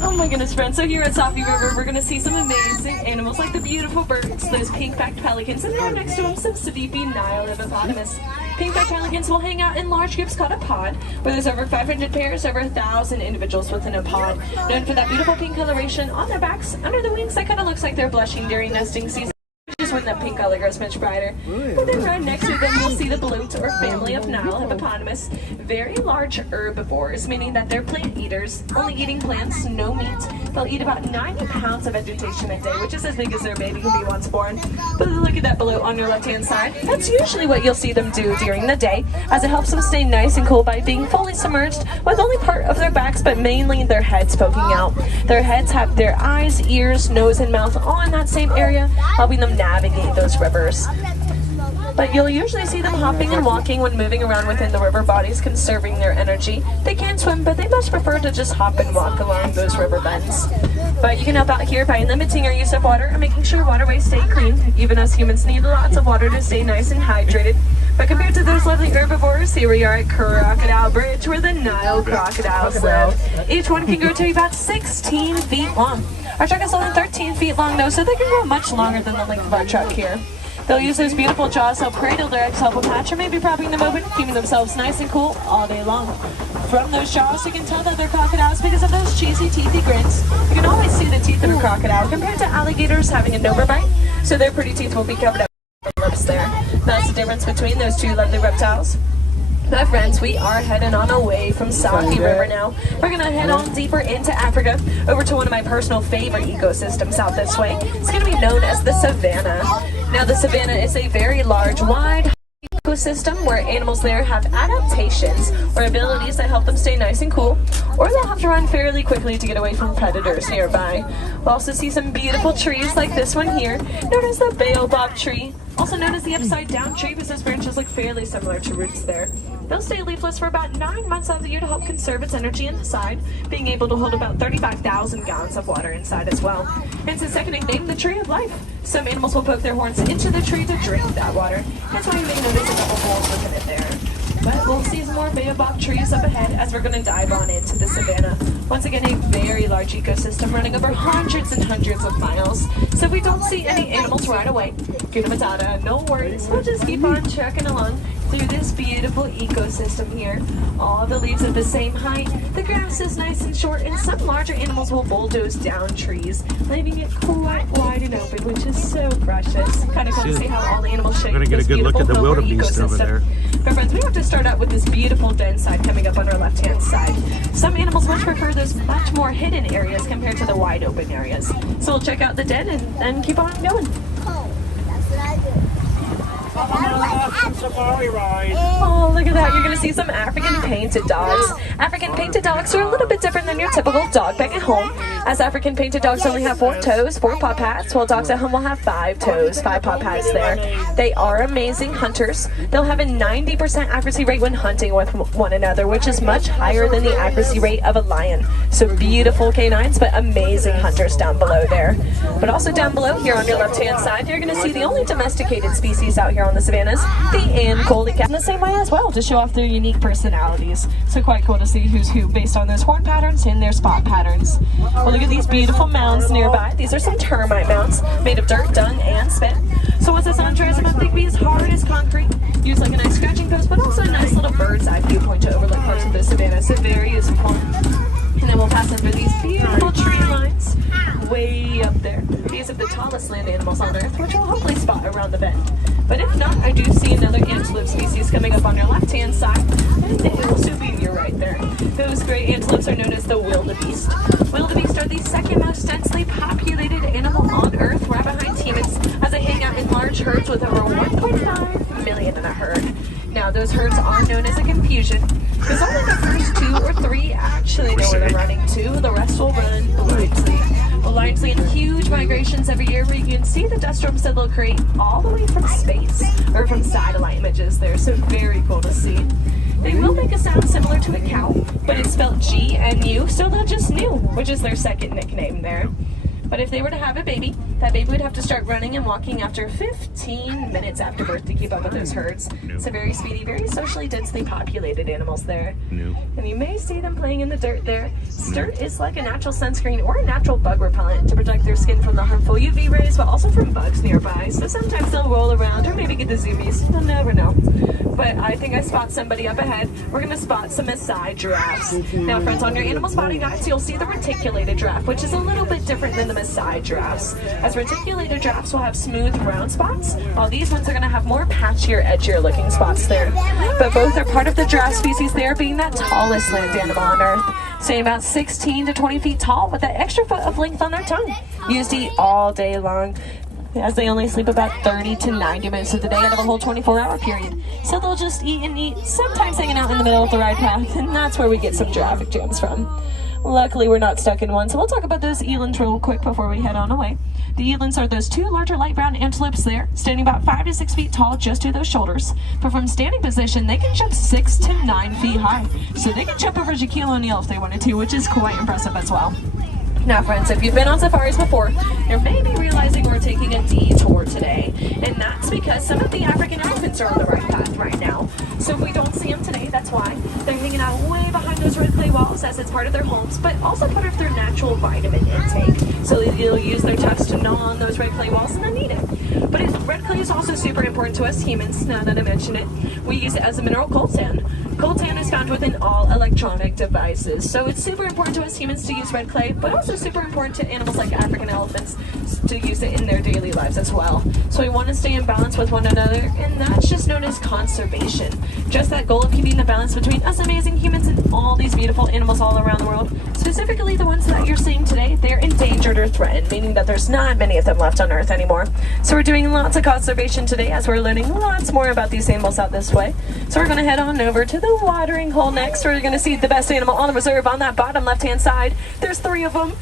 Oh my goodness, friends. So here at Safi River, we're going to see some amazing animals like the beautiful birds, those pink-backed pelicans, and then next to them some sleepy Nile hippopotamus. Pink-backed pelicans will hang out in large groups called a pod, where there's over 500 pairs, over 1,000 individuals within a pod. Known for that beautiful pink coloration on their backs, under the wings, that kind of looks like they're blushing during nesting season. Just when that pink color goes much brighter. But then right next to them, you'll see the bloat, or family of Nile hippopotamus. Very large herbivores, meaning that they're plant eaters, only eating plants, no meat. They'll eat about 90 pounds of vegetation a day, which is as big as their baby can be once born. But look at that bloat on your left-hand side. That's usually what you'll see them do during the day, as it helps them stay nice and cool by being fully submerged, with only part of their backs, but mainly their heads poking out. Their heads have their eyes, ears, nose, and mouth all in that same area, helping them navigate those rivers. But you'll usually see them hopping and walking when moving around within the river bodies, conserving their energy. They can swim, but they much prefer to just hop and walk along those river bends. But you can help out here by limiting our use of water and making sure waterways stay clean. Even us humans need lots of water to stay nice and hydrated. But compared to those lovely herbivores, here we are at Crocodile Bridge, where the Nile crocodiles live. Each one can grow to be about 16 feet long. Our truck is only 13 feet long though, so they can grow much longer than the length of our truck here. They'll use those beautiful jaws, help cradle their eggs, help them hatch, or maybe propping them open, keeping themselves nice and cool all day long. From those jaws, you can tell that they're crocodiles because of those cheesy, teethy grins. You can always see the teeth of a crocodile compared to alligators having a nova bite. so their pretty teeth will be covered up with lips there. That's the difference between those two lovely reptiles. My friends, we are heading on away from Sahi River now. We're gonna head on deeper into Africa, over to one of my personal favorite ecosystems out this way. It's gonna be known as the savanna. Now the savanna is a very large, wide ecosystem where animals there have adaptations or abilities that help them stay nice and cool, or they'll have to run fairly quickly to get away from predators nearby. We'll also see some beautiful trees like this one here, known as the baobab tree, also known as the upside down tree because those branches look fairly similar to roots there. They'll stay leafless for about 9 months out of the year to help conserve its energy inside, being able to hold about 35,000 gallons of water inside as well. Hence its second nickname, the Tree of Life. Some animals will poke their horns into the tree to drink that water. That's why you may notice a couple holes within it there. But we'll see some more baobab trees up ahead as we're going to dive on into the savanna. Once again, a very large ecosystem running over hundreds and hundreds of miles. So if we don't see any animals right away, Kuna Matata, no worries. We'll just keep on trekking along through this beautiful ecosystem here. All the leaves at the same height, the grass is nice and short, and some larger animals will bulldoze down trees, leaving it quite wide and open, which is so precious. Kind of cool to see how all the animals shape. We're gonna get a good look at the wildebeest over there. But friends, we have to start out with this beautiful den side coming up on our left-hand side. Some animals much prefer those much more hidden areas compared to the wide open areas. So we'll check out the den and then keep on going. Safari ride. Oh, look at that. You're going to see some African painted dogs. African painted dogs are a little bit different than your typical dog back at home, as African painted dogs only have 4 toes, 4 paw pads, while dogs at home will have 5 toes, 5 paw pads there. They are amazing hunters. They'll have a 90% accuracy rate when hunting with one another, which is much higher than the accuracy rate of a lion. So beautiful canines, but amazing hunters down below there. But also down below here on your left-hand side, you're going to see the only domesticated species out here on the savannas, the Ankole cat, in the same way as well, to show off their unique personalities. So quite cool to see who's who based on those horn patterns and their spot patterns. Well, look at these beautiful mounds nearby. These are some termite mounds made of dirt, dung, and spit. So once the sun dries them up, they can be as hard as concrete. Use like a nice scratching post, but also a nice little bird's eye viewpoint to overlook parts of the savanna. So very useful. And then we'll pass under these beautiful tree lines way up there. These are the tallest land animals on Earth, which we'll hopefully spot around the bend. But if not, I do see another antelope species coming up on your left-hand side. I think it will soon be you right there. Those great antelopes are known as the wildebeest. Wildebeest are the second most densely populated animal on Earth, right behind humans, as they hang out in large herds with over 1.5 million in a herd. Now, those herds are known as a confusion, because only the first 2 or 3 actually know where they're running to. The rest will run blindly. Well, largely in huge migrations every year where you can see the dust storms that they'll create all the way from space, or from satellite images there, so very cool to see. They will make a sound similar to a cow, but it's spelled G-N-U, so they'll just new, which is their second nickname there. But if they were to have a baby, that baby would have to start running and walking after 15 minutes after birth to keep up with those herds. So very speedy, very socially densely populated animals there. And you may see them playing in the dirt there. Dirt is like a natural sunscreen or a natural bug repellent to protect their skin from the harmful UV rays, but also from bugs nearby. So sometimes they'll roll around or maybe get the zoomies. You'll never know. But I think I spot somebody up ahead. We're going to spot some Maasai giraffes. Now, friends, on your animal spotting guides, you'll see the reticulated giraffe, which is a little bit different than the Maasai giraffes. As reticulated giraffes will have smooth, round spots, while these ones are going to have more patchier, edgier looking spots there. But both are part of the giraffe species there, being that tallest land animal on Earth, staying about 16 to 20 feet tall with that extra foot of length on their tongue, used to eat all day long, as they only sleep about 30 to 90 minutes of the day out of a whole 24-hour period. So they'll just eat and eat, sometimes hanging out in the middle of the ride path, and that's where we get some traffic jams from. Luckily, we're not stuck in one, so we'll talk about those elands real quick before we head on away. The elands are those 2 larger light brown antelopes there, standing about 5 to 6 feet tall just to those shoulders. But from standing position, they can jump 6 to 9 feet high. So they can jump over Shaquille O'Neal if they wanted to, which is quite impressive as well. Now, friends, if you've been on safaris before, you may be realizing we're taking a detour today, and that's because some of the African elephants are on the right path right now. So if we don't see them today, that's why. They're hanging out way behind those red clay walls as it's part of their homes, but also part of their natural vitamin intake. So they'll use their tusks to gnaw on those red clay walls and then eat it. But red clay is also super important to us humans, now that I mention it. We use it as a mineral coal sand. Coltan is found within all electronic devices, so it's super important to us humans to use red clay, but also super important to animals like African elephants to use it in their daily lives as well. So we want to stay in balance with one another, and that's just known as conservation. Just that goal of keeping the balance between us amazing humans and all these beautiful animals all around the world. Specifically the ones that you're seeing today, they're endangered or threatened, meaning that there's not many of them left on Earth anymore. So we're doing lots of conservation today as we're learning lots more about these animals out this way. So we're going to head on over to the watering hole next, where you're going to see the best animal on the reserve on that bottom left-hand side. There's 3 of them.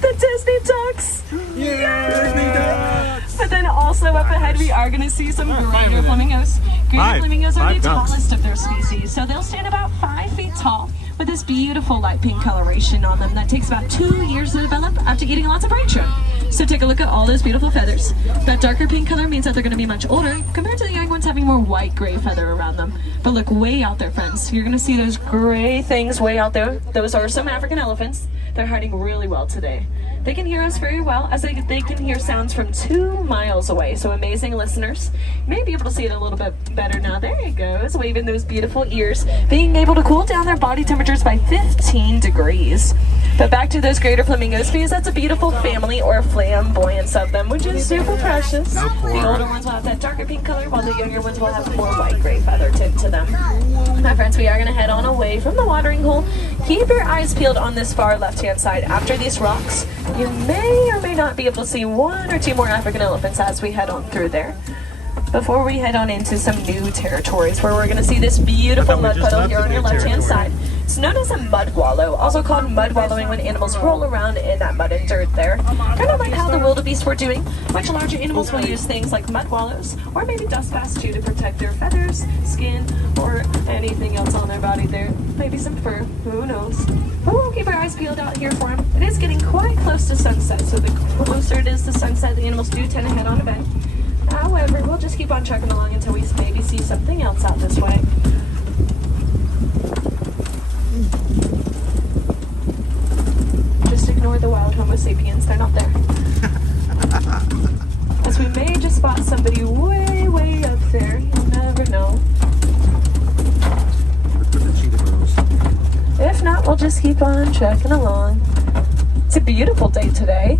The Disney ducks! Yeah! Disney ducks! But then also up ahead we are going to see some greater flamingos. Greater flamingos are the tallest of their species, so they'll stand about 5 feet tall with this beautiful light pink coloration on them that takes about 2 years to develop after eating lots of brain shrimp. So take a look at all those beautiful feathers. That darker pink color means that they're going to be much older compared to the young ones having more white gray feather around them. But look way out there, friends. You're going to see those gray things way out there. Those are some African elephants. They're hiding really well today. They can hear us very well, as they can hear sounds from 2 miles away. So amazing listeners. You may be able to see it a little bit better now. There it goes, waving those beautiful ears, being able to cool down their body temperatures by 15 degrees. But back to those greater flamingos, because that's a beautiful family or flamboyance of them, which is super precious. The older ones will have that darker pink color, while the younger ones will have more white gray feather tint to them. My friends, we are going to head on away from the watering hole. Keep your eyes peeled on this far left-hand side. After these rocks, you may or may not be able to see 1 or 2 more African elephants as we head on through there. Before we head on into some new territories, where we're going to see this beautiful mud puddle here on your left-hand side. It's known as a mud wallow, also called mud wallowing when animals roll around in that mud and dirt there. Kind of like how the wildebeest were doing. Much larger animals will use things like mud wallows, or maybe dust baths too, to protect their feathers, skin, or anything else on their body there. Maybe some fur, who knows. But we'll keep our eyes peeled out here for them. It is getting quite close to sunset, so the closer it is to sunset, the animals do tend to head on to bed. However, we'll just keep on trucking along until we maybe see something else out this way. Just ignore the wild Homo sapiens, they're not there. As we may just spot somebody way, way up there. You'll never know. If not, we'll just keep on trucking along. It's a beautiful day today.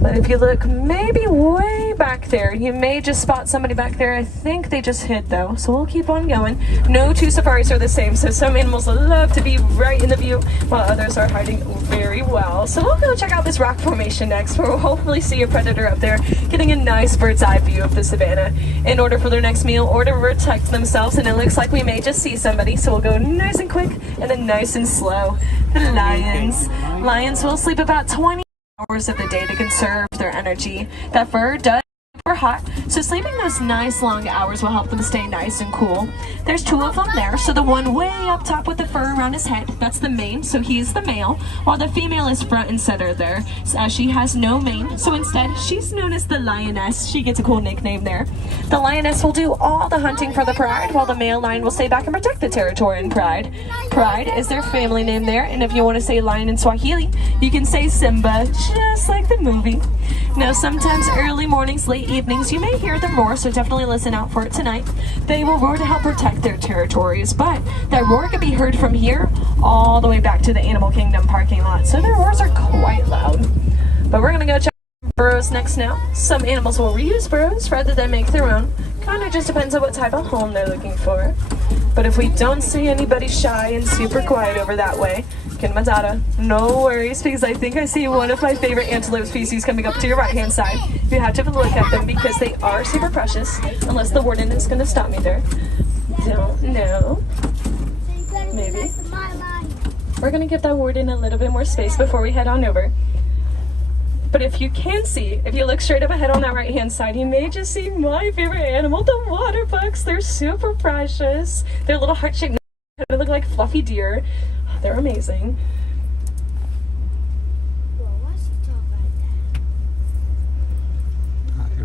But if you look maybe way back there, you may just spot somebody back there. I think they just hid though, so we'll keep on going. No 2 safaris are the same, so some animals love to be right in the view, while others are hiding very well. So we'll go check out this rock formation next, where we'll hopefully see a predator up there, getting a nice bird's eye view of the savannah in order for their next meal or to protect themselves. And it looks like we may just see somebody, so we'll go nice and quick and then nice and slow. The lions. Lions will sleep about 20 hours of the day to conserve their energy. That fur does super hot, so sleeping those nice long hours will help them stay nice and cool. There's 2 of them there, so the one way up top with the fur around his head, that's the mane, so he's the male, while the female is front and center there, as she has no mane, so instead she's known as the lioness. She gets a cool nickname there. The lioness will do all the hunting for the pride, while the male lion will stay back and protect the territory in pride. Pride is their family name there, and if you want to say lion in Swahili, you can say Simba, just like the movie. Now sometimes early mornings, late evenings, you may hear them roar, so definitely listen out for it tonight. They will roar to help protect their territories, but that roar can be heard from here all the way back to the Animal Kingdom parking lot, so their roars are quite loud. But we're going to go check burrows next now. Some animals will reuse burrows rather than make their own. Kind of just depends on what type of home they're looking for. But if we don't see anybody shy and super quiet over that way, Matata, no worries, because I think I see one of my favorite antelope species coming up to your right-hand side. You have to look at them because they are super precious, unless the warden is going to stop me there. Don't know. Maybe. We're going to give that warden a little bit more space before we head on over. But if you can see, if you look straight up ahead on that right-hand side, you may just see my favorite animal, the water bucks. They're super precious. They're little heart-shaped, they look like fluffy deer. They're amazing.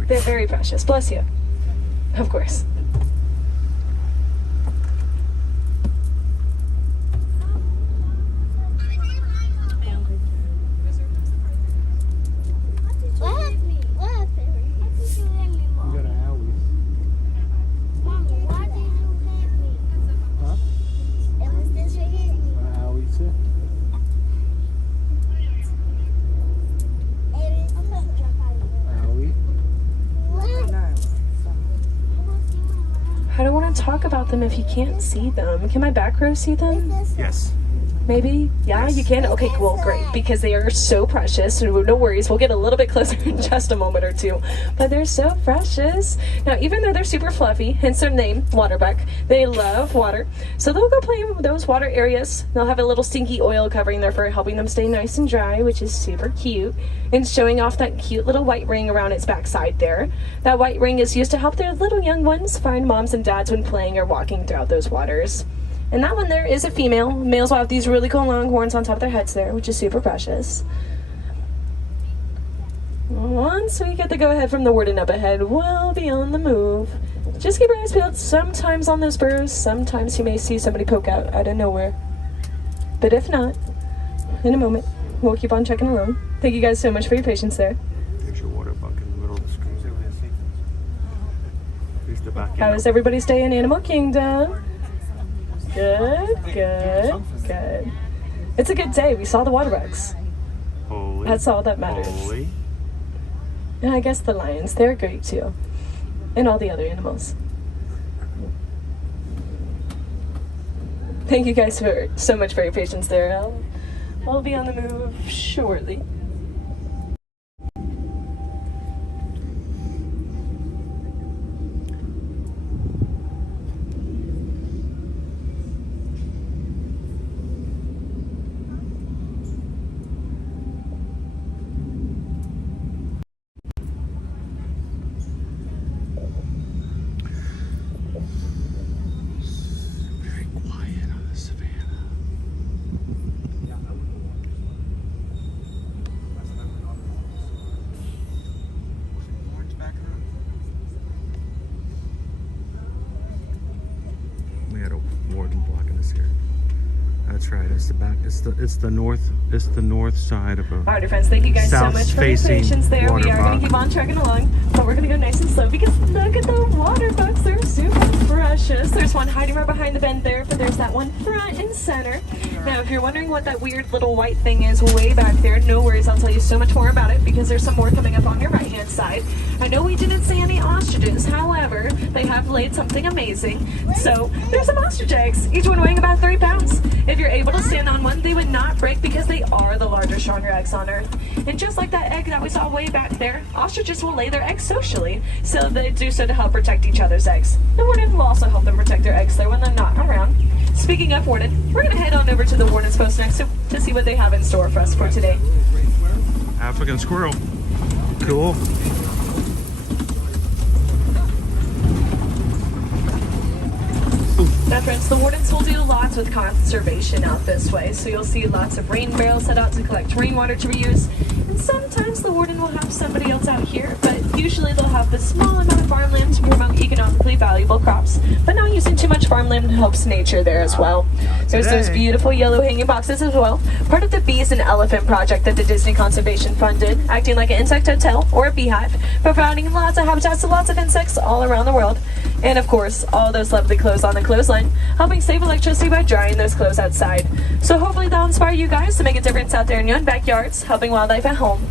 They're very precious. Bless you. Of course. talk about them if you can't see them. Can my back row see them? Yes. Maybe? Yeah, you can? Okay, cool, great. Because they are so precious. No worries, we'll get a little bit closer in just a moment or two. But they're so precious. Now, even though they're super fluffy, hence their name, waterbuck, they love water. So they'll go play in those water areas. They'll have a little stinky oil covering their fur, helping them stay nice and dry, which is super cute. And showing off that cute little white ring around its backside there. That white ring is used to help their little young ones find moms and dads when playing or walking throughout those waters. And that one there is a female. Males will have these really cool long horns on top of their heads there, which is super precious. Once we get the go-ahead from the warden up ahead, we'll be on the move. Just keep your eyes peeled. Sometimes on those burrows, sometimes you may see somebody poke out of nowhere. But if not, in a moment, we'll keep on checking around. Thank you guys so much for your patience there. There's your water buck in the middle of the screen. Here's the back. How is everybody's day in Animal Kingdom? Good, good, good. It's a good day. We saw the waterbucks. Holy. That's all that matters. Holy. And I guess the lions, they're great too. And all the other animals. Thank you guys so much for your patience there. I'll be on the move shortly. It's the north side of a Alrighty friends, thank you guys so much for your patience there. We are going to keep on trucking along, but we're going to go nice and slow because look at the water bucks. They're super precious. There's one hiding right behind the bend there, but there's that one front and center. Now, if you're wondering what that weird little white thing is way back there, no worries. I'll tell you so much more about it because there's some more coming up on your right-hand side. I know we didn't see any ostriches. However, they have laid something amazing. So, there's some ostrich eggs, each one weighing about 3 pounds. If you're able to stand on one, they would not break because they are the largest genre eggs on Earth. And just like that egg that we saw way back there, ostriches will lay their eggs socially. So they do so to help protect each other's eggs. The warden will also help them protect their eggs there when they're not around. Speaking of warden, we're going to head on over to the warden's post next to see what they have in store for us for today. African squirrel. Cool. Now friends, the wardens will do lots with conservation out this way, so you'll see lots of rain barrels set out to collect rainwater to reuse, and sometimes the warden will have somebody else out here, but usually they'll have the small amount of farmland to promote economically valuable crops, but not using too much farmland helps nature there as well. There's those beautiful yellow hanging boxes as well, part of the Bees and Elephant project that the Disney Conservation Fund did, acting like an insect hotel or a beehive, providing lots of habitats to lots of insects all around the world. And of course, all those lovely clothes on the clothesline, helping save electricity by drying those clothes outside. So hopefully that'll inspire you guys to make a difference out there in your own backyards, helping wildlife at home.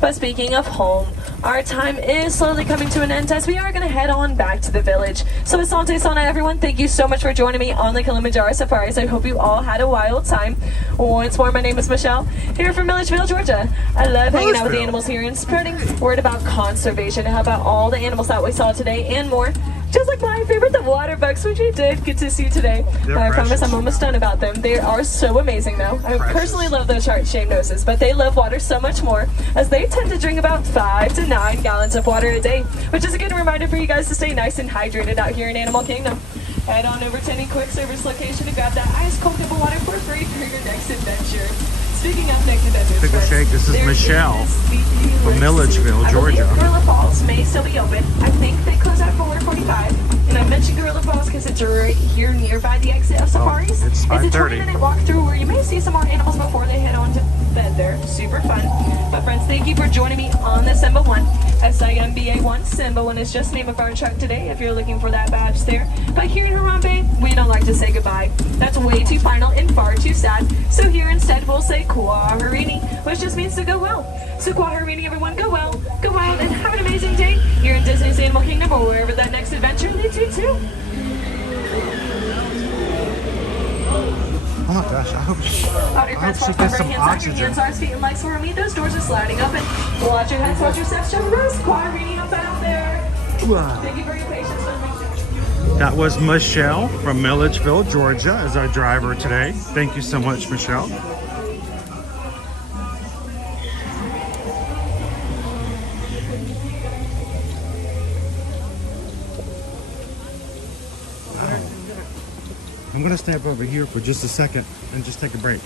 But speaking of home, our time is slowly coming to an end as we are going to head on back to the village. So asante sana everyone, thank you so much for joining me on the Kilimanjaro Safaris. I hope you all had a wild time. Once more, my name is Michelle, here from Milledgeville, Georgia. I love hanging out with the animals here and spreading word about conservation, how about all the animals that we saw today and more. Just like my favorite, the water bucks, which we did get to see today. I promise I'm almost done about them. They are so amazing though. I personally love those heart-shaped noses, but they love water so much more as they tend to drink about 5 to 9 gallons of water a day, which is a good reminder for you guys to stay nice and hydrated out here in Animal Kingdom. Head on over to any quick service location to grab that ice cold cup of water for free for your next adventure. Speaking of next adventures, Pickle Shake, this is Michelle from Milledgeville, Georgia. Gorilla Falls may still be open. I think they close at 4:45. And I mentioned Gorilla Falls because it's right here nearby the exit of Safaris. It's 5:30. It's a 20-minute walk through where you may see some more animals before they head on to bed there. Super fun. But friends, thank you for joining me on the Simba 1. SIMBA1. Simba 1 is just the name of our truck today if you're looking for that badge there. But here in Harambe, we don't like to say goodbye. That's way too final and far too sad. So here instead we'll say Kwaherini, which just means to go well. So Kwaherini, everyone, go well, go wild, and have an amazing day here in Disney's Animal Kingdom or wherever that next adventure leads you to. Oh my gosh, I hope she gets some oxygen. Hands, arms, feet, and legs for me. Those doors are sliding open. Watch your heads, watch your steps, just rest. Quiet reading up out there. Thank you for your patience. That was Michelle from Milledgeville, Georgia, as our driver today. Thank you so much, Michelle. I'm gonna step over here for just a second and just take a break.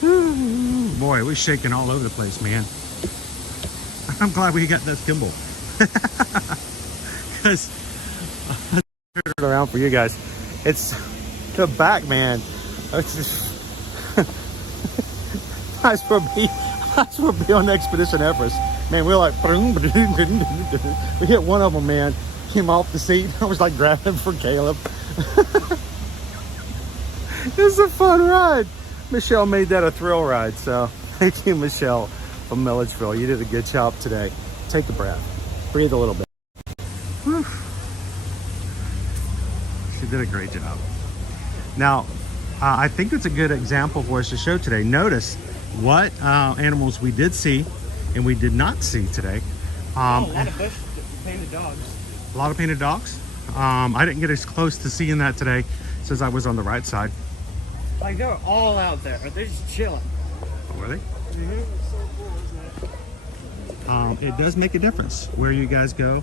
Boy, we're shaking all over the place, man. I'm glad we got that gimbal. Because I turn it around for you guys. It's the back, man. It's just nice for me on Expedition Everest. Man, we're like, we hit one of them, man. Came off the seat. I was like grabbing for Caleb. It's a fun ride. Michelle made that a thrill ride, so thank you, Michelle from Milledgeville. You did a good job today. Take a breath. Breathe a little bit. Whew. She did a great job. Now, I think it's a good example for us to show today. Notice what animals we did see and we did not see today. A lot of painted dogs. A lot of painted dogs. I didn't get as close to seeing that today since I was on the right side. Like, they're all out there. They're just chilling. Oh, were they? It does make a difference where you guys go,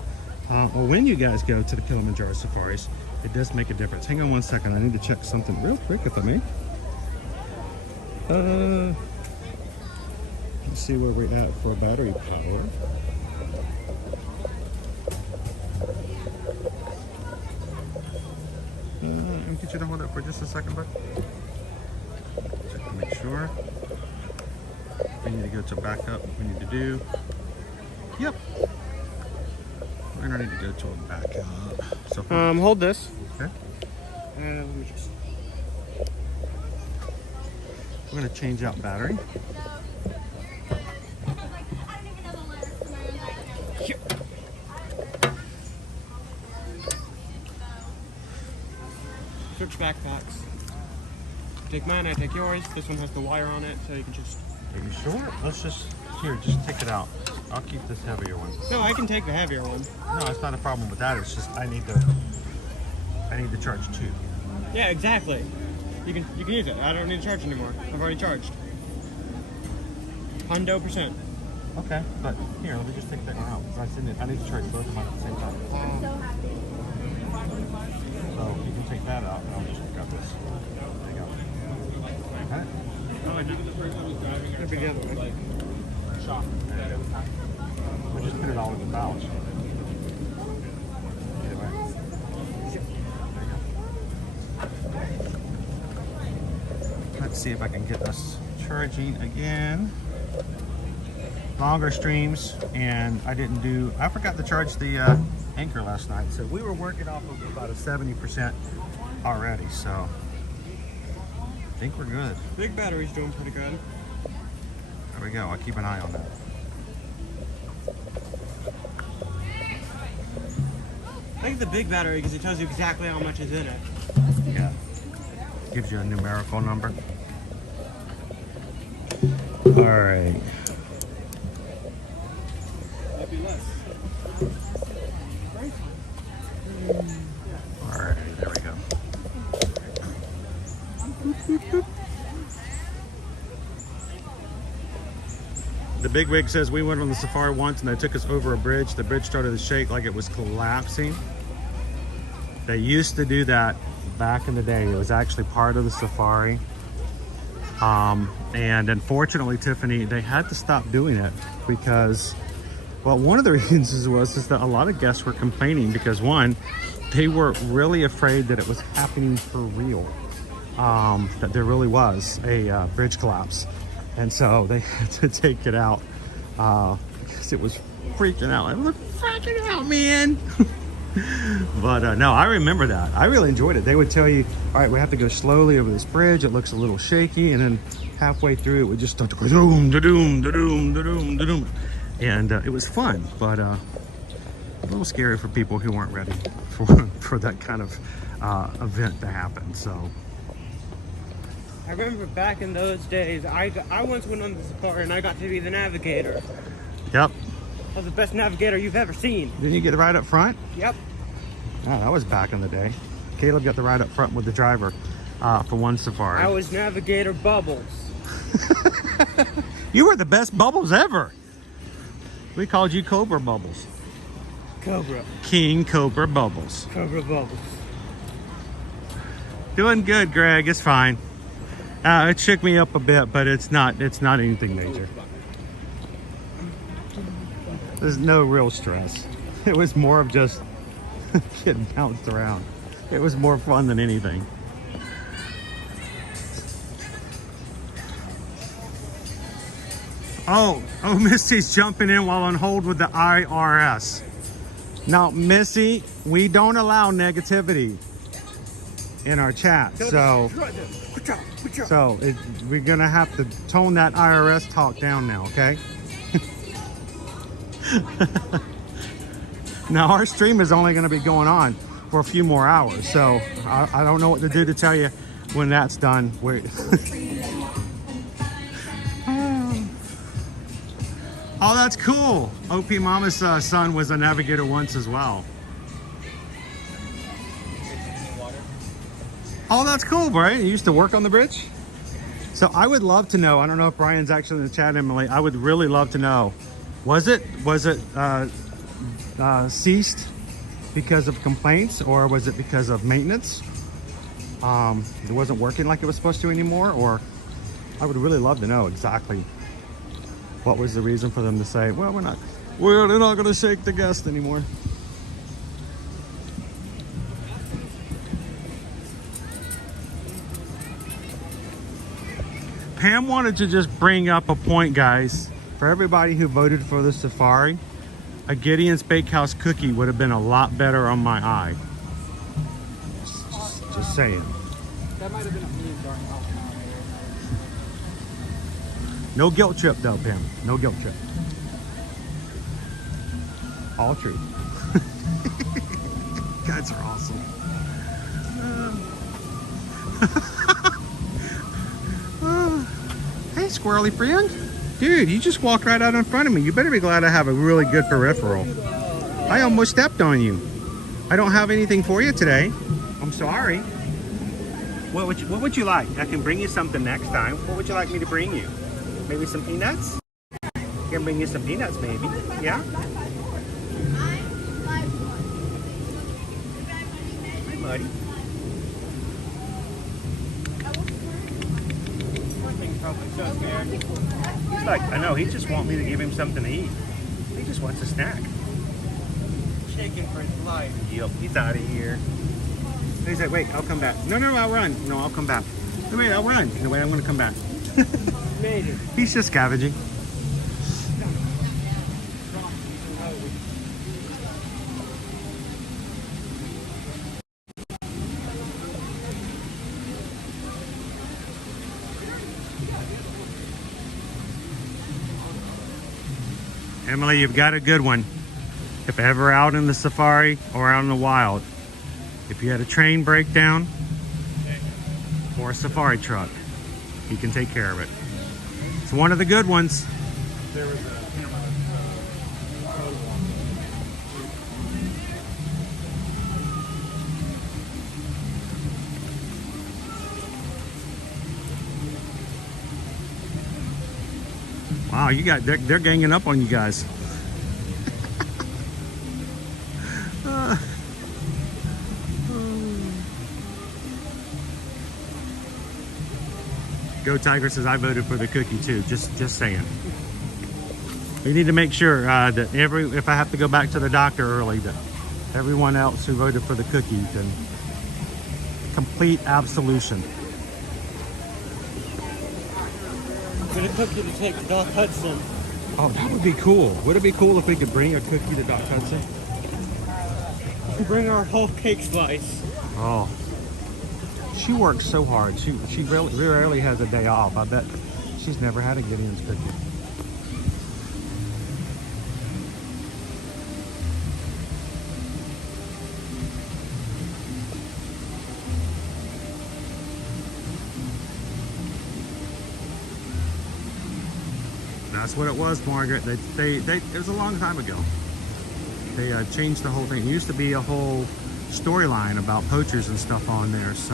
or when you guys go to the Kilimanjaro safaris. It does make a difference. Hang on one second. I need to check something real quick if I may. Let's see where we're at for battery power. I'll get you to hold it for just a second, bud. Check to make sure. We need to go to backup. We need to do. Yep. We're gonna need to go to a backup. So hold this. Okay. Let me just. We're gonna change out battery. Switch backpacks. Take mine, I take yours. This one has the wire on it, so you can just... Are you sure? Let's just... Here, just take it out. I'll keep this heavier one. No, I can take the heavier one. No, it's not a problem with that. It's just I need to charge two. Yeah, exactly. You can use it. I don't need to charge anymore. I've already charged. 100%. Okay, but here, let me just take that one out. I need to charge both of mine at the same time. So you can take that out, and I'll just grab this. There you go. Got it? Oh, I know. It'll be the other way. There you go. We'll just put it all in the pouch. Either way. There you go. Let's see if I can get us charging again. Longer streams, and I forgot to charge the anchor last night, so we were working off of about a 70% already, so I think we're good. Big battery's doing pretty good. There we go. I'll keep an eye on that. I think the big battery because it tells you exactly how much is in it. Yeah. Gives you a numerical number. All right. Might be less. All right. There we go. The big wig says we went on the safari once and they took us over a bridge. The bridge started to shake like it was collapsing. They used to do that back in the day. It was actually part of the safari. And unfortunately, Tiffany, they had to stop doing it because, well, one of the reasons was that a lot of guests were complaining because, one, they were really afraid that it was happening for real, that there really was a bridge collapse. And so they had to take it out because it was freaking out. It was freaking out, man. But no, I remember that. I really enjoyed it. They would tell you, all right, we have to go slowly over this bridge. It looks a little shaky. And then halfway through, it would just start to go doom, da-doom, da-doom, da-doom, da-doom. And it was fun, but a little scary for people who weren't ready for that kind of event to happen. So I remember back in those days, I once went on the safari and I got to be the navigator. Yep. I was the best navigator you've ever seen. Didn't you get the ride up front? Yep. Oh, that was back in the day. Caleb got the ride up front with the driver for one safari. I was navigator Bubbles. You were the best Bubbles ever. We called you Cobra Bubbles. Cobra. King Cobra Bubbles. Cobra Bubbles. Doing good, Greg. It's fine. It shook me up a bit, but it's not anything major. There's no real stress. It was more of just getting bounced around. It was more fun than anything. Oh, Misty's jumping in while on hold with the IRS. Now, Missy, we don't allow negativity in our chat, so we're gonna have to tone that IRS talk down now, okay? Now, our stream is only gonna be going on for a few more hours, so I don't know what to do to tell you when that's done. Oh, that's cool. OP Mama's son was a navigator once as well. Oh, that's cool, Brian. You used to work on the bridge? So I would love to know, I don't know if Brian's actually in the chat, Emily. I would really love to know, was it ceased because of complaints, or was it because of maintenance? It wasn't working like it was supposed to anymore, or I would really love to know exactly what was the reason for them to say, well, they're not going to shake the guest anymore. Pam wanted to just bring up a point, guys. For everybody who voted for the safari, a Gideon's Bakehouse cookie would have been a lot better on my eye. Just saying. That might have been a meme during No guilt trip though, Pam. No guilt trip. All true. Guys are awesome. Hey, squirrely friend. Dude, you just walked right out in front of me. You better be glad I have a really good peripheral. I almost stepped on you. I don't have anything for you today. I'm sorry. What would you like? I can bring you something next time. What would you like me to bring you? Maybe some peanuts? I can bring you some peanuts, maybe. Yeah? Hi, Muddy. He's like, I know, he just wants me to give him something to eat. He just wants a snack. Shaking for his life. Yep, he's out of here. He said, wait, I'll come back. No, I'll run. No, I'll come back. No, wait, I'll run. No, wait, I'm going to come back. He's just scavenging. Emily, you've got a good one. If ever out in the safari or out in the wild, if you had a train breakdown or a safari truck, he can take care of it. It's one of the good ones. There was Wow, you got they're ganging up on you guys. Go Tiger says I voted for the cookie too. Just saying. We need to make sure that if I have to go back to the doctor early, that everyone else who voted for the cookie can complete absolution. I'm gonna cookie to take to Doc Hudson. Oh, that would be cool. Would it be cool if we could bring a cookie to Doc Hudson? Bring our whole cake slice. Oh. She works so hard. She really rarely has a day off. I bet she's never had a Gideon's cookie. That's what it was, Margaret. It was a long time ago. They changed the whole thing. It used to be a whole storyline about poachers and stuff on there. So,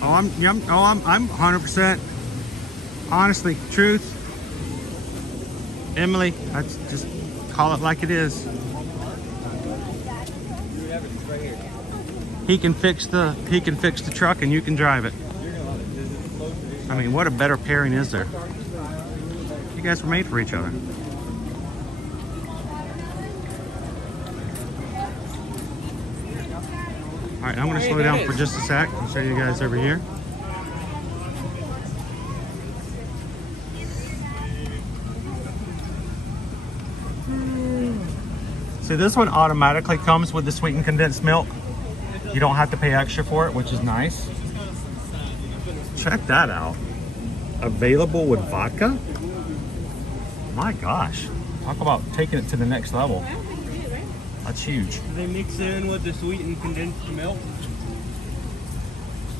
I'm 100% honestly, truth. Emily, I just call it like it is. He can fix the truck and you can drive it. I mean, what a better pairing is there? You guys were made for each other. All right, I'm gonna slow down for just a sec and show you guys over here. So this one automatically comes with the sweetened condensed milk. You don't have to pay extra for it, which is nice. Check that out. Available with vodka? My gosh. Talk about taking it to the next level. That's huge. Do they mix it in with the sweetened condensed milk?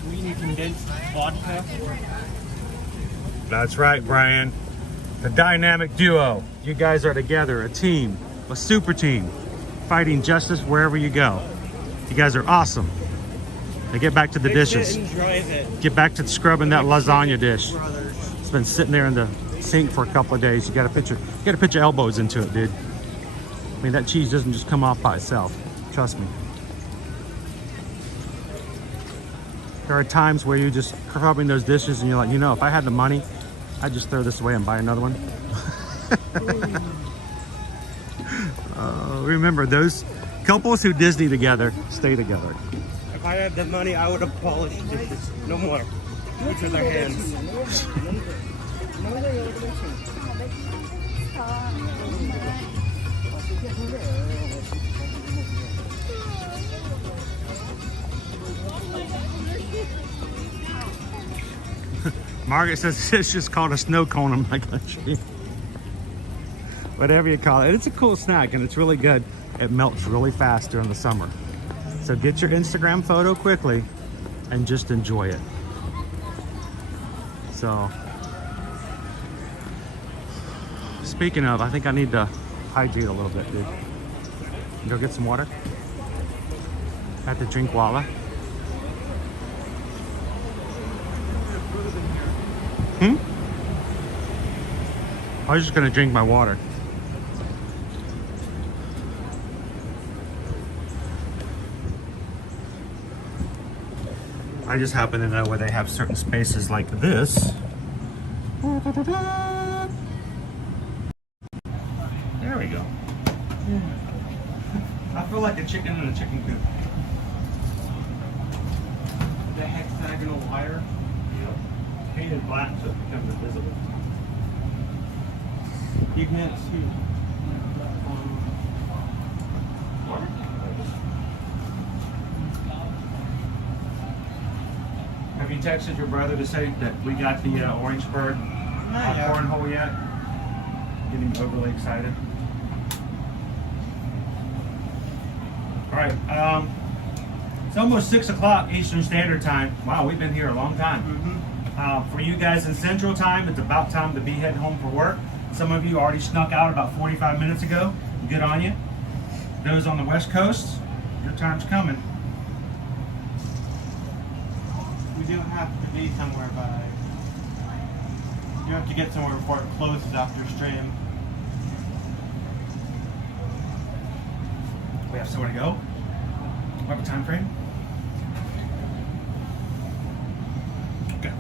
Sweetened condensed vodka? That's right, Brian. The dynamic duo. You guys are together, a team, a super team, fighting justice wherever you go. You guys are awesome. Now get back to the dishes. Get back to scrubbing that lasagna dish. It's been sitting there in the sink for a couple of days. You gotta put your elbows into it, dude. I mean, that cheese doesn't just come off by itself. Trust me. There are times where you're just scrubbing those dishes and you're like, you know, if I had the money, I'd just throw this away and buy another one. Remember, those couples who Disney together stay together. If I had the money, I would have polished dishes. No more. Each of their hands. Margaret says it's just called a snow cone in my country. Whatever you call it. It's a cool snack and it's really good. It melts really fast during the summer. So get your Instagram photo quickly and just enjoy it. So, speaking of, I think I need to hydrate a little bit, dude. Go get some water. I have to drink water. I was just gonna drink my water. I just happen to know where they have certain spaces like this. There we go. I feel like a chicken in a chicken coop. The hexagonal wire. Yep. Painted black so it becomes invisible. You can't see. Have you texted your brother to say that we got the orange bird cornhole yet? Getting overly excited. All right, it's almost 6 o'clock Eastern Standard Time. Wow, we've been here a long time. For you guys in Central Time, it's about time to be heading home for work. Some of you already snuck out about 45 minutes ago. Good on you. Those on the West Coast, your time's coming. We do have to be somewhere by... You have to get somewhere before it closes after stream. We have somewhere to go. We have a time frame. Okay.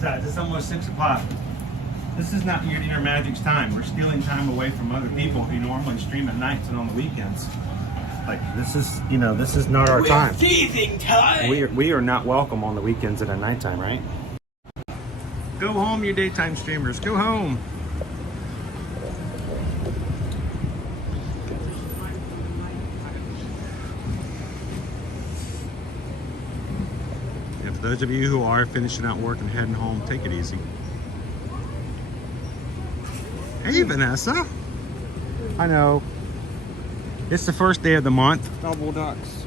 So it's almost 6 o'clock. This is not your Magic's time. We're stealing time away from other people who normally stream at nights and on the weekends. Like this is, you know, this is not our time. Teasing time. We are not welcome on the weekends and at nighttime, right? Go home, you daytime streamers. Go home. And for those of you who are finishing out work and heading home, take it easy. Hey, Vanessa. I know. It's the first day of the month. Double ducks.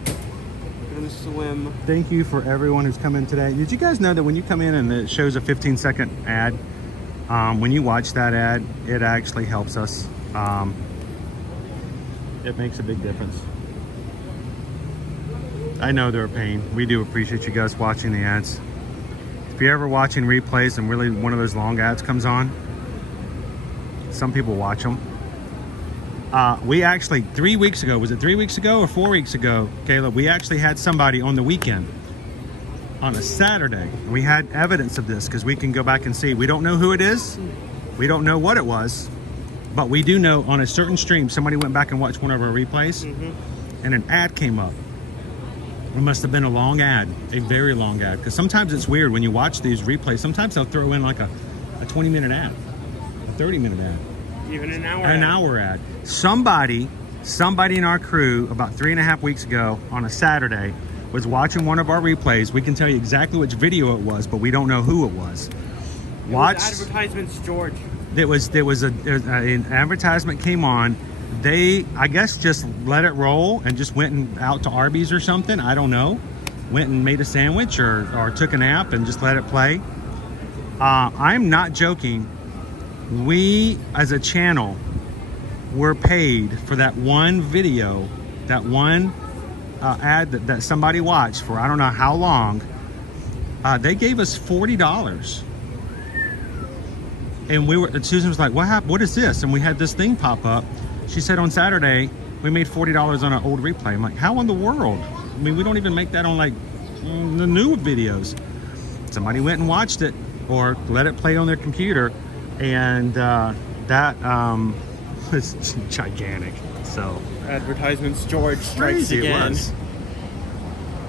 And swim. Thank you for everyone who's come in today. Did you guys know that when you come in and it shows a 15-second ad, when you watch that ad, it actually helps us. It makes a big difference. I know they're a pain. We do appreciate you guys watching the ads. If you're ever watching replays and really one of those long ads comes on, some people watch them. We actually, 3 weeks ago, was it 3 weeks ago or 4 weeks ago, Caleb, we actually had somebody on the weekend, on a Saturday. We had evidence of this because we can go back and see. We don't know who it is. We don't know what it was, but we do know on a certain stream, somebody went back and watched one of our replays and an ad came up. It must have been a long ad, a very long ad. Because sometimes it's weird when you watch these replays. Sometimes they'll throw in like a 20-minute ad, a 30-minute ad. Even an hour An hour ad. Somebody in our crew about 3.5 weeks ago on a Saturday was watching one of our replays. We can tell you exactly which video it was, but we don't know who it was. Watch. Advertisements, George. There was an advertisement came on. They, I guess, just let it roll and just went out to Arby's or something. I don't know. Went and made a sandwich or took a nap and just let it play. I'm not joking. We, as a channel, were paid for that one video, that one ad that somebody watched for I don't know how long. They gave us $40. And Susan was like, what happened? What is this? And we had this thing pop up. She said on Saturday, we made $40 on an old replay. I'm like, how in the world? I mean, we don't even make that on like the new videos. Somebody went and watched it or let it play on their computer. And that was gigantic. So advertisements, George strikes again. It was.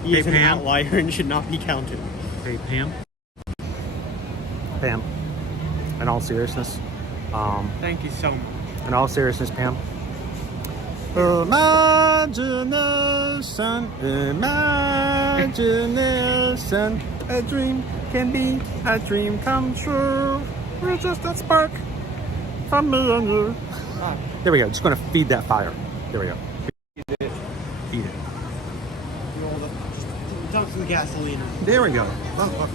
He is an outlier and should not be counted. Hey, Pam. Pam, in all seriousness. Thank you so much. In all seriousness, Pam. Imagination, imagination. A dream can be a dream come true. We're just that spark from me and you. There we go. Just going to feed that fire. There we go. Feed it. Dump some gasoline. There we go. Look.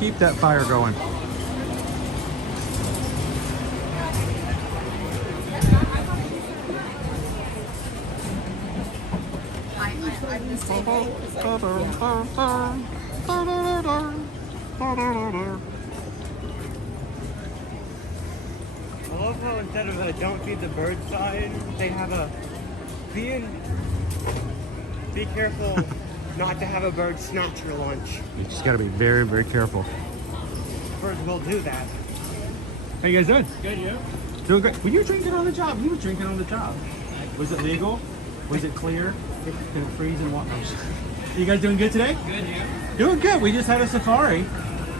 Keep that fire going. I love how instead of a don't feed the bird sign, they have a be careful not to have a bird snatch your lunch. You just got to be very, very careful. Birds will do that. How you guys doing? Good, you? Doing great. Were you drinking on the job? You were drinking on the job. Was it legal? Was it clear? Can it freeze and what? You guys doing good today? Good, you? Doing good. We just had a safari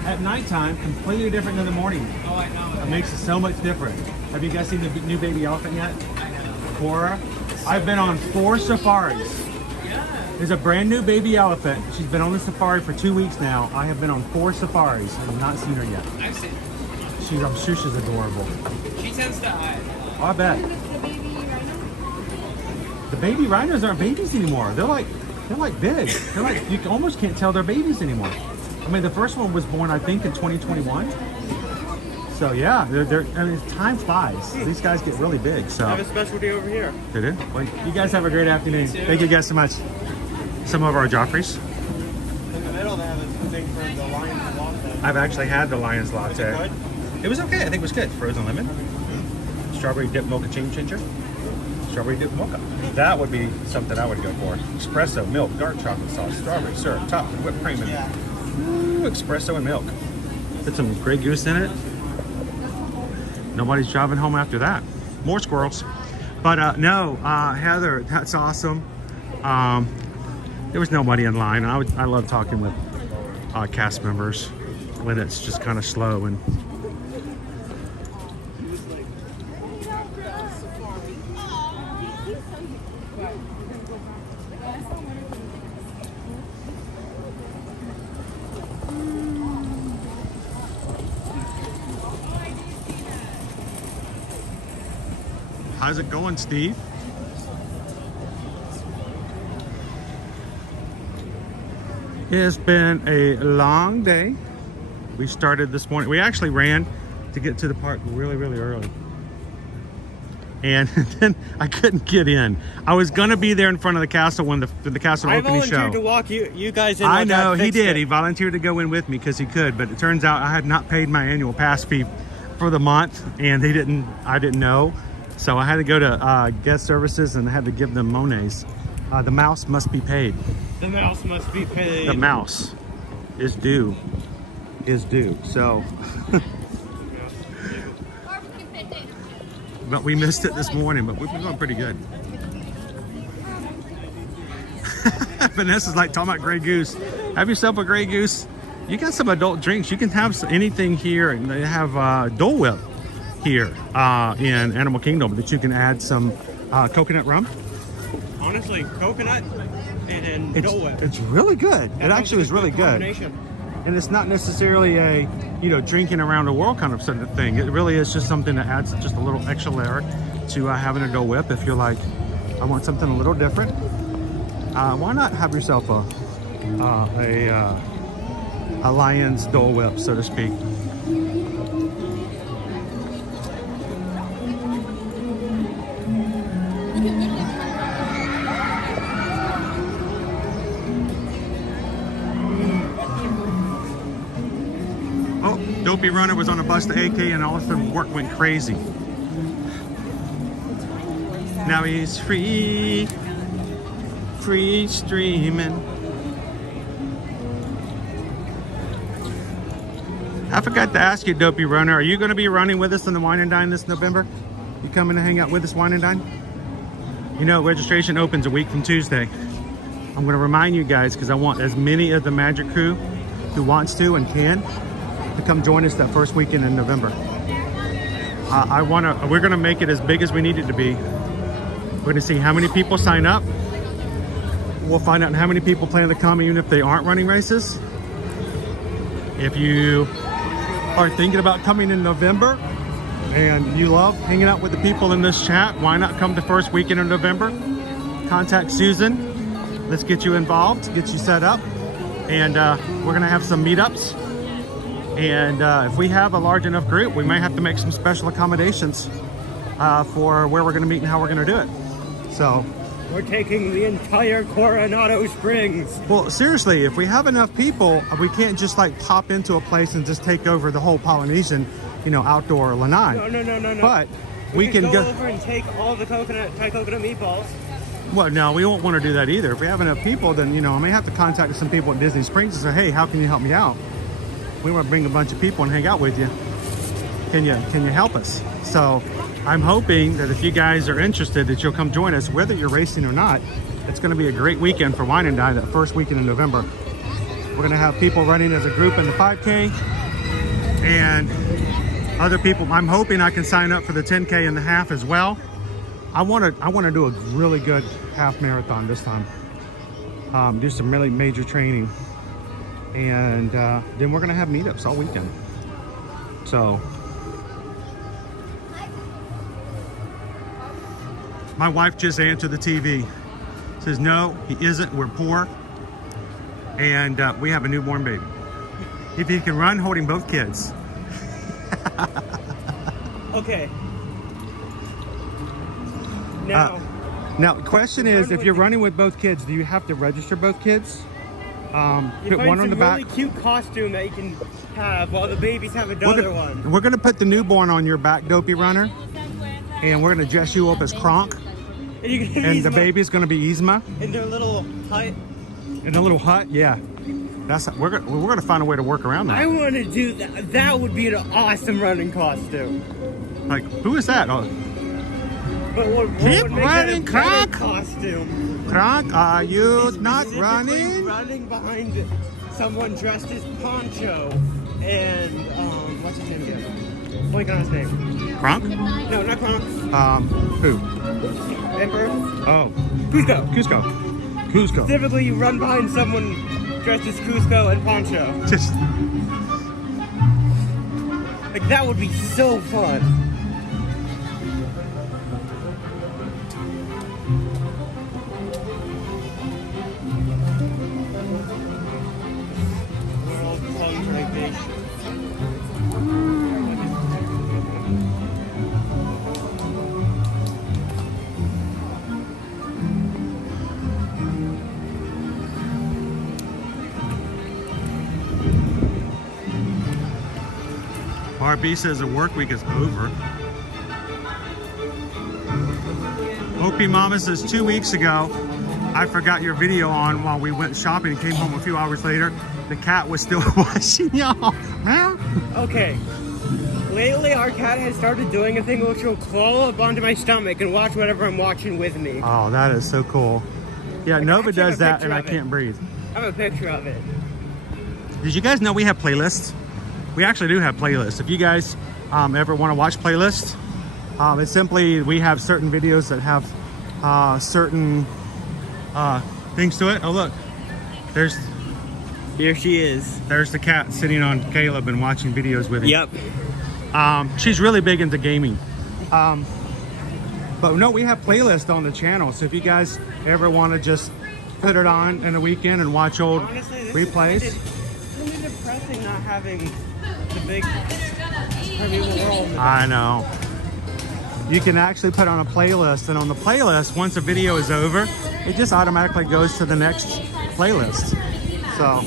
at nighttime, completely different than the morning. Oh, I know. It makes it so much different. Have you guys seen the new baby elephant yet? Cora? I've been on 4 safaris. There's a brand new baby elephant. She's been on the safari for 2 weeks now. I have been on 4 safaris and have not seen her yet. I've seen her. I'm sure she's adorable. She tends to hide. Oh, I bet. The baby rhinos aren't babies anymore. They're like big. They're like, you almost can't tell they're babies anymore. I mean, the first one was born, I think, in 2021. So yeah, I mean, time flies. These guys get really big. So I have a specialty over here. They do? Well, you guys have a great afternoon. Thank you guys so much. Some of our Joffreys. In the middle, they have a thing for the lion's latte. I've actually had the lion's latte. Was it good? It was okay. I think it was good. Frozen lemon, strawberry dip mocha ginger, strawberry dip mocha. That would be something I would go for. Espresso, milk, dark chocolate sauce, strawberry syrup, topped with whipped cream, and espresso and milk. Put some Grey Goose in it. Nobody's driving home after that. More squirrels. But no, Heather, that's awesome. There was nobody in line. I love talking with cast members when it's just kind of slow and. How's it going, Steve? It's been a long day. We started this morning. We actually ran to get to the park really, really early. And then I couldn't get in. I was gonna be there in front of the castle when the castle opening show. I volunteered to walk you guys in. I know, he did. It. He volunteered to go in with me because he could, but it turns out I had not paid my annual pass fee for the month, and I didn't know. So I had to go to guest services and I had to give them Monets. The mouse must be paid. The mouse must be paid. The mouse is due. So, but we missed it this morning, but we've been going pretty good. Vanessa's like talking about Grey Goose. Have yourself a Grey Goose. You got some adult drinks. You can have anything here, and they have Dole Whip here in Animal Kingdom that you can add some coconut rum. Honestly, coconut and Dole Whip. It's really good. It actually is really good. And it's not necessarily a, drinking around the world kind of thing. It really is just something that adds just a little extra layer to having a Dole Whip. If you're like, I want something a little different, why not have yourself a Lion's Dole Whip, so to speak. Dopey Runner was on a bus to AK and all of a sudden work went crazy. Now he's free streaming. I forgot to ask you, Dopey Runner, are you going to be running with us in the Wine and Dine this November? You coming to hang out with us, Wine and Dine? Registration opens a week from Tuesday. I'm going to remind you guys because I want as many of the Magic Crew who wants to and can to come join us that first weekend in November. We're gonna make it as big as we need it to be. We're gonna see how many people sign up. We'll find out how many people plan to come even if they aren't running races. If you are thinking about coming in November and you love hanging out with the people in this chat, why not come the first weekend in November? Contact Susan. Let's get you involved, get you set up. And we're gonna have some meetups. And if we have a large enough group, we might have to make some special accommodations for where we're going to meet and how we're going to do it. So we're taking the entire Coronado Springs. Well, seriously, if we have enough people, we can't just like pop into a place and just take over the whole Polynesian, outdoor lanai. No. But we can go over and take all the Thai coconut meatballs. Well, no, we won't want to do that either. If we have enough people, then I may have to contact some people at Disney Springs and say, hey, how can you help me out? We want to bring a bunch of people and hang out with you. Can you help us? So I'm hoping that if you guys are interested that you'll come join us, whether you're racing or not. It's going to be a great weekend for Wine and Dine, that first weekend in November. We're going to have people running as a group in the 5K and other people. I'm hoping I can sign up for the 10K and the half as well. I want to do a really good half marathon this time. Do some really major training. And then we're gonna have meetups all weekend. So my wife just answered the TV. Says no, he isn't. We're poor, and we have a newborn baby. If he can run, holding both kids. Okay. Now the question is, if you're running with both kids, do you have to register both kids? Put one on the back. Really cute costume that you can have while the babies have another one. We're gonna put the newborn on your back, Dopey Runner, and we're gonna dress you up as Kronk. And the baby's gonna be Yzma. In their little hut. In a little hut, yeah. We're gonna find a way to work around that. I want to do that. That would be an awesome running costume. Like, who is that? Oh. But what Keep would make running, that a better Kronk. Costume? Kronk, are you not running? Running behind someone dressed as Poncho and what's his name again? Blank on his name. Kronk? No, not Kronk. Who? Emperor. Oh. Cusco. Cusco. Typically, you run behind someone dressed as Cusco and Poncho. Just like that would be so fun. RB says the work week is over. OP Mama says 2 weeks ago, I forgot your video on while we went shopping and came home a few hours later. The cat was still watching y'all. Okay. Lately, our cat has started doing a thing which will crawl up onto my stomach and watch whatever I'm watching with me. Oh, that is so cool. Yeah, Nova does that and I can't breathe. I have a picture of it. Did you guys know we have playlists? We actually do have playlists. If you guys ever want to watch playlists, it's simply we have certain videos that have certain things to it. Oh look, here she is. There's the cat sitting on Caleb and watching videos with him. Yep. She's really big into gaming. But no, we have playlists on the channel. So if you guys ever want to just put it on in the weekend and watch old replays. It's really depressing not having the big world. I know. You can actually put on a playlist, and on the playlist, once a video is over, it just automatically goes to the next playlist. So.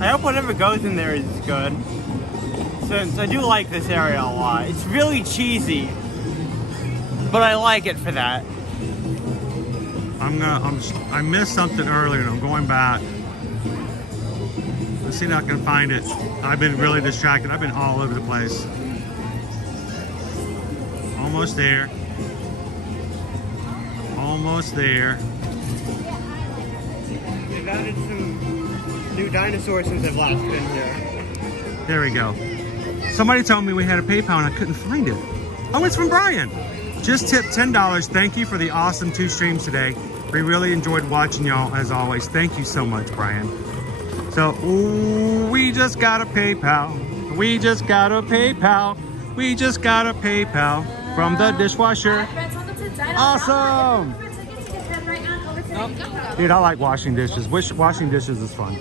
I hope whatever goes in there is good. Since I do like this area a lot. It's really cheesy, but I like it for that. I missed something earlier and I'm going back. Let's see if I can find it. I've been really distracted. I've been all over the place. Almost there. Almost there. They've added some new dinosaurs since I've last been here. There we go. Somebody told me we had a PayPal and I couldn't find it. Oh, it's from Brian. Just tipped $10. Thank you for the awesome 2 streams today. We really enjoyed watching y'all as always. Thank you so much, Brian. So, ooh, we just got a PayPal. We just got a PayPal. We just got a PayPal from the dishwasher. Awesome. Dude, I like washing dishes. Washing dishes is fun.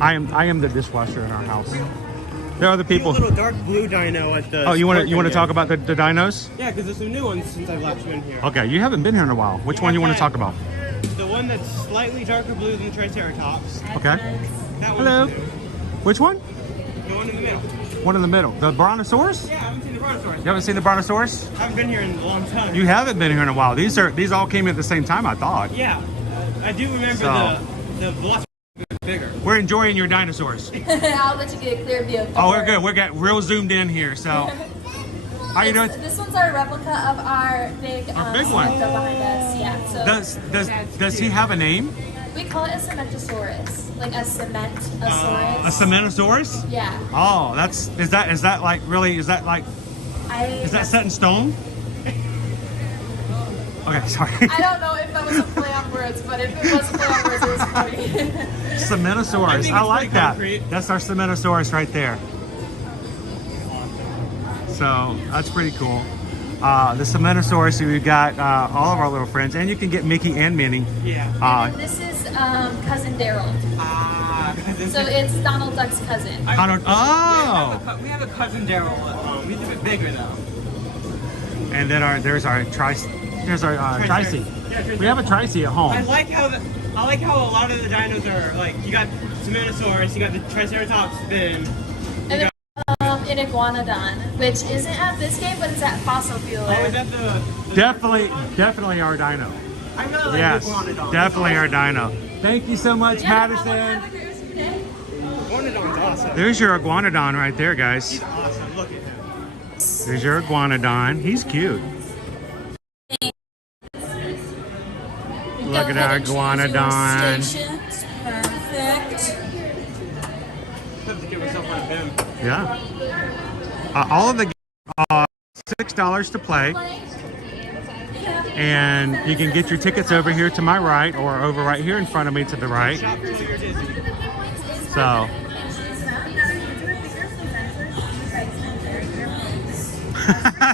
I am the dishwasher in our house. There are other people. A little dark blue dino at the. Oh, you want to talk about the dinos? Yeah, because there's some new ones since I've last been here. Okay, you haven't been here in a while. Which one you want to talk about? The one that's slightly darker blue than the Triceratops. Okay. That Hello. New. Which one? The one in the middle. One in the middle. The Brontosaurus? Yeah, I haven't seen the Brontosaurus. You haven't seen the Brontosaurus? I haven't been here in a long time. You haven't been here in a while. These all came at the same time, I thought. Yeah, I do remember the Velociraptor was bigger. We're enjoying your dinosaurs. I'll let you get a clear view. Oh, we're good. We're getting real zoomed in here. So, how you doing? This one's our replica of our big one behind us. Yeah. So does he have a name? we call it a cementosaurus, like a cement-osaurus. A cementosaurus? Yeah. Oh, is that like really? Is that like? Is that set in stone? Okay, sorry. I don't know if that was a play on words, but if it was a play on words, it was funny. Cementosaurus. I like that. That's our cementosaurus right there. So that's pretty cool. The cementosaurus, we've got all of our little friends, and you can get Mickey and Minnie. Yeah. This is cousin Daryl. So it's Donald Duck's cousin. Donald. Oh. We have a cousin Daryl at home. He's a bit bigger though. And then there's our Tricey. Yeah, we have a Tricey at home. I like how a lot of the dinos are like, you got Cementosaurus, you got the Triceratops fin. And then an iguanodon, which isn't at this game, but it's at Fossil Fuel. Oh, is that the Definitely our dino. I really like yes, iguanodon. Definitely our dino. Thank you so much, Madison. Iguanodon's awesome. There's your iguanodon right there, guys. He's awesome. Look at him. There's your iguanodon. He's cute. Look at our iguanodon. Perfect. Have to get myself on a bin. Yeah. All of the games are $6 to play. And you can get your tickets over here to my right or over right here in front of me to the right. So.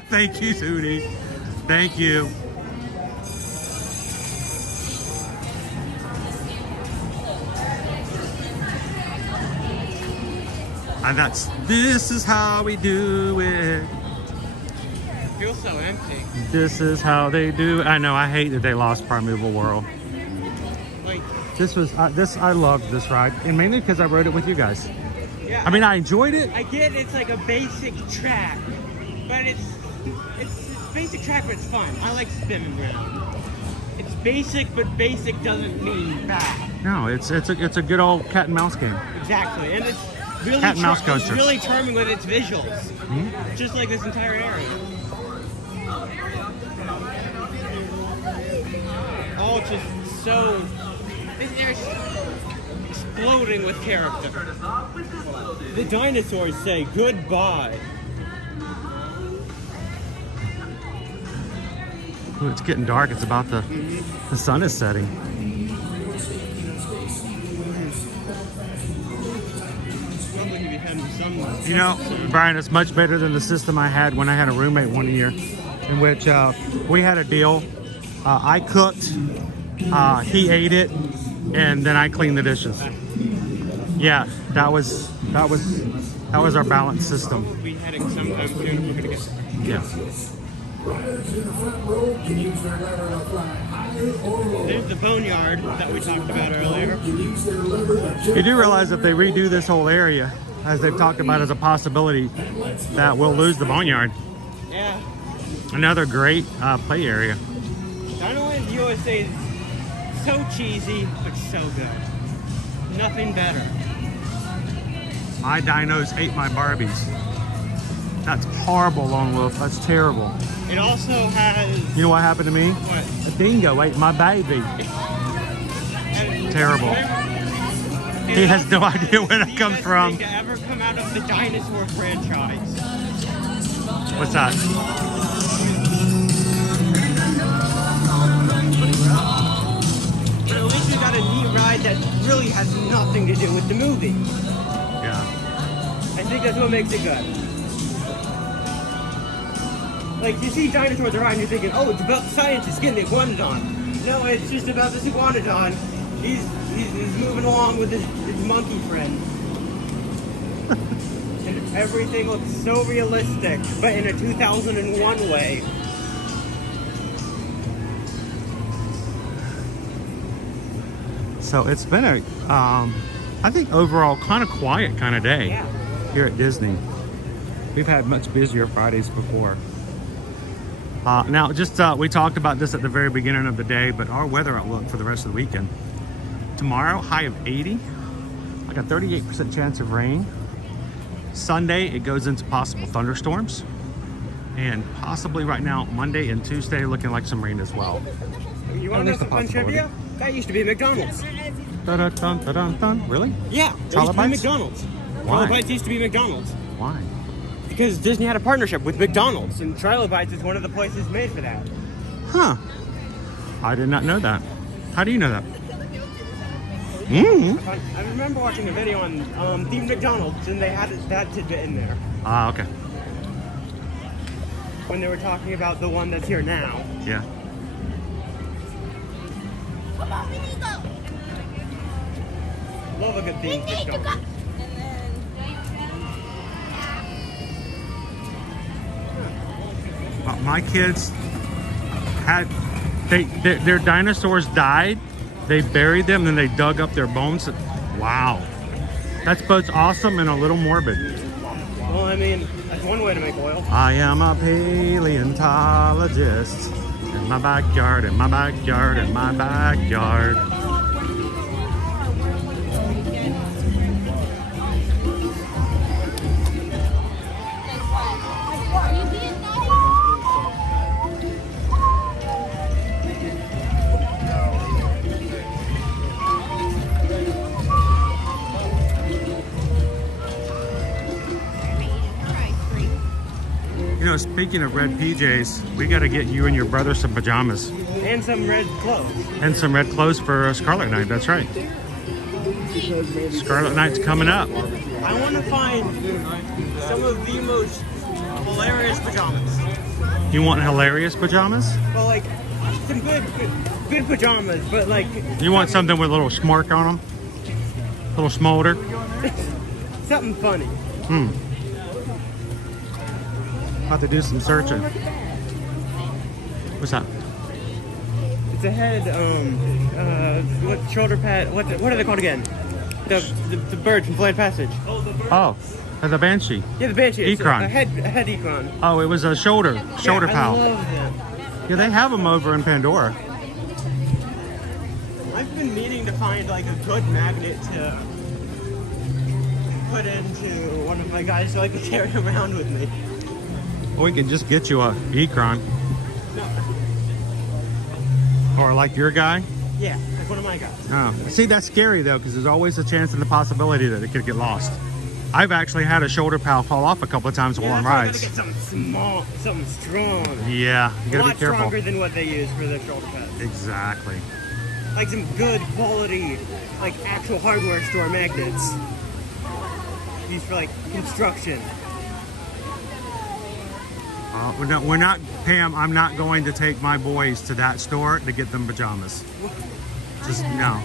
Thank you, Tootie. Thank you. And this is how we do it. It feels so empty. This is how they do it. I know, I hate that they lost Primeval World. Like, I loved this ride, and mainly because I rode it with you guys. yeah. I mean, I enjoyed it. I get it's like a basic track, but it's basic track, but it's fun. I like spinning around. It's basic, but basic doesn't mean bad. No, it's a good old cat and mouse game. Exactly, and it's really Cat and mouse coaster. It's really charming with its visuals, Hmm? just like this entire area. All just so. This area's exploding with character. The dinosaurs say goodbye. Ooh, it's getting dark. It's about the sun is setting. You know, Brian, it's much better than the system I had when I had a roommate one year, in which we had a deal. I cooked, he ate it, and then I cleaned the dishes. Yeah, that was our balanced system. We'll be heading sometime soon. We're gonna get. Yeah. There's the boneyard that we talked about earlier. You do realize if they redo this whole area, as they've talked about as a possibility, that we'll lose the boneyard. Yeah. Another great play area. Dinoland USA is so cheesy, but so good. Nothing better. My dinos ate my Barbies. That's horrible, Lone Wolf. That's terrible. It also has... You know what happened to me? What? A dingo ate my baby. Terrible. He has no idea where that comes from. To ever come out of the dinosaur franchise. What's that? But at least we got a neat ride that really has nothing to do with the movie. Yeah. I think that's what makes it good. Like, you see dinosaurs around, you're thinking, oh, it's about scientists getting the iguanodon. No, it's just about this iguanodon. He's moving along with his monkey friend. And everything looks so realistic, but in a 2001 way. So it's been a, I think overall kind of quiet kind of day here at Disney. We've had much busier Fridays before. Now, just we talked about this at the very beginning of the day, but our weather outlook for the rest of the weekend. Tomorrow, high of 80, like a 38% chance of rain. Sunday, it goes into possible thunderstorms. And possibly right now, Monday and Tuesday, looking like some rain as well. You want to know some fun trivia? That used to be McDonald's. Dun-dun-dun-dun-dun. Really? Yeah, it used to be McDonald's. Why? Trilobites used to be McDonald's. Why? Because Disney had a partnership with McDonald's, and Trilobites is one of the places made for that. Huh. I did not know that. How do you know that? Mm-hmm. I remember watching a video on themed McDonald's, and they had that tidbit in there. Ah, okay. When they were talking about the one that's here now. Yeah. Love a good themed McDonald's. My kids had, their dinosaurs died. They buried them, then they dug up their bones. Wow. That's both awesome and a little morbid. Well, I mean, that's one way to make oil. I am a paleontologist. In my backyard, in my backyard, in my backyard. You know, speaking of red PJs, we got to get you and your brother some pajamas. And some red clothes. And some red clothes for Scarlet Night, that's right. Scarlet Night's coming up. I want to find some of the most hilarious pajamas. You want hilarious pajamas? Well, like, some good pajamas, but like... You want something with a little smirk on them? A little smolder? Something funny. Have to do some searching. What's that? It's a head, what shoulder pad, what are they called again? The bird from Flight Passage. Oh, the Banshee. Yeah, the Banshee. It's Ecron. A head Ecron. Oh, it was a shoulder pal. I love them. Yeah, they have them over in Pandora. I've been meaning to find like a good magnet to put into one of my guys so I can carry him around with me. Or we could just get you a Ecron. Or like your guy. Yeah, like one of my guys. Oh, see, that's scary though, because there's always a chance and the possibility that it could get lost. I've actually had a shoulder pal fall off a couple of times while on rides. You gotta get something small, something strong. Yeah, you gotta be careful. A lot stronger than what they use for their shoulder pads. Exactly. Like some good quality, like actual hardware store magnets. These for like construction. We're not, Pam, I'm not going to take my boys to that store to get them pajamas. No.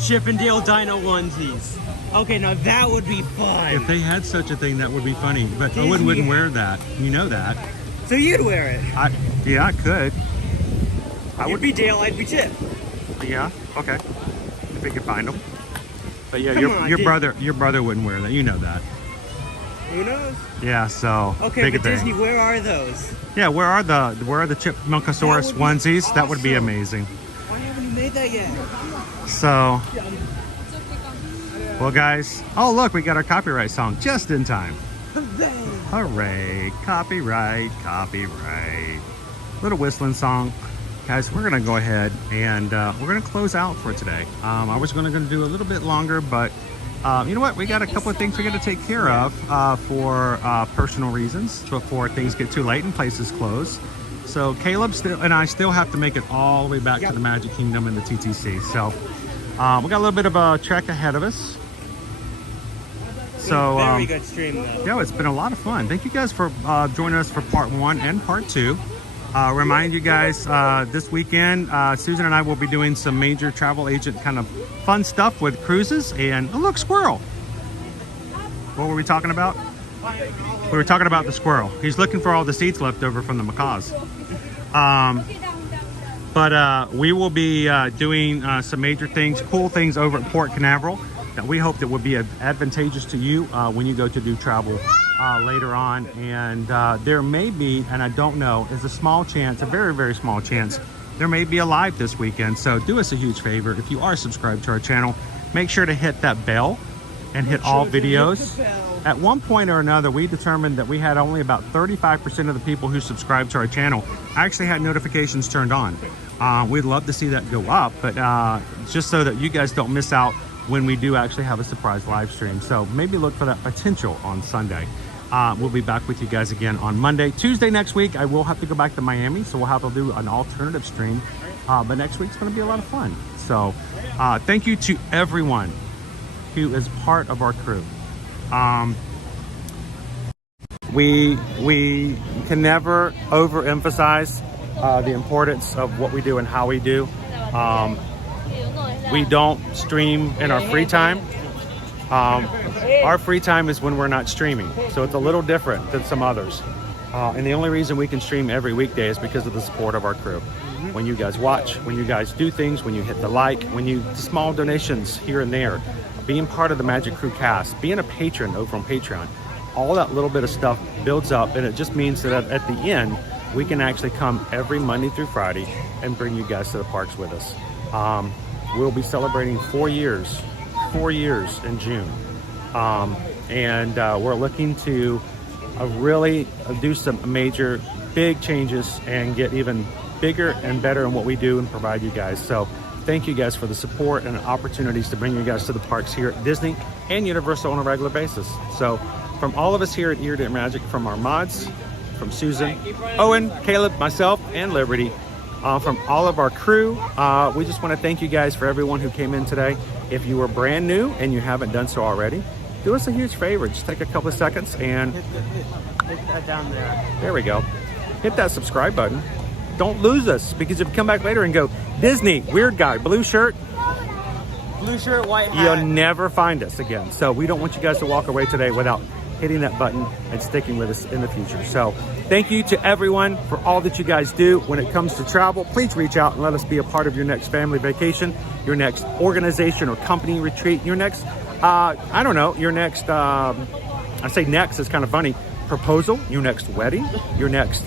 Chippendale Dino onesies. Okay, now that would be fun. If they had such a thing, that would be funny. But Owen wouldn't wear that. You know that. So you'd wear it? Yeah, I could. You'd be Dale, I'd be Chip. Yeah, okay. If we could find them. But yeah, your brother wouldn't wear that. You know that. Who knows? Yeah, so okay, but Disney, where are those? Yeah, where are the Chipmunkosaurus onesies? Awesome. That would be amazing. Why haven't you made that yet? So, well, guys. Oh, look, we got our copyright song just in time. Hooray! Copyright. Little whistling song. Guys, we're gonna go ahead and we're gonna close out for today. I was gonna do a little bit longer, but you know what? We got a couple of things we got to take care of for personal reasons before things get too late and places close. So Caleb and I still have to make it all the way back to the Magic Kingdom and the TTC. So we got a little bit of a trek ahead of us. So very good stream though. Yeah, it's been a lot of fun. Thank you guys for joining us for part 1 and part 2. Remind you guys, this weekend, Susan and I will be doing some major travel agent kind of fun stuff with cruises. And oh, look, squirrel. What were we talking about? We were talking about the squirrel. He's looking for all the seeds left over from the macaws. But we will be doing some major things, cool things over at Port Canaveral that we hope that will be advantageous to you when you go to do travel later on. And there may be, and I don't know, is a small chance, a very, very small chance, there may be a live this weekend. So do us a huge favor. If you are subscribed to our channel, make sure to hit that bell and hit all videos. At one point or another, we determined that we had only about 35% of the people who subscribe to our channel actually had notifications turned on. We'd love to see that go up, but just so that you guys don't miss out when we do actually have a surprise live stream. So maybe look for that potential on Sunday. We'll be back with you guys again on Monday. Tuesday next week, I will have to go back to Miami, so we'll have to do an alternative stream. But next week's gonna be a lot of fun. So thank you to everyone who is part of our crew. We can never overemphasize the importance of what we do and how we do. We don't stream in our free time. Our free time is when we're not streaming, so it's a little different than some others. And the only reason we can stream every weekday is because of the support of our crew. When you guys watch, when you guys do things, when you hit the like, when you small donations here and there, being part of the Magic Crew cast, being a patron over on Patreon, all that little bit of stuff builds up, and it just means that at the end we can actually come every Monday through Friday and bring you guys to the parks with us. We'll be celebrating 4 years in June, and we're looking to really do some major big changes and get even bigger and better in what we do and provide you guys. So thank you guys for the support and opportunities to bring you guys to the parks here at Disney and Universal on a regular basis. So from all of us here at Ear Magic, from our mods, from Susan, Owen, Caleb, myself, and Liberty, from all of our crew, we just want to thank you guys for everyone who came in today. If you are brand new and you haven't done so already, do us a huge favor. Just take a couple of seconds and hit that down there. There we go. Hit that subscribe button. Don't lose us, because if you come back later and go, Disney, weird guy, blue shirt, Blue shirt, white hat. You'll never find us again. So we don't want you guys to walk away today without hitting that button and sticking with us in the future. So thank you to everyone for all that you guys do when it comes to travel. Please reach out and let us be a part of your next family vacation, your next organization or company retreat, your next, I don't know, your next, I say next, it's kind of funny, proposal, your next wedding, your next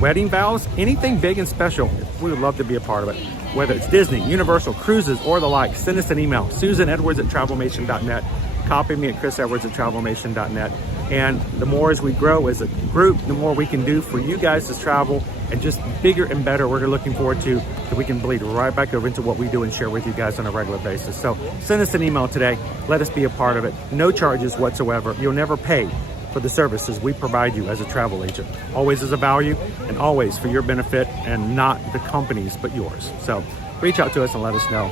wedding vows, anything big and special. We would love to be a part of it. Whether it's Disney, Universal, cruises, or the like, send us an email, susanedwards@travelmation.net. Copy me at chrisedwards@travelmation.net. And the more as we grow as a group, the more we can do for you guys to travel and just bigger and better. We're looking forward to that we can bleed right back over into what we do and share with you guys on a regular basis. So send us an email today. Let us be a part of it. No charges whatsoever. You'll never pay for the services we provide you as a travel agent. Always as a value and always for your benefit and not the company's, but yours. So reach out to us and let us know.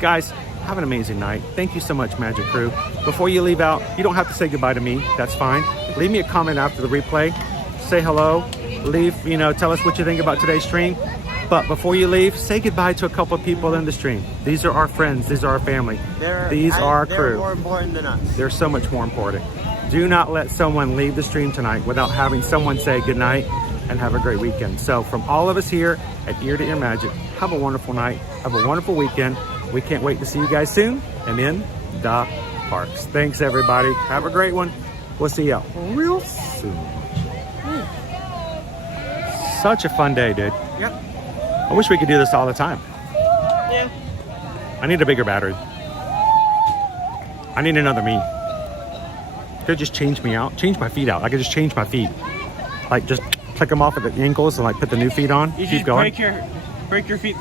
Guys, have an amazing night. Thank you so much, Magic Crew. Before you leave out, you don't have to say goodbye to me. That's fine. Leave me a comment after the replay. Say hello. Leave, tell us what you think about today's stream. But before you leave, say goodbye to a couple of people in the stream. These are our friends. These are our family. These are our crew. They're more important than us. They're so much more important. Do not let someone leave the stream tonight without having someone say goodnight and have a great weekend. So from all of us here at Ear to Ear Magic, have a wonderful night. Have a wonderful weekend. We can't wait to see you guys soon and in the parks. Thanks, everybody. Have a great one. We'll see you real soon. Such a fun day, dude. Yep. I wish we could do this all the time. Yeah. I need a bigger battery. I need another me. Could just change me out, change my feet out. I could just change my feet. Like just click them off at the ankles and like put the new feet on. You Keep just going. break your feet